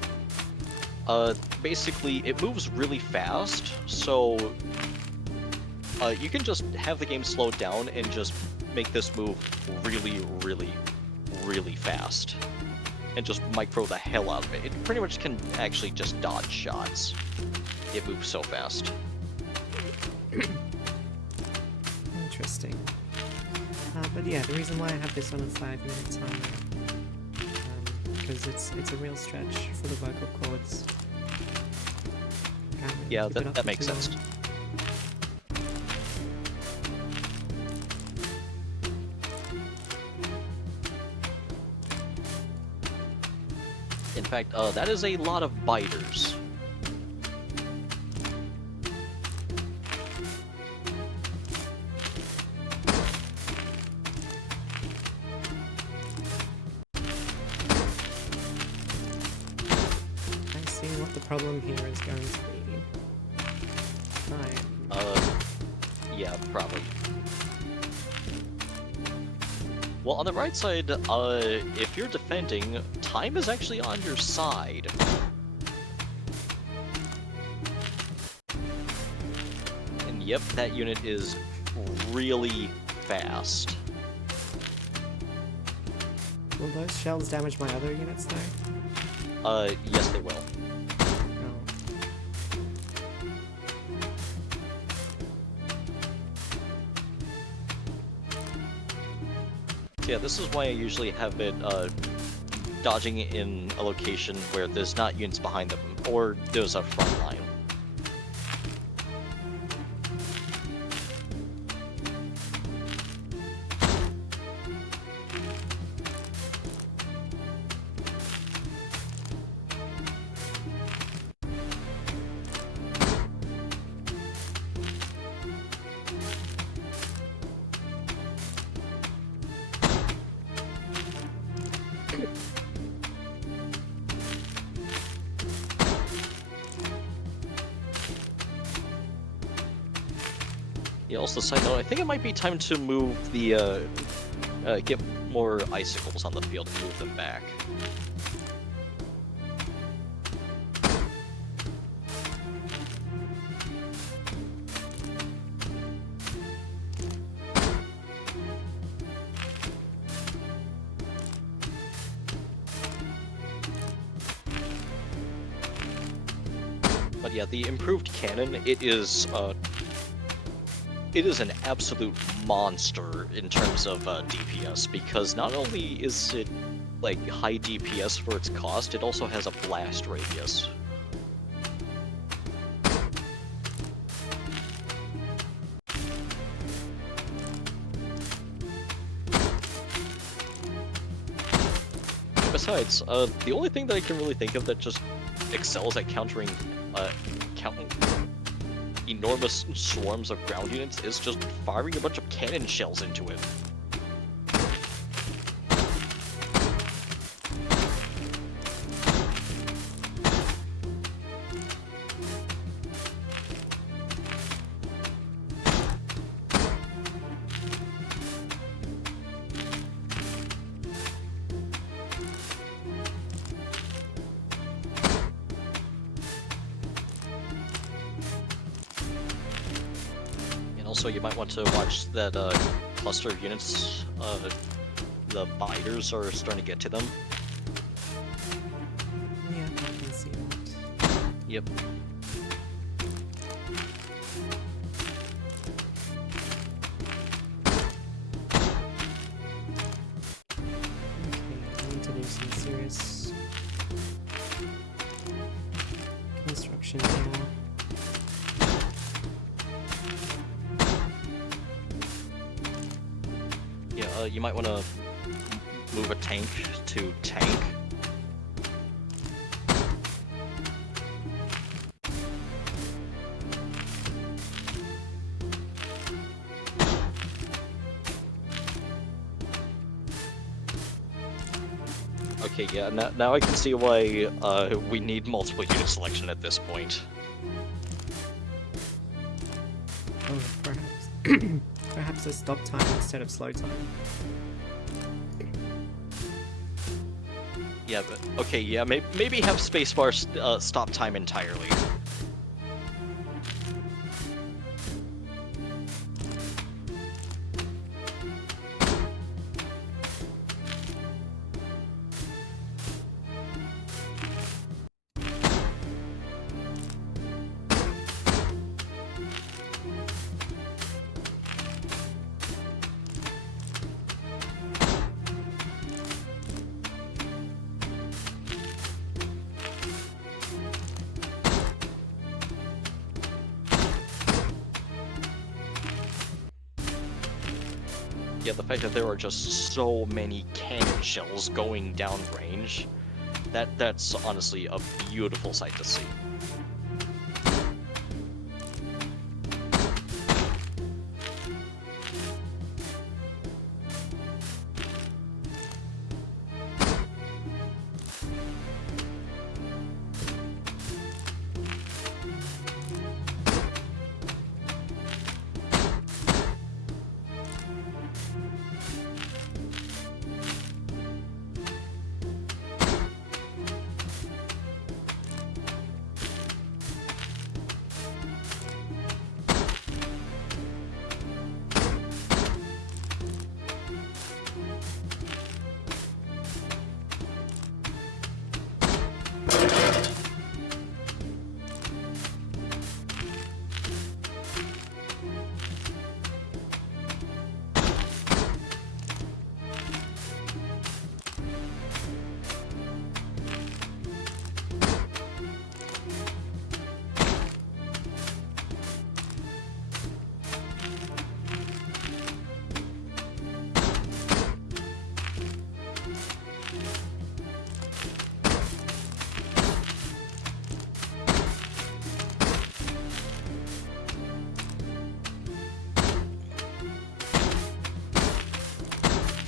Basically, it moves really fast, so you can just have the game slow down and just make this move really, really, really fast. And just micro the hell out of it. It pretty much can actually just dodge shots. It moves so fast. Interesting. But yeah, the reason why I have this on a 5-minute timer, because it's a real stretch for the vocal cords. Can't really Yeah, keep it up that for makes too sense. long. In fact, that is a lot of biters. I see what the problem here is going to be. Fine. Yeah, probably. Well, on the right side, if you're defending, time is actually on your side. And yep, that unit is really fast. Will those shells damage my other units though? Yes they will. Oh. So yeah, this is why I usually have it, dodging in a location where there's not units behind them, or there's a front line. Yeah, also side note, I think it might be time to move the, get more icicles on the field and move them back. But yeah, the improved cannon, it is an absolute monster in terms of DPS, because not only is it like high DPS for its cost, it also has a blast radius. Besides, the only thing that I can really think of that just excels at countering enormous swarms of ground units is just firing a bunch of cannon shells into it. Also, you might want to watch that cluster of units. The biters are starting to get to them. Yeah, I can see that. Yep. Okay, I need to do some serious construction here. Yeah, you might want to move a tank to tank. Okay, yeah, now I can see why we need multiple unit selection at this point. Oh, perhaps. Perhaps a stop time instead of slow time. Yeah, but okay, yeah, maybe have spacebar stop time entirely. Yeah, the fact that there are just so many cannon shells going down range, that's honestly a beautiful sight to see.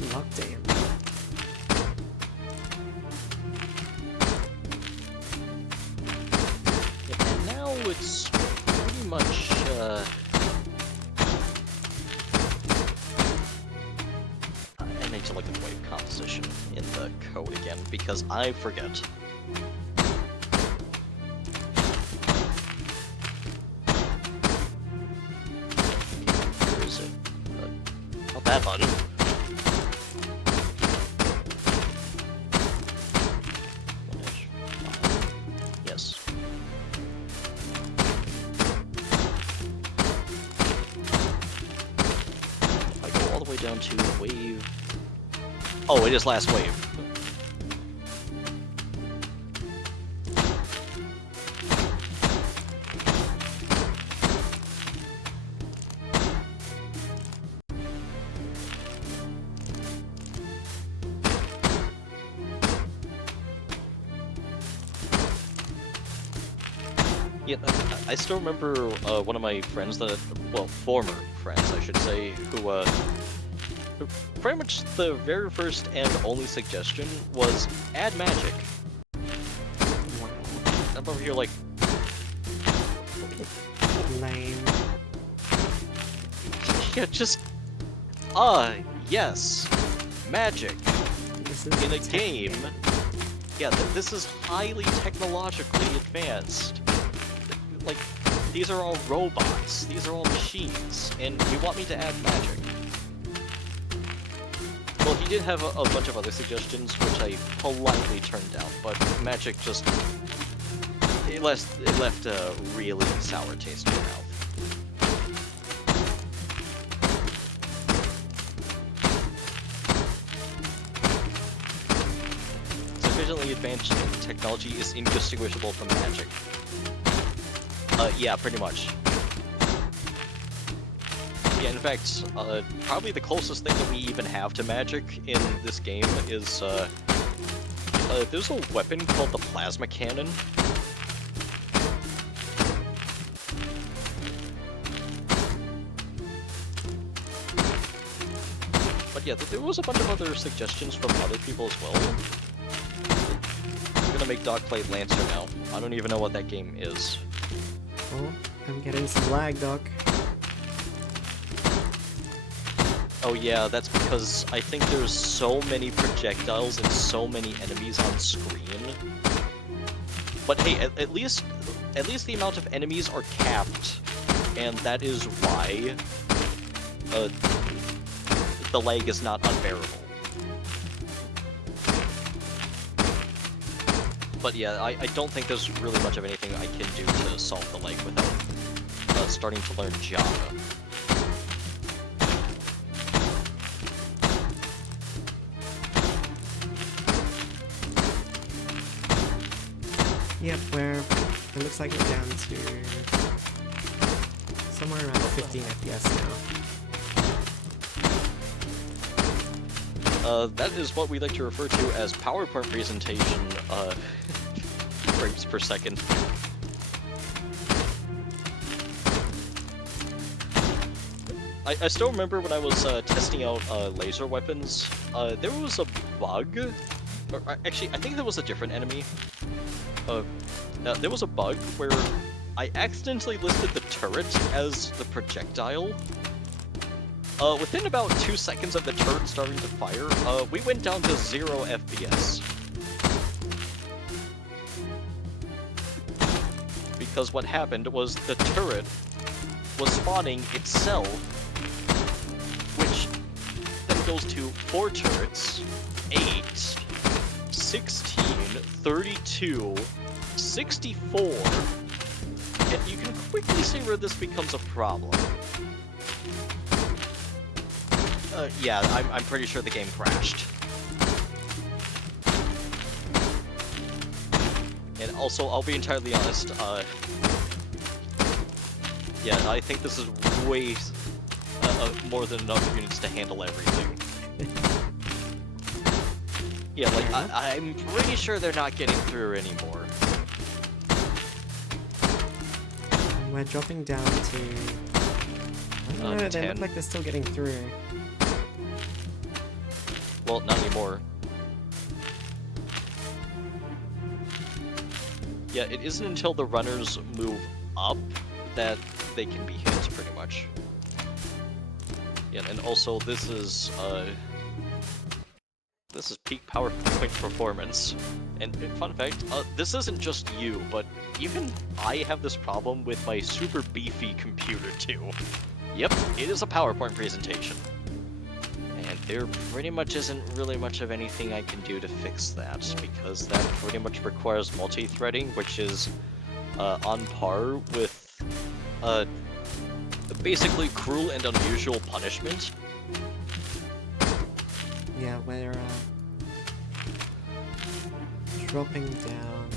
Lockdown. And now it's pretty much, I need to look at the wave composition in the code again, because I forget. Where is it? Not that button. Yes. If I go all the way down to wave... Oh, it is last wave. Yeah, I still remember one of my friends well, former friends, I should say, who pretty much the very first and only suggestion was add magic. Wow. I'm over here like, Lame. yeah, just, yes, magic This is in a tech game. Yeah, this is highly technologically advanced. Like, These are all robots. These are all machines. And you want me to add magic. Well, he did have a bunch of other suggestions, which I politely turned down, but magic just... It left a really sour taste in your mouth. Sufficiently advanced technology is indistinguishable from magic. Yeah, pretty much. Yeah, in fact, probably the closest thing that we even have to magic in this game is, there's a weapon called the plasma cannon. But yeah, there was a bunch of other suggestions from other people as well. I'm gonna make Doc play Lancer now. I don't even know what that game is. Oh, I'm getting some lag, Doc. Oh yeah, that's because I think there's so many projectiles and so many enemies on screen. But hey, at least the amount of enemies are capped, and that is why the lag is not unbearable. But yeah, I don't think there's really much of anything I can do to solve the lag without starting to learn Java. Yep, it looks like we're down to somewhere around 15 FPS now. That is what we like to refer to as PowerPoint presentation, frames per second. I still remember when I was testing out laser weapons, there was a bug, or actually I think there was a different enemy. There was a bug where I accidentally listed the turret as the projectile. Within about 2 seconds of the turret starting to fire, we went down to 0 FPS. Because what happened was the turret was spawning itself, which then goes to 4 turrets, 8, 16, 32, 64, and you can quickly see where this becomes a problem. Yeah, I'm pretty sure the game crashed. And also, I'll be entirely honest, yeah, I think this is way more than enough units to handle everything. Yeah, like, I'm pretty sure they're not getting through anymore. We're dropping down to... I don't know, they look like they're still getting through. Well, not anymore. Yeah, it isn't until the runners move up that they can be hit, pretty much. Yeah, and also this is peak PowerPoint performance. And fun fact, this isn't just you, but even I have this problem with my super beefy computer too. Yep, it is a PowerPoint presentation. And there pretty much isn't really much of anything I can do to fix that, because that pretty much requires multi-threading, which is on par with basically cruel and unusual punishment. Yeah, we're dropping down.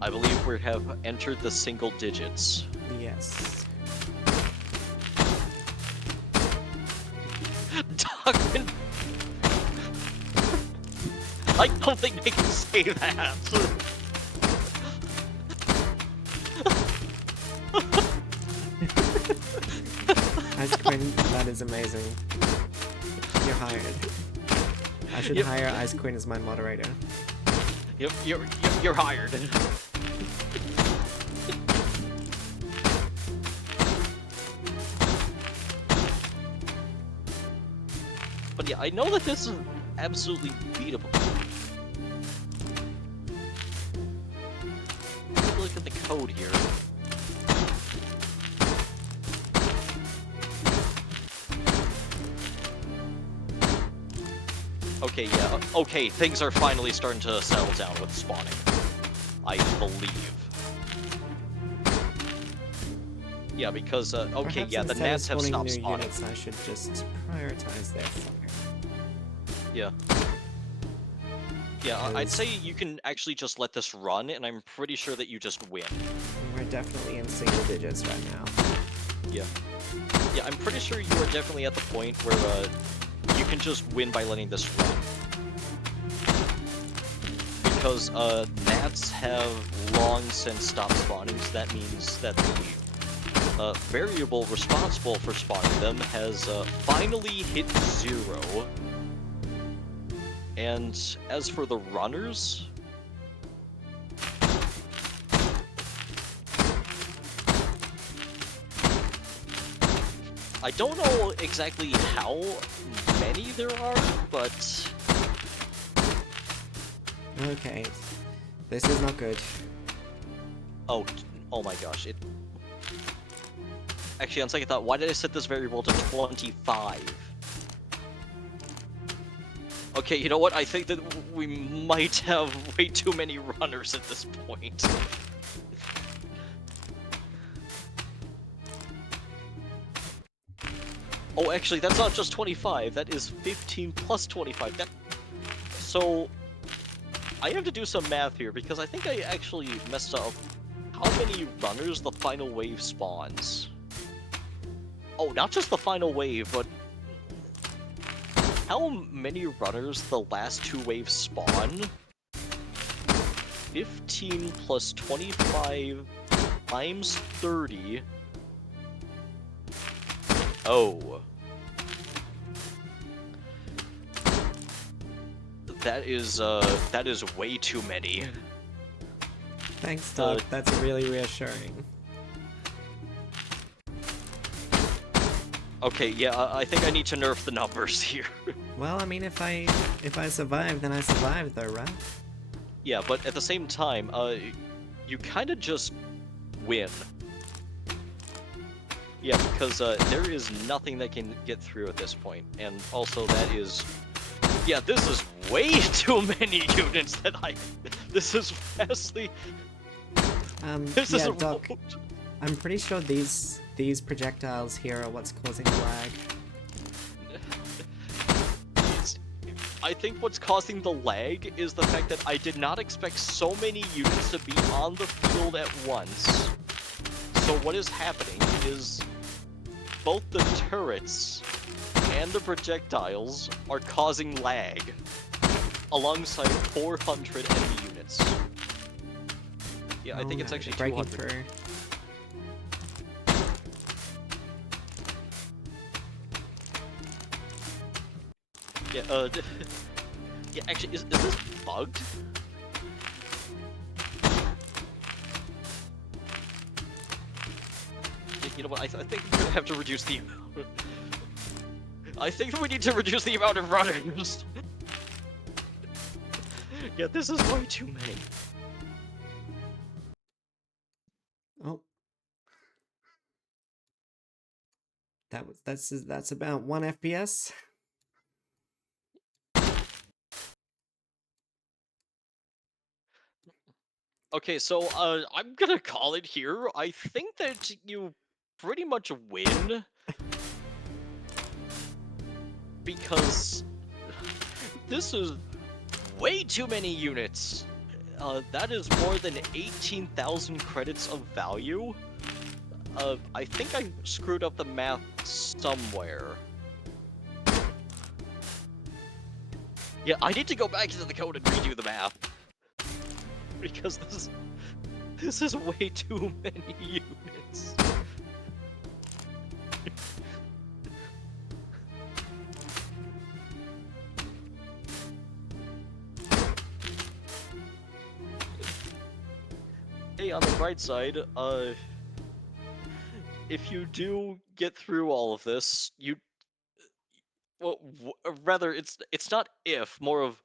I believe we have entered the single digits. Yes. Dogman. I don't think they can say that. Ice Queen, that is amazing. You're hired. I should hire Ice Queen as my moderator. You're hired. But yeah, I know that this is absolutely beatable. Look at the code here. Okay, yeah. Okay, things are finally starting to settle down with spawning. I believe. Yeah, because, okay, Perhaps yeah, the instead of gnats have spawning stopped new spawning. units, I should just prioritize their fire. Yeah. Yeah, I'd Because- say you can actually just let this run, and I'm pretty sure that you just win. We're definitely in single digits right now. Yeah. Yeah, I'm pretty sure you are definitely at the point where, you can just win by letting this run. Because, gnats have long since stopped spawning, so that means that the variable responsible for spawning them has finally hit 0. And as for the runners, I don't know exactly how many there are, but Okay. This is not good. oh my gosh, it. Actually, on second thought, why did I set this variable to 25? Okay, you know what? I think that we might have way too many runners at this point. Oh, actually, that's not just 25. That is 15 plus 25. So, I have to do some math here, because I think I actually messed up how many runners the final wave spawns. Oh, not just the final wave, but how many runners the last 2 waves spawn? 15 plus 25 times 30. Oh. That is way too many. Thanks, Doc. That's really reassuring. Okay, yeah, I think I need to nerf the numbers here. Well, I mean, if I survive, then I survive, though, right? Yeah, but at the same time, you kind of just win. Yeah, because there is nothing that can get through at this point, and also that is, yeah, this is way too many units that this is vastly. This Yeah, is. Doc. I'm pretty sure these projectiles here are what's causing the lag. I think what's causing the lag is the fact that I did not expect so many units to be on the field at once. So what is happening is both the turrets and the projectiles are causing lag alongside 400 enemy units. Yeah, I think it's actually breaking 200. through. Yeah, yeah, actually, is this bugged? You know what, I think we're gonna have to reduce the amount. I think we need to reduce the amount of runners. Yeah, this is way too many. Oh. That's about 1 FPS. Okay, so I'm gonna call it here. I think that you pretty much win because this is way too many units. That is more than 18,000 credits of value. I think I screwed up the math somewhere. Yeah, I need to go back into the code and redo the math. Because this is way too many units. Hey, on the bright side, if you do get through all of this, well, rather, it's not if, more of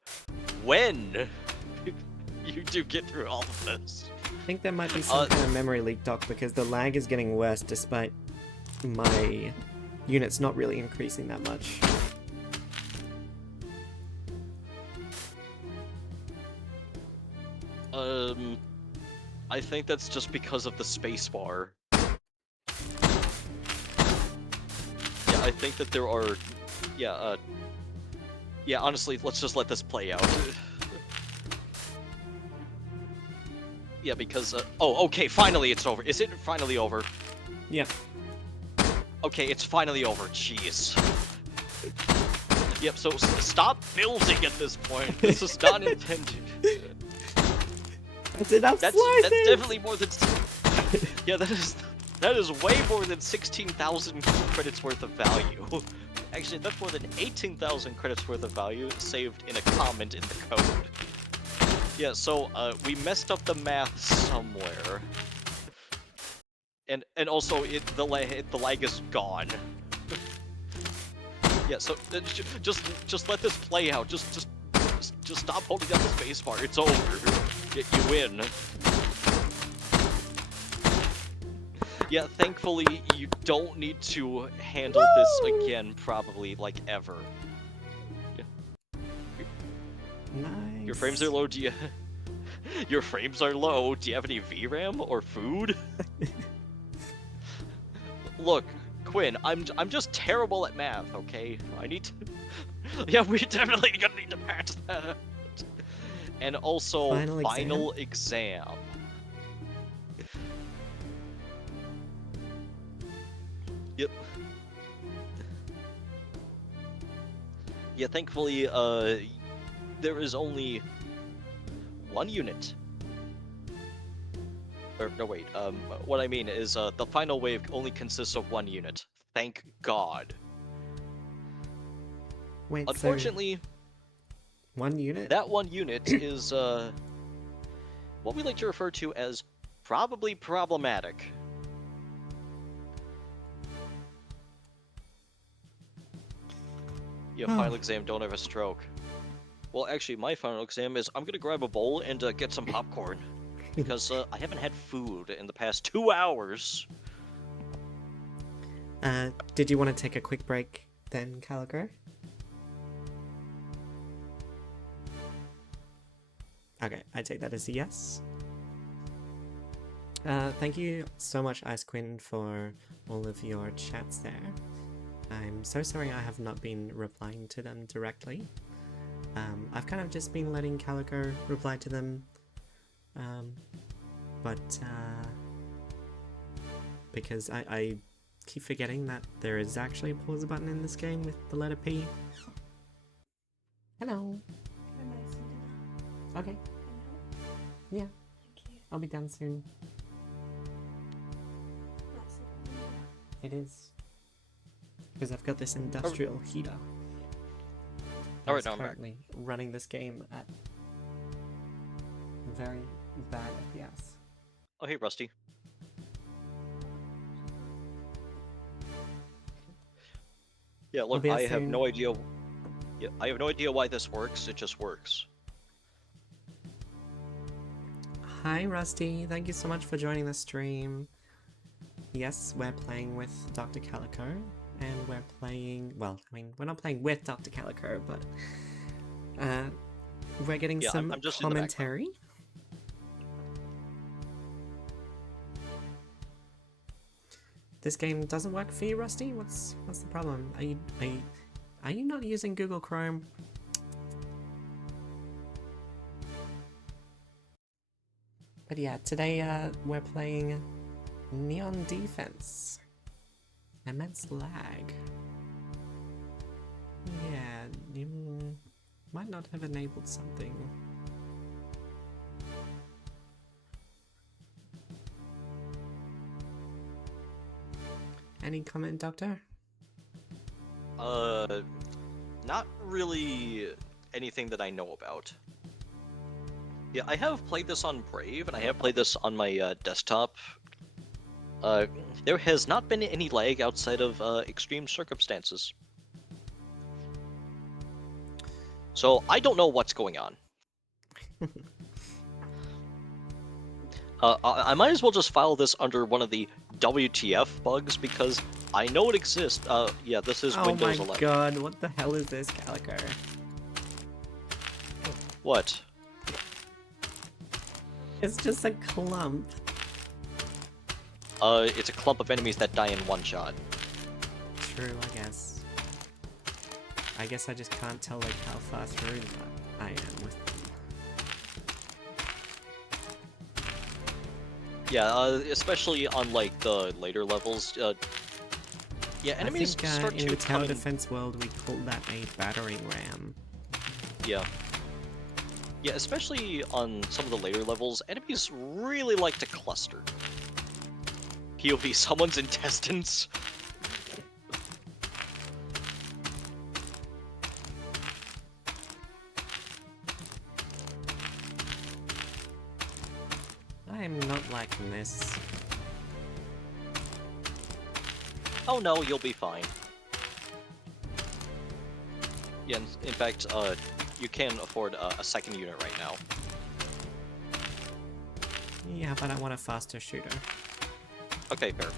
when you do get through all of this. I think there might be some kind of memory leak, Doc, because the lag is getting worse despite my units not really increasing that much. I think that's just because of the spacebar. Yeah, I think that there are... Yeah, yeah, honestly, let's just let this play out. Yeah, because, oh, okay, finally it's over. Is it finally over? Yeah. Okay, it's finally over, jeez. Yep, so stop building at this point. This is not intended. That's enough That's slices! definitely more than... Yeah, that is way more than 16,000 credits worth of value. Actually, that's more than 18,000 credits worth of value saved in a comment in the code. Yeah, so, we messed up the math somewhere. And also, the lag is gone. Yeah, so, just let this play out. Just stop holding down the spacebar. It's over. You win. Yeah, thankfully, you don't need to handle this again, probably, like, ever. Yeah. Nice. Your frames are low, do you... Your frames are low, do you have any VRAM or food? Look, Quinn, I'm just terrible at math, okay? I need to... Yeah, we definitely gonna need to patch that. And also, final exam. Yep. Yeah, thankfully, there is only one unit. Or, no, wait, what I mean is, the final wave only consists of one unit. Thank God. Wait, Unfortunately, so one unit? that one unit is, what we like to refer to as probably problematic. Yeah, final exam, don't have a stroke. Well, actually, my final exam is I'm gonna grab a bowl and get some popcorn. Because I haven't had food in the past 2 hours. Did you want to take a quick break then, Calico? Okay, I take that as a yes. Thank you so much, Ice Quinn, for all of your chats there. I'm so sorry I have not been replying to them directly. I've kind of just been letting Calico reply to them. Because I keep forgetting that there is actually a pause button in this game with the letter P. Hello. Can I buy some dinner? Okay. Can I help? Yeah, Thank you. I'll be done soon. Nice of you. It is. Because I've got this industrial heater. Alright, that's now I'm back. currently running this game at very bad FPS. Oh, hey, Rusty. Yeah, look, be I as have soon. no idea. Yeah, I have no idea why this works. It just works. Hi Rusty, thank you so much for joining the stream. Yes, we're playing with Dr. Calico, and we're playing, well, I mean, we're not playing with Dr. Calico, but we're getting Yeah, some I'm just in the background. commentary. This game doesn't work for you, Rusty? What's the problem? Are you not using Google Chrome? But yeah, today we're playing Neon Defense. Immense lag. Yeah, you might not have enabled something. Any comment, Doctor? Not really anything that I know about. Yeah, I have played this on Brave, and I have played this on my desktop. There has not been any lag outside of extreme circumstances. So, I don't know what's going on. I might as well just file this under one of the WTF bugs, because I know it exists. Yeah, this is Windows 11. Oh my god, what the hell is this, Calico? What? It's just a clump. It's a clump of enemies that die in one shot. True, I guess. I guess I just can't tell like how far through I am with them. Yeah, especially on like the later levels. Yeah, enemies I think start in to the tower come in. defense world we call that a battering ram. Yeah. Yeah, especially on some of the later levels, enemies really like to cluster. POV, someone's intestines. I'm not liking this. Oh no, you'll be fine. Yeah, in fact, you can afford a second unit right now. Yeah, but I want a faster shooter. Okay, fair.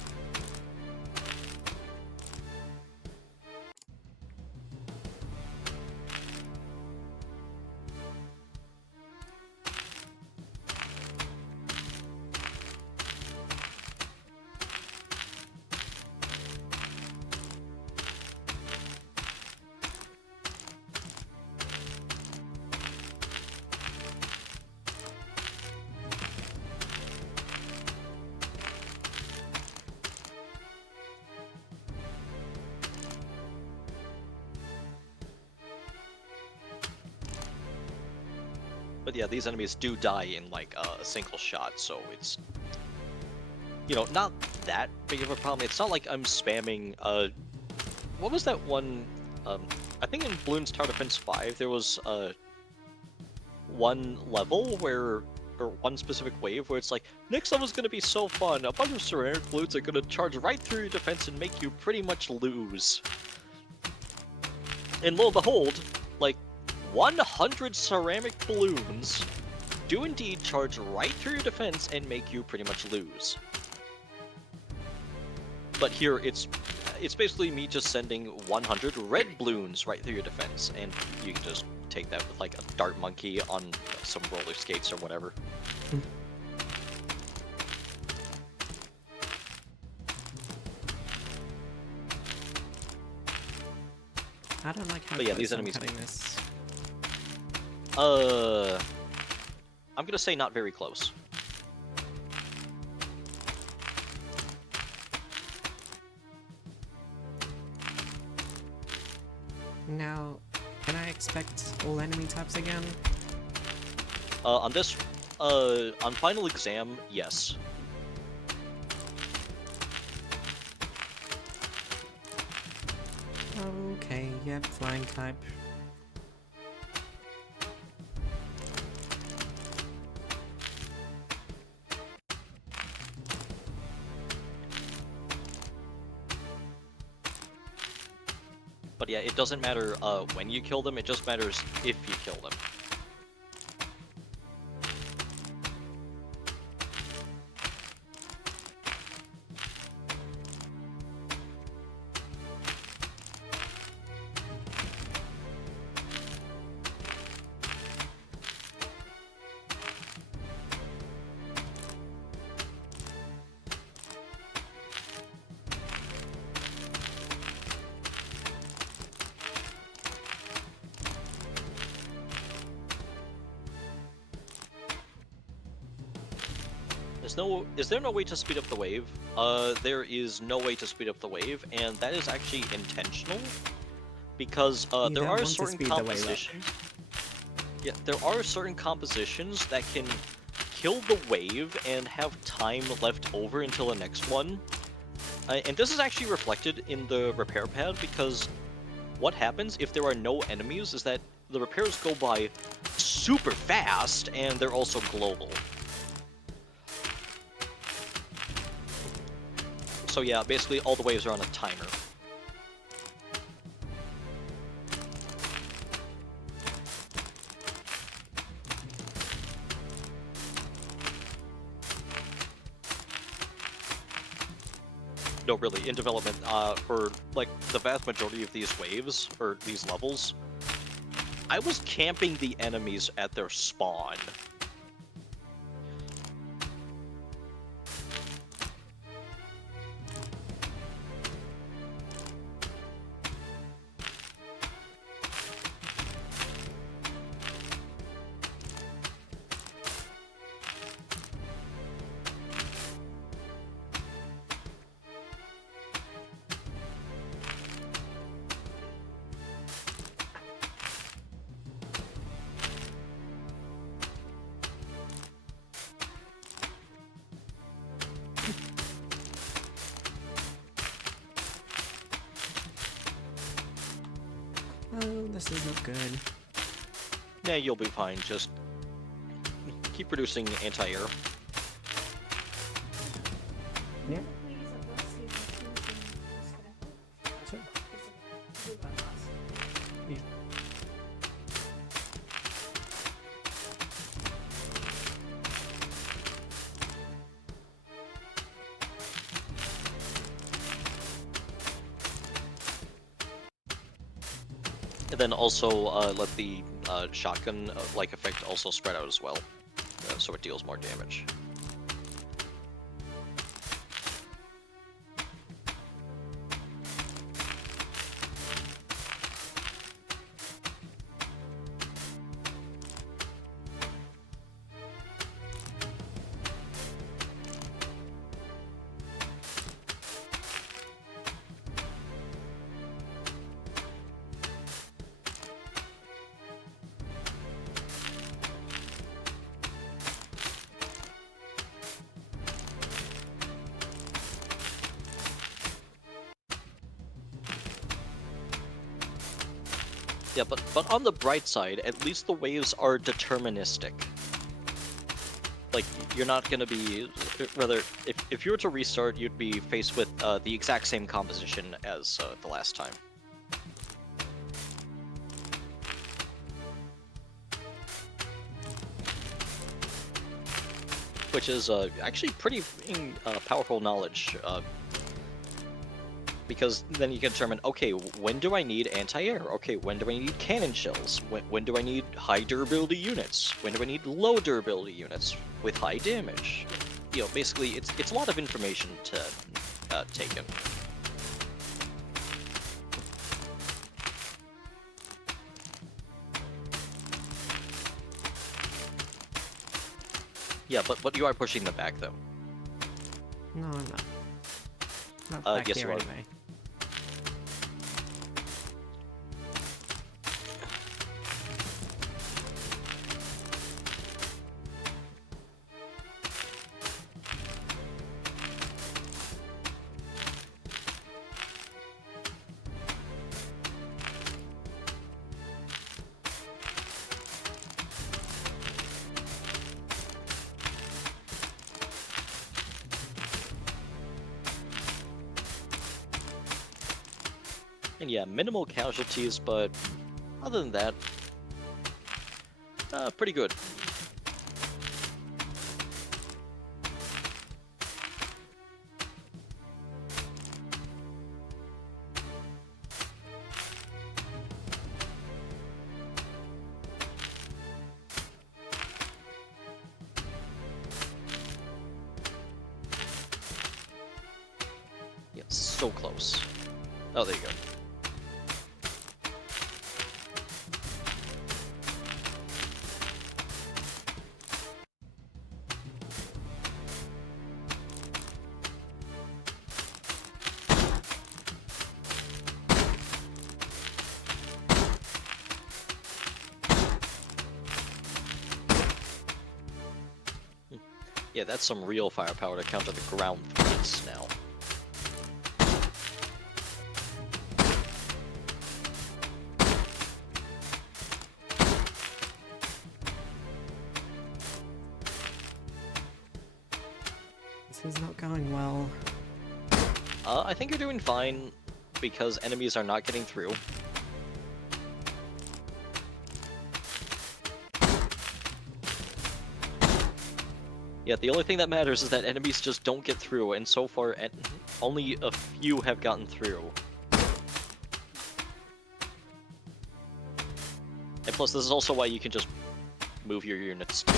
But yeah, these enemies do die in like a single shot, so it's, you know, not that big of a problem. It's not like I'm spamming. What was that one? I think in Bloons Tower Defense 5 there was one level where, or one specific wave where it's like, next level's gonna be so fun. A bunch of ceramic balloons are gonna charge right through your defense and make you pretty much lose. And lo and behold, like 100 ceramic balloons do indeed charge right through your defense and make you pretty much lose. But here it's basically me just sending 100 red balloons right through your defense, and you can just take that with like a dart monkey on some roller skates or whatever. I don't like how But yeah, close these I'm enemies- cutting this. I'm gonna say not very close. Now, can I expect all enemy types again? On this, on final exam, yes. Okay, yep, flying type. But yeah, it doesn't matter when you kill them, it just matters if you kill them. Is there no way to speed up the wave? There is no way to speed up the wave, and that is actually intentional, because You there don't are want to certain speed the wave up. compositions. Yeah, there are certain compositions that can kill the wave and have time left over until the next one. And this is actually reflected in the repair pad, because what happens if there are no enemies is that the repairs go by super fast, and they're also global. So yeah, basically all the waves are on a timer. No, really, in development, for like the vast majority of these waves, or these levels, I was camping the enemies at their spawn. Oh, this is not good. Yeah, you'll be fine. Just keep producing anti-air. Yeah. Please address the disconnected. Sure. Do that fast. Yeah. And then also let the shotgun like effect also spread out as well, so it deals more damage. Yeah, but on the bright side, at least the waves are deterministic. Like, you're not gonna be... Rather, if you were to restart, you'd be faced with the exact same composition as the last time. Which is actually pretty powerful knowledge. Because then you can determine, okay, when do I need anti-air? Okay, when do I need cannon shells? When do I need high durability units? When do I need low durability units with high damage? You know, basically, it's a lot of information to take in. Yeah, but you are pushing them back, though. No, I'm not. Not back yes, here you are. anyway. And yeah, minimal casualties, but other than that, pretty good. Yeah, so close. Oh, there you go. Yeah, that's some real firepower to counter the ground threats now. This is not going well. I think you're doing fine because enemies are not getting through. Yeah, the only thing that matters is that enemies just don't get through, and so far only a few have gotten through. And plus, this is also why you can just move your units too.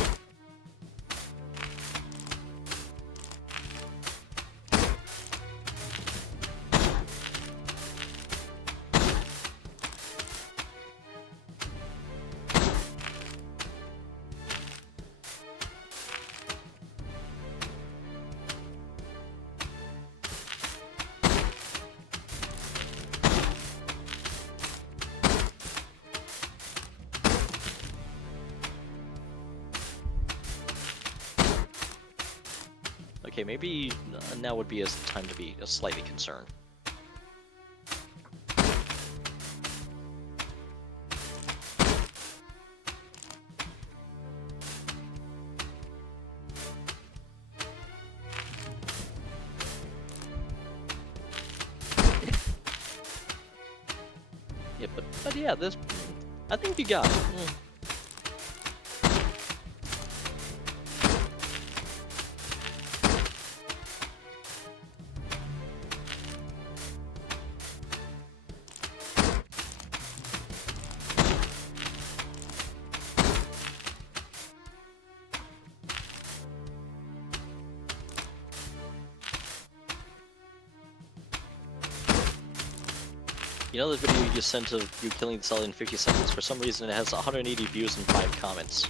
Okay, maybe now would be a time to be slightly concerned. But yeah, this... I think you got it. You know the video you just sent of you killing the cell in 50 seconds? For some reason it has 180 views and 5 comments.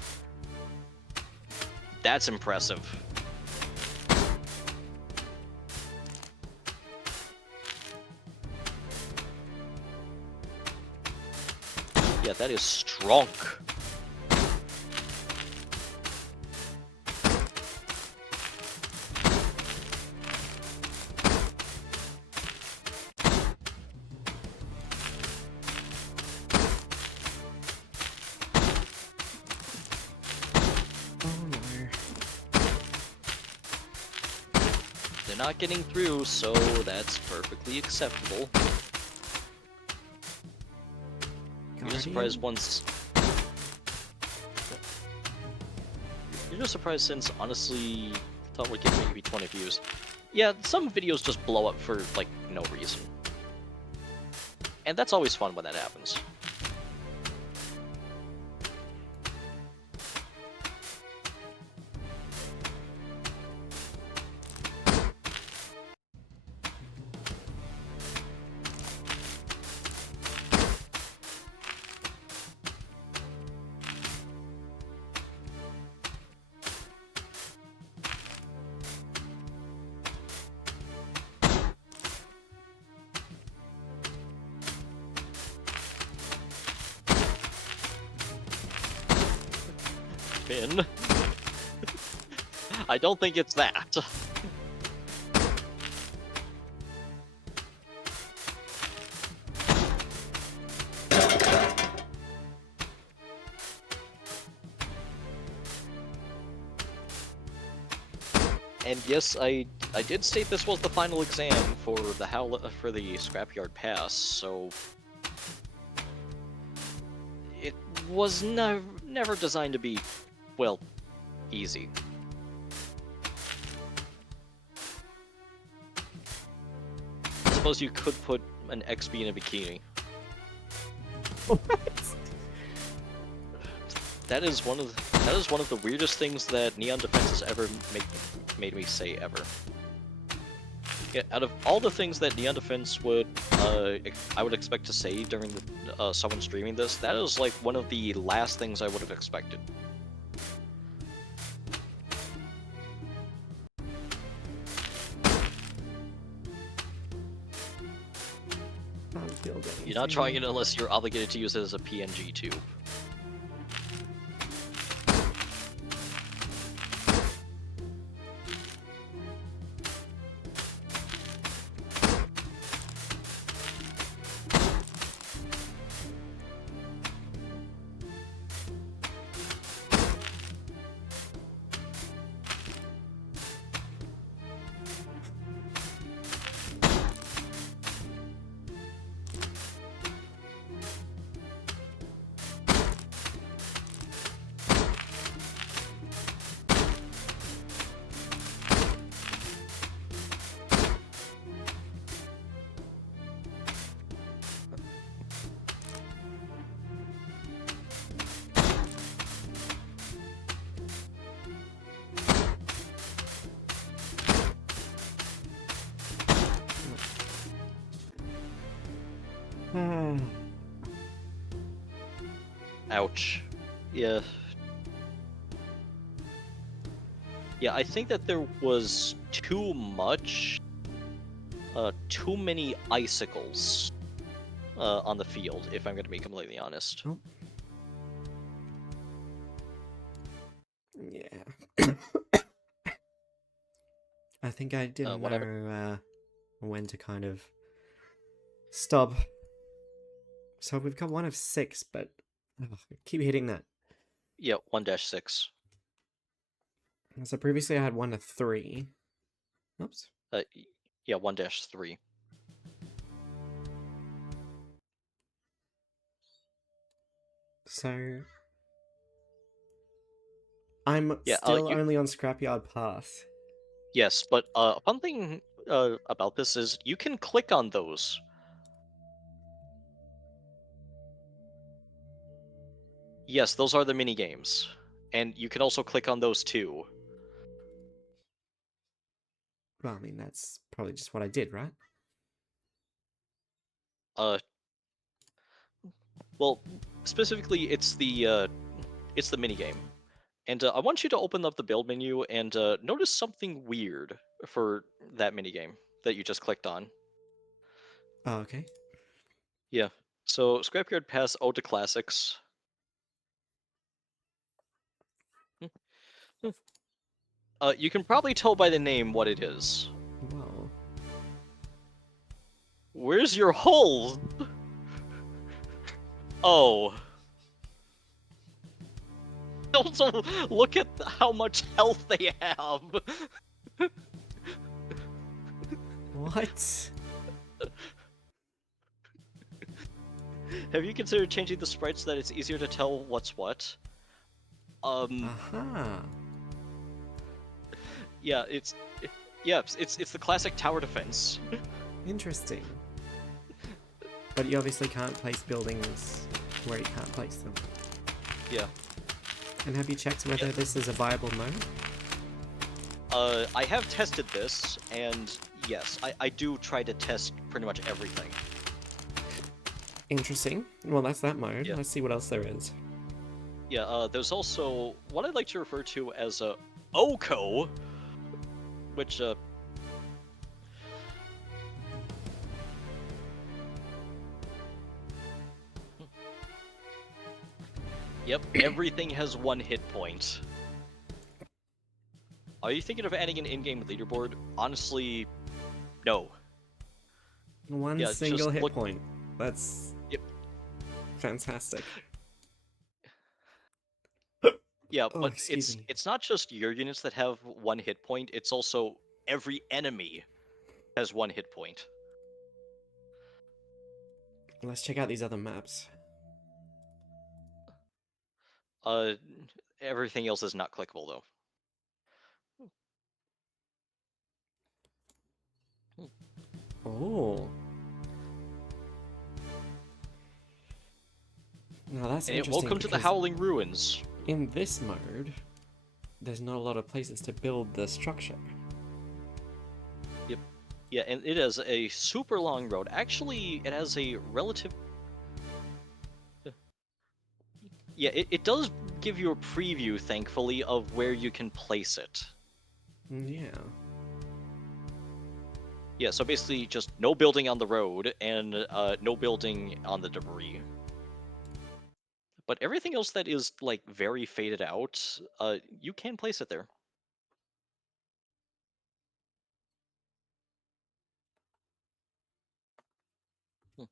That's impressive. Yeah, that is strong. Oh no. They're not getting through, so that's perfectly acceptable. You're just surprised once... You're just surprised since, honestly, I thought we'd get maybe 20 views. Yeah, some videos just blow up for, like, no reason. And that's always fun when that happens. Finn. I don't think it's that. And yes, I did state this was the final exam for the Scrapyard Pass, so it was never designed to be, well, easy. I suppose you could put an XP in a bikini. That is one of the weirdest things that Neon Defense has ever made me say ever. Yeah, out of all the things that Neon Defense would I would expect to say during someone streaming this, that is like one of the last things I would have expected. You're not trying it unless you're obligated to use it as a PNG tube. Ouch. Yeah. Yeah, I think that there was too many icicles on the field, if I'm going to be completely honest. Oh. Yeah. I think I didn't know when to kind of stop. So we've got 1 of 6, but keep hitting that. Yeah, 1-6. So previously I had 1 of 3. Oops. Yeah, 1-3. So I'm Yeah, still only on Scrapyard Path. yes, but a fun thing about this is you can click on those. Yes, those are the mini games, and you can also click on those too. Well, I mean, that's probably just what I did, right? Uh, well, specifically, it's the mini game, and I want you to open up the build menu and notice something weird for that mini game that you just clicked on. Oh, okay. Yeah. So Scrapyard Pass Ode to Classics. You can probably tell by the name what it is. Well, Where's your hole? Oh. Also, look at how much health they have. what? Have you considered changing the sprites so that it's easier to tell what's what? Aha. Yeah, yeah, it's the classic tower defense. Interesting. But you obviously can't place buildings where you can't place them. Yeah. And have you checked whether this is a viable mode? I have tested this, and yes, I do try to test pretty much everything. Interesting. Well, that's that mode. Yeah. Let's see what else there is. Yeah, there's also what I'd like to refer to as a OCO, which yep, everything has one hit point. Are you thinking of adding an in-game leaderboard? Honestly, no. One Yeah, single just hit look. point. That's Yep. fantastic. Yeah, Oh, but excuse me. it's not just your units that have one hit point. It's also every enemy has one hit point. Let's check out these other maps. Uh, everything else is not clickable though. Oh. Now that's And interesting welcome to the because Howling Ruins. in this mode, there's not a lot of places to build the structure. Yep. Yeah, and it has a super long road. Actually, it has a relative. Yeah, it does give you a preview, thankfully, of where you can place it. Yeah. Yeah, so basically just no building on the road and no building on the debris. But everything else that is like very faded out, you can place it there. Hmm.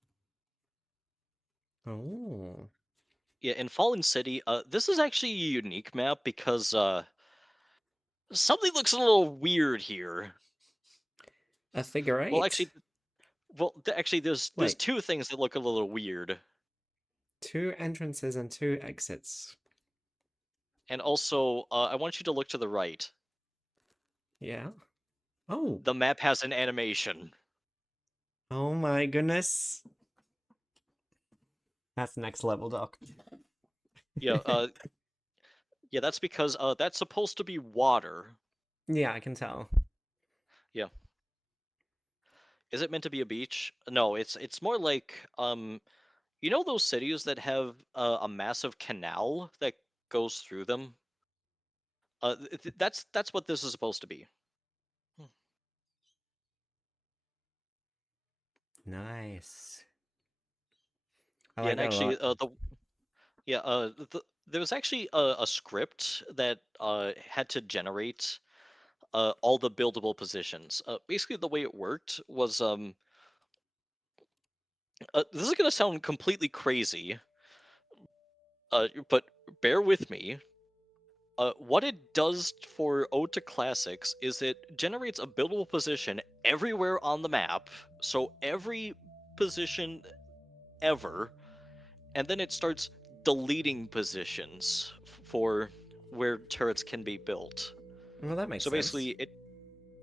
Oh. Yeah, in Fallen City, this is actually a unique map because something looks a little weird here. A figure Well, eight. actually, actually, there's Wait. two things that look a little weird, 2 entrances and 2 exits. and also, I want you to look to the right. Yeah. Oh. The map has an animation. Oh my goodness. That's next level, Doc. Yeah, yeah, that's because that's supposed to be water. Yeah, I can tell. Yeah. Is it meant to be a beach? No, it's more like you know those cities that have a massive canal that goes through them? That's what this is supposed to be. Hmm. Nice. I Yeah, like and that a actually, lot. there was actually a script that had to generate all the buildable positions. Basically, the way it worked was this is gonna sound completely crazy, but bear with me. What it does for Ode to Classics is it generates a buildable position everywhere on the map, so every position ever, and then it starts deleting positions for where turrets can be built. Well, that makes So sense. basically,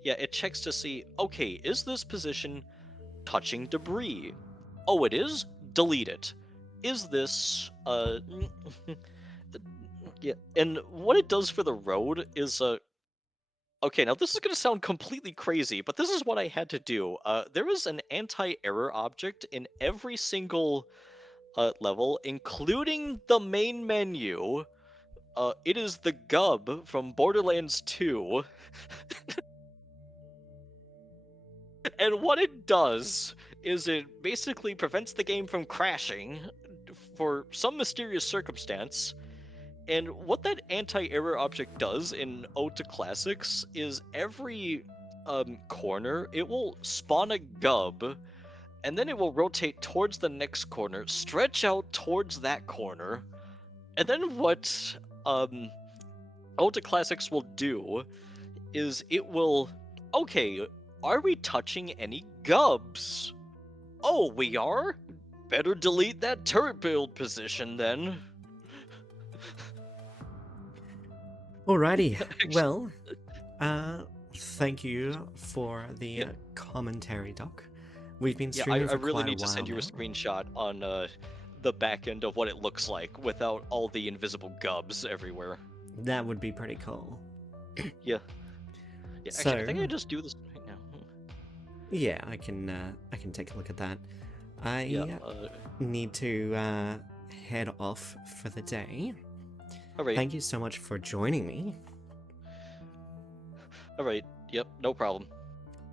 it checks to see, okay, is this position touching debris? Oh, it is? Delete it. Is this, yeah, and what it does for the road is, okay, now this is gonna sound completely crazy, but this is what I had to do. There is an anti-error object in every single level, including the main menu. It is the Gub from Borderlands 2. And what it does is it basically prevents the game from crashing for some mysterious circumstance. And what that anti-error object does in Ode to Classics is every corner, it will spawn a Gub, and then it will rotate towards the next corner, stretch out towards that corner, and then what Ode to Classics will do is it will, okay, are we touching any Gubs? Oh, we are? Better delete that turret build position then. Alrighty. Well, thank you for the Yeah, commentary, Doc. We've been yeah, I streaming for really quite a need to while send you a now. screenshot on the back end of what it looks like without all the invisible Gubs everywhere. That would be pretty cool. Yeah. Yeah, actually, I think I So, just do this right now. yeah, I can take a look at that. Yeah, I need to head off for the day. alright, Thank you so much for joining me. alright, yep, no problem.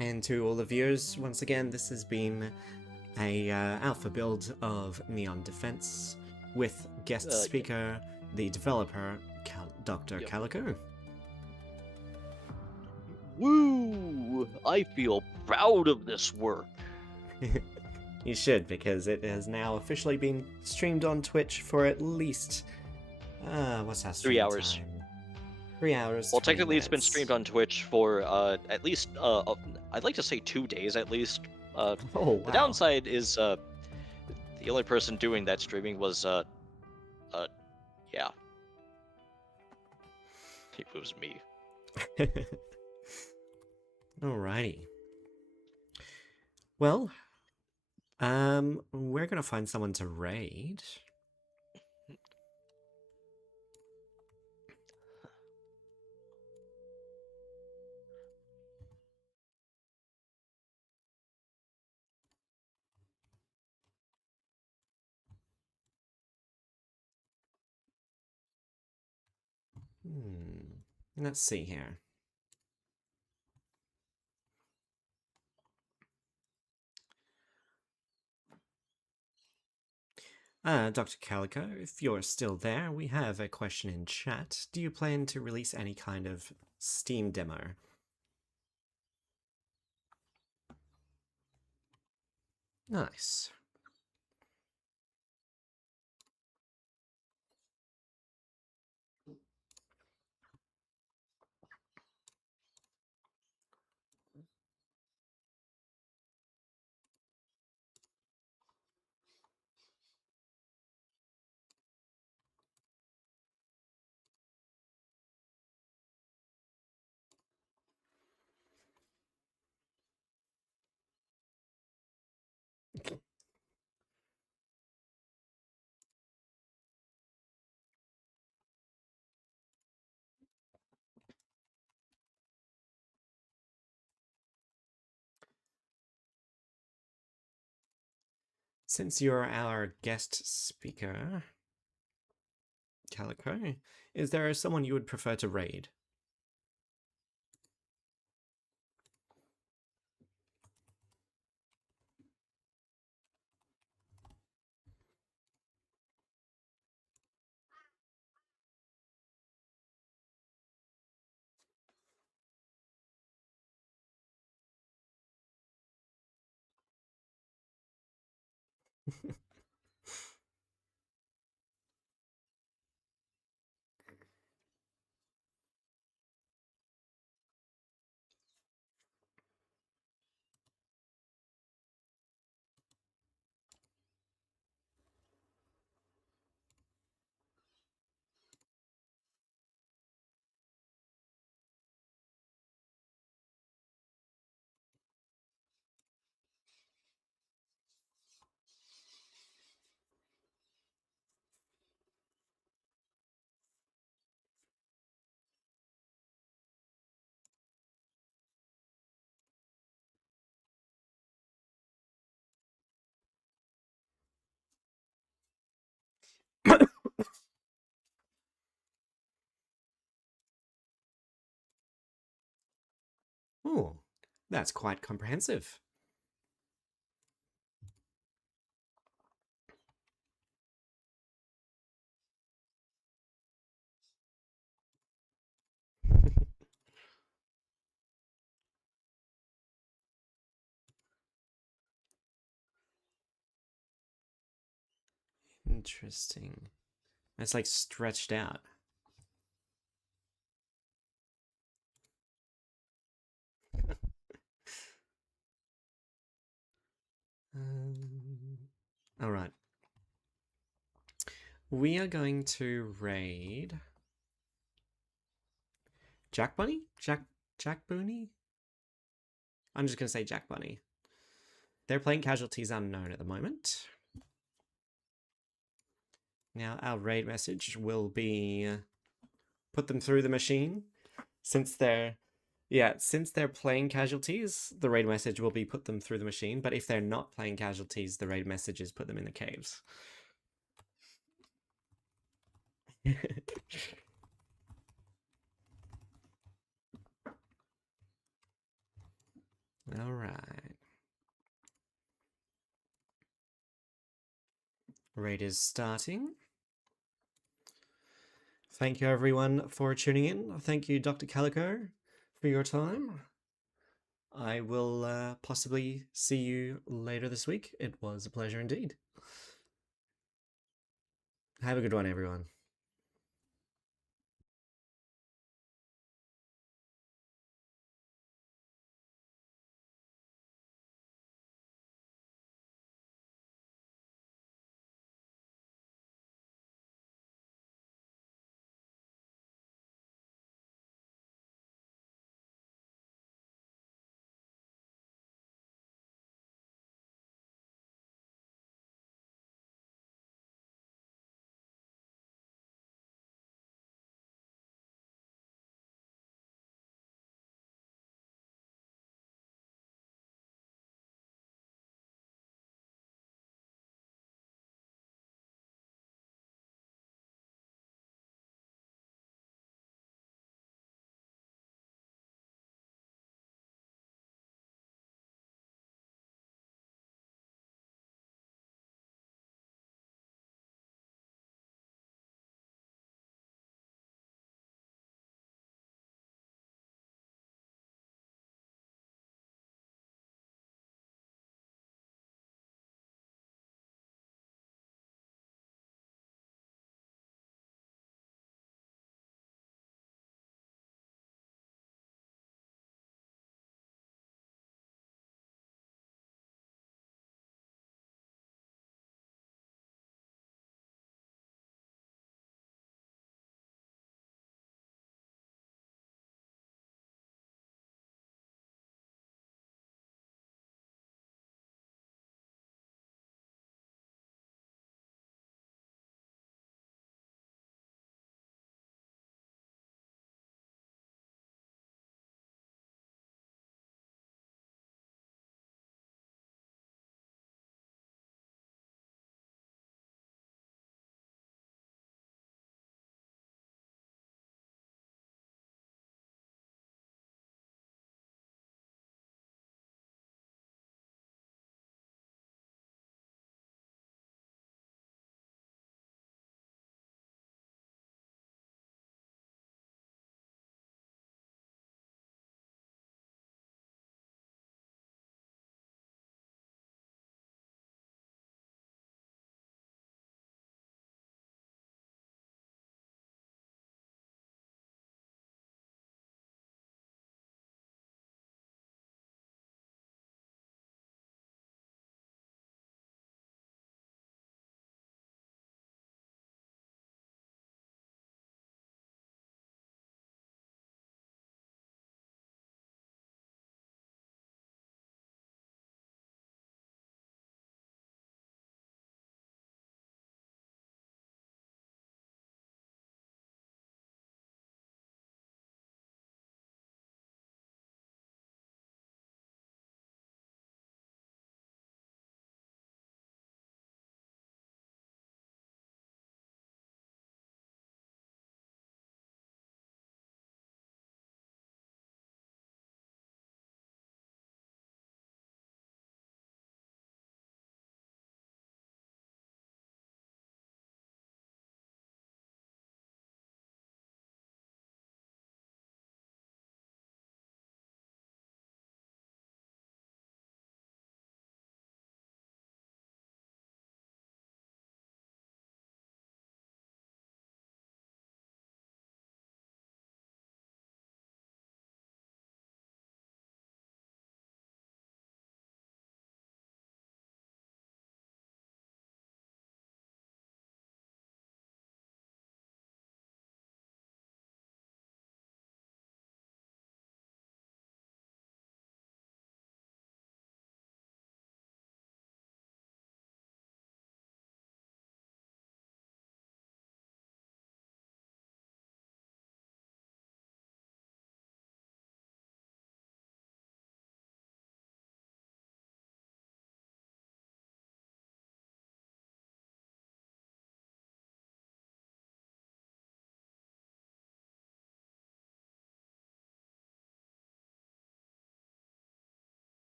And to all the viewers, once again, this has been a alpha build of Neon Defense with guest Yeah. speaker, the developer, Dr. Yep. Calico. Woo! I feel proud of this work. You should, because it has now officially been streamed on Twitch for at least what's our stream 3 hours. time? 3 hours. Well, 20 technically, it's been minutes. streamed on Twitch for at least I'd like to say 2 days at least. Oh wow. The downside is the only person doing that streaming was yeah, it was me. Alrighty. Well, we're gonna find someone to raid. Let's see here. Dr. Calico, if you're still there, we have a question in chat. Do you plan to release any kind of Steam demo? Nice. Since you're our guest speaker, Calico, is there someone you would prefer to raid? That's quite comprehensive. Interesting. It's like stretched out. All right. We are going to raid Jack Bunny? Jack Booney? I'm just going to say Jack Bunny. They're playing casualties unknown at the moment. Now our raid message will be put them through the machine. Since they're playing casualties, the raid message will be put them through the machine, but if they're not playing casualties, the raid message is put them in the caves. All right. Raid is starting. Thank you everyone for tuning in. Thank you, Dr. Calico, for your time. I will possibly see you later this week. It was a pleasure indeed. Have a good one, everyone.